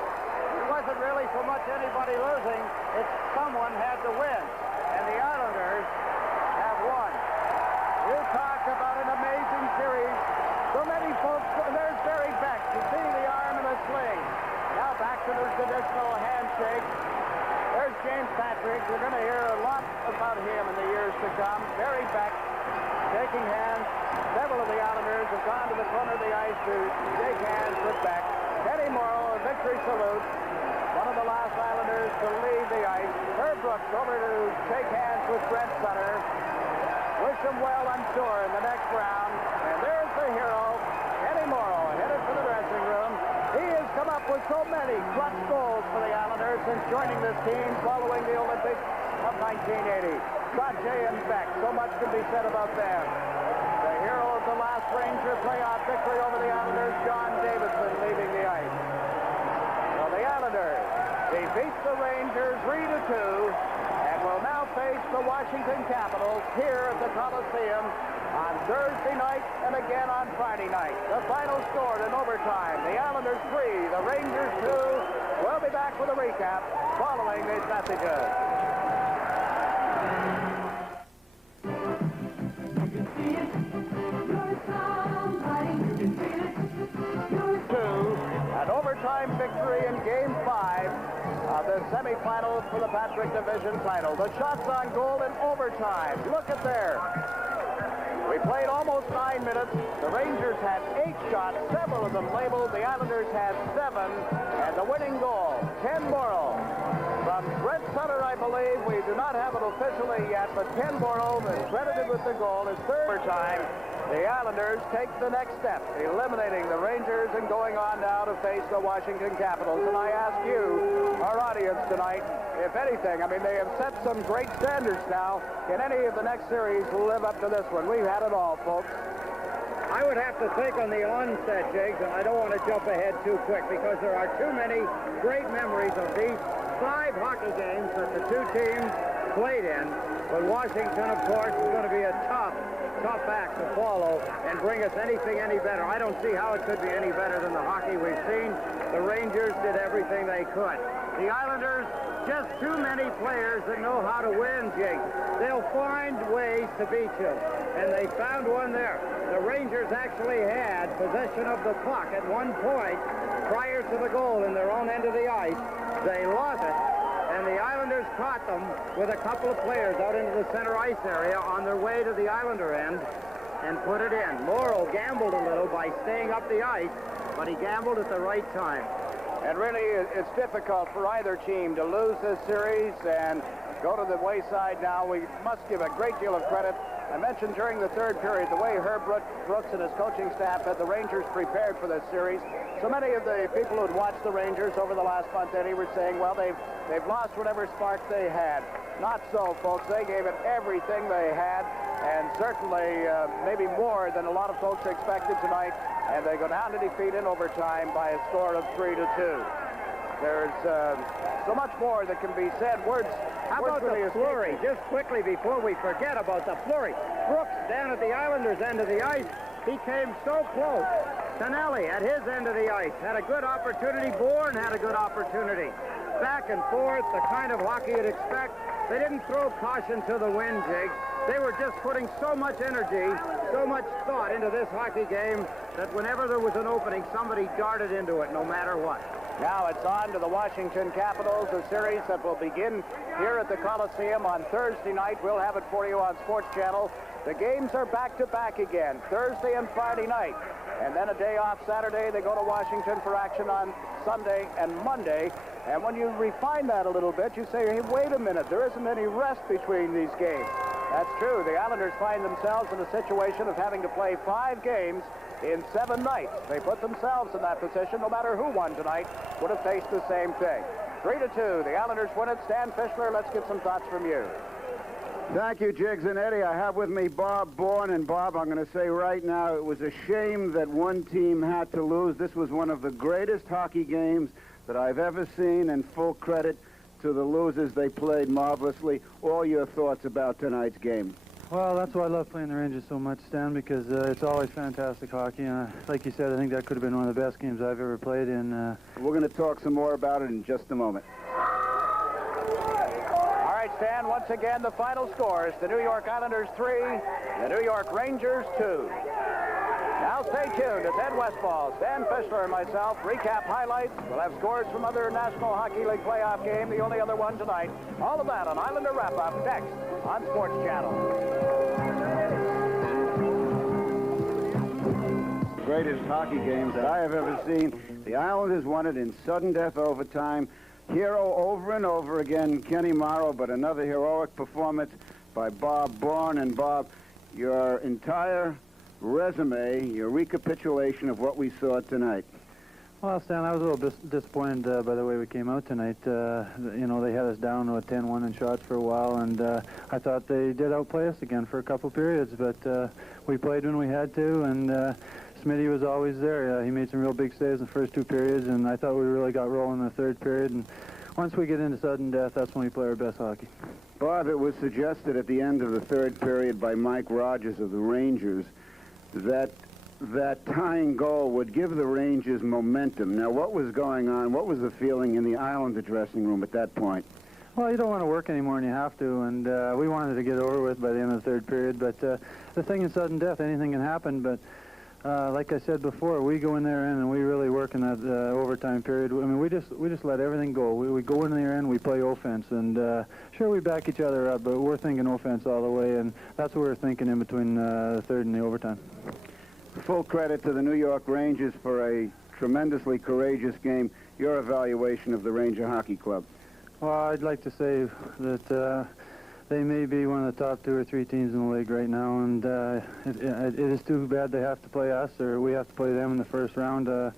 It wasn't really so much anybody losing, it's someone had to win. And the Islanders have won. You talk about an amazing series. So many folks, there's Barry Beck. You see the arm in a sling. Now back to the traditional handshake. There's James Patrick. We're going to hear a lot about him in the years to come. Barry Beck shaking hands. Several of the Islanders have gone to the corner of the ice to shake hands with Beck. Teddy Morrow, a victory salute. One of the last Islanders to leave the ice. Herb Brooks over to shake hands with Brent Sutter. Wish him well, I'm sure, in the next round. And there's the hero, Kenny Morrow, headed for the dressing room. He has come up with so many clutch goals for the Islanders since joining this team following the Olympics of 1980. Trottier and Beck, so much can be said about them. The hero of the last Ranger playoff victory over the Islanders, John Davidson, leaving the ice. So the Islanders defeat the Rangers 3-2 and will now face the Washington Capitals here at the Coliseum on Thursday night and again on Friday night. The final score in overtime, the Islanders 3, the Rangers 2. We'll be back with a recap following these messages. An overtime victory in Game 5 of the semifinals for the Patrick Division title. The shots on goal in overtime. Look at there. We played almost 9 minutes. The Rangers had 8 shots, several of them labeled. The Islanders had 7, and the winning goal, Ken Morrow. From Brett Sutter, I believe. We do not have it officially yet, but Ken Morrow is credited with the goal. His third time. The Islanders take the next step, eliminating the Rangers and going on now to face the Washington Capitals. And I ask you, our audience tonight, if anything, I mean, they have set some great standards now. Can any of the next series live up to this one? We've had it all, folks. I would have to think on the onset, Jiggs, and I don't want to jump ahead too quick because there are too many great memories of these 5 hockey games that the two teams played in. But Washington, of course, is going to be a tough act to follow and bring us anything any better. I don't see how it could be any better than the hockey we've seen. The Rangers did everything they could. The Islanders, just too many players that know how to win, Jake. They'll find ways to beat you, and they found one there. The Rangers actually had possession of the puck at one point prior to the goal in their own end of the ice. They lost it. And the Islanders caught them with a couple of players out into the center ice area on their way to the Islander end and put it in. Morrow gambled a little by staying up the ice, but he gambled at the right time. And really, it's difficult for either team to lose this series and go to the wayside now. We must give a great deal of credit. I mentioned during the third period the way Herb Brooks and his coaching staff had the Rangers prepared for this series. So many of the people who had watched the Rangers over the last month, Eddie, were saying, well, they've lost whatever spark they had. Not so, folks. They gave it everything they had, and certainly maybe more than a lot of folks expected tonight. And they go down to defeat in overtime by a score of 3-2. There's so much more that can be said. How about the flurry? Just quickly before we forget about the flurry. Brooks down at the Islanders' end of the ice. He came so close. Tonelli at his end of the ice had a good opportunity. Bourne had a good opportunity. Back and forth, the kind of hockey you'd expect. They didn't throw caution to the wind, Jiggs. They were just putting so much energy, so much thought into this hockey game that whenever there was an opening, somebody darted into it, no matter what. Now it's on to the Washington Capitals, a series that will begin here at the Coliseum on Thursday night. We'll have it for you on SportsChannel. The games are back-to-back again, Thursday and Friday night. And then a day off Saturday. They go to Washington for action on Sunday and Monday. And when you refine that a little bit, you say, hey, wait a minute, there isn't any rest between these games. That's true. The Islanders find themselves in a situation of having to play 5 games in 7 nights. They put themselves in that position. No matter who won tonight, would have faced the same thing. 3-2. The Islanders win it. Stan Fischler, let's get some thoughts from you. Thank you, Jiggs and Eddie. I have with me Bob Bourne. And Bob, I'm going to say right now, it was a shame that one team had to lose. This was one of the greatest hockey games that I've ever seen, and full credit to the losers. They played marvelously. All your thoughts about tonight's game? Well, that's why I love playing the Rangers so much, Stan, because it's always fantastic hockey. And like you said, I think that could have been one of the best games I've ever played in. We're going to talk some more about it in just a moment. All right, Stan, once again, the final scores. The New York Islanders 3, the New York Rangers 2. Now stay tuned as Ed Westfall, Stan Fischler, and myself recap highlights. We'll have scores from other National Hockey League playoff game, the only other one tonight. All of that on Islander Wrap-Up next on Sports Channel. Greatest hockey games that I have ever seen. The Islanders won it in sudden death overtime. Hero over and over again, Kenny Morrow, but another heroic performance by Bob Bourne. And Bob, your entire resume, your recapitulation of what we saw tonight. Well, Stan, I was a little disappointed by the way we came out tonight. You know, they had us down to a 10-1 in shots for a while, and I thought they did outplay us again for a couple periods, but we played when we had to, and Smitty was always there. He made some real big saves in the first 2 periods, and I thought we really got rolling in the third period, and once we get into sudden death, that's when we play our best hockey. Bob, it was suggested at the end of the third period by Mike Rogers of the Rangers that tying goal would give the Rangers momentum. Now, what was going on? What was the feeling in the Islander dressing room at that point? Well, you don't want to work anymore than you have to, and we wanted to get over with by the end of the third period. But the thing in sudden death, anything can happen. But Like I said before, we go in there and we really work in that overtime period. I mean, we just let everything go. We go in there and we play offense, and sure, we back each other up, but we're thinking offense all the way, and that's what we're thinking in between the third and the overtime. Full credit to the New York Rangers for a tremendously courageous game. Your evaluation of the Ranger Hockey Club? Well, I'd like to say that they may be one of the top 2 or 3 teams in the league right now, and it is too bad they have to play us, or we have to play them in the first round. I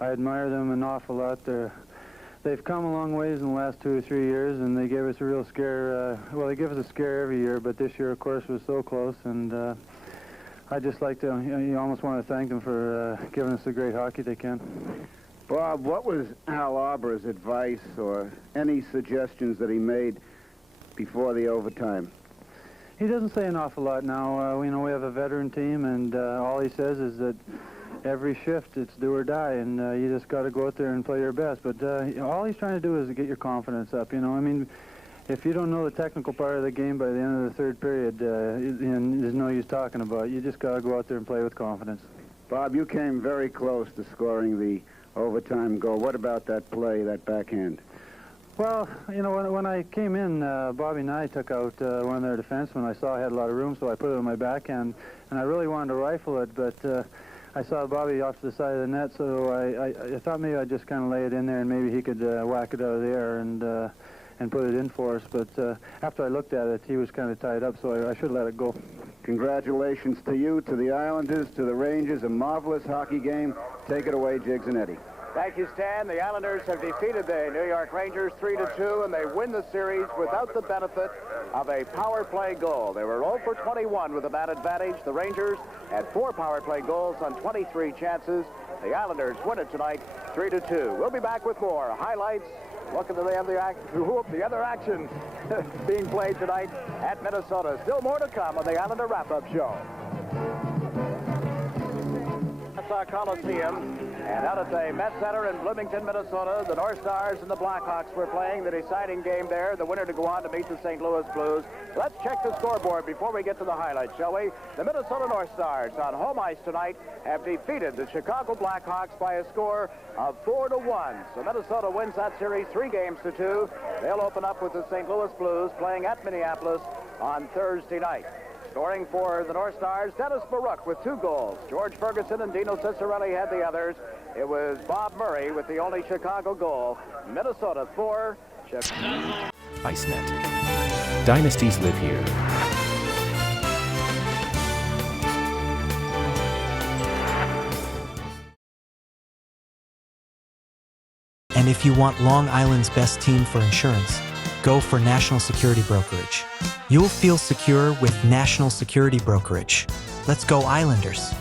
admire them an awful lot. They've come a long ways in the last 2 or 3 years, and they gave us a real scare. Well, they give us a scare every year, but this year, of course, was so close, and I'd just like to, you almost want to thank them for giving us the great hockey they can. Bob, what was Al Arbor's advice or any suggestions that he made before the overtime? He doesn't say an awful lot now. You know, we have a veteran team, and all he says is that every shift it's do or die, and you just got to go out there and play your best. But all he's trying to do is get your confidence up. You know, I mean, if you don't know the technical part of the game by the end of the third period, there's no use talking about it. You just got to go out there and play with confidence. Bob, you came very close to scoring the overtime goal. What about that play, that backhand? Well, you know, when I came in, Bobby and I took out one of their defensemen. I saw I had a lot of room, so I put it on my backhand, and I really wanted to rifle it, but I saw Bobby off to the side of the net, so I thought maybe I'd just kind of lay it in there, and maybe he could whack it out of the air and put it in for us. But after I looked at it, he was kind of tied up, so I should let it go. Congratulations to you, to the Islanders, to the Rangers. A marvelous hockey game. Take it away, Jiggs and Eddie. Thank you, Stan. The Islanders have defeated the New York Rangers 3-2, and they win the series without the benefit of a power play goal. They were 0 for 21 with a man advantage. The Rangers had 4 power play goals on 23 chances. The Islanders win it tonight 3-2. We'll be back with more highlights. Look at the other action being played tonight at Minnesota. Still more to come on the Islander Wrap-Up Show. Nassau Coliseum, and out at the Met Center in Bloomington, Minnesota, the North Stars and the Blackhawks were playing the deciding game there, the winner to go on to meet the St. Louis Blues. Let's check the scoreboard before we get to the highlights, shall we? The Minnesota North Stars on home ice tonight have defeated the Chicago Blackhawks by a score of 4-1. So Minnesota wins that series 3-2. They'll open up with the St. Louis Blues playing at Minneapolis on Thursday night. Scoring for the North Stars, Dennis Baruch with 2 goals. George Ferguson and Dino Ciccarelli had the others. It was Bob Murray with the only Chicago goal. Minnesota 4, Chicago. ICENET. Dynasties live here. And if you want Long Island's best team for insurance, go for National Security Brokerage. You'll feel secure with National Security Brokerage. Let's go Islanders.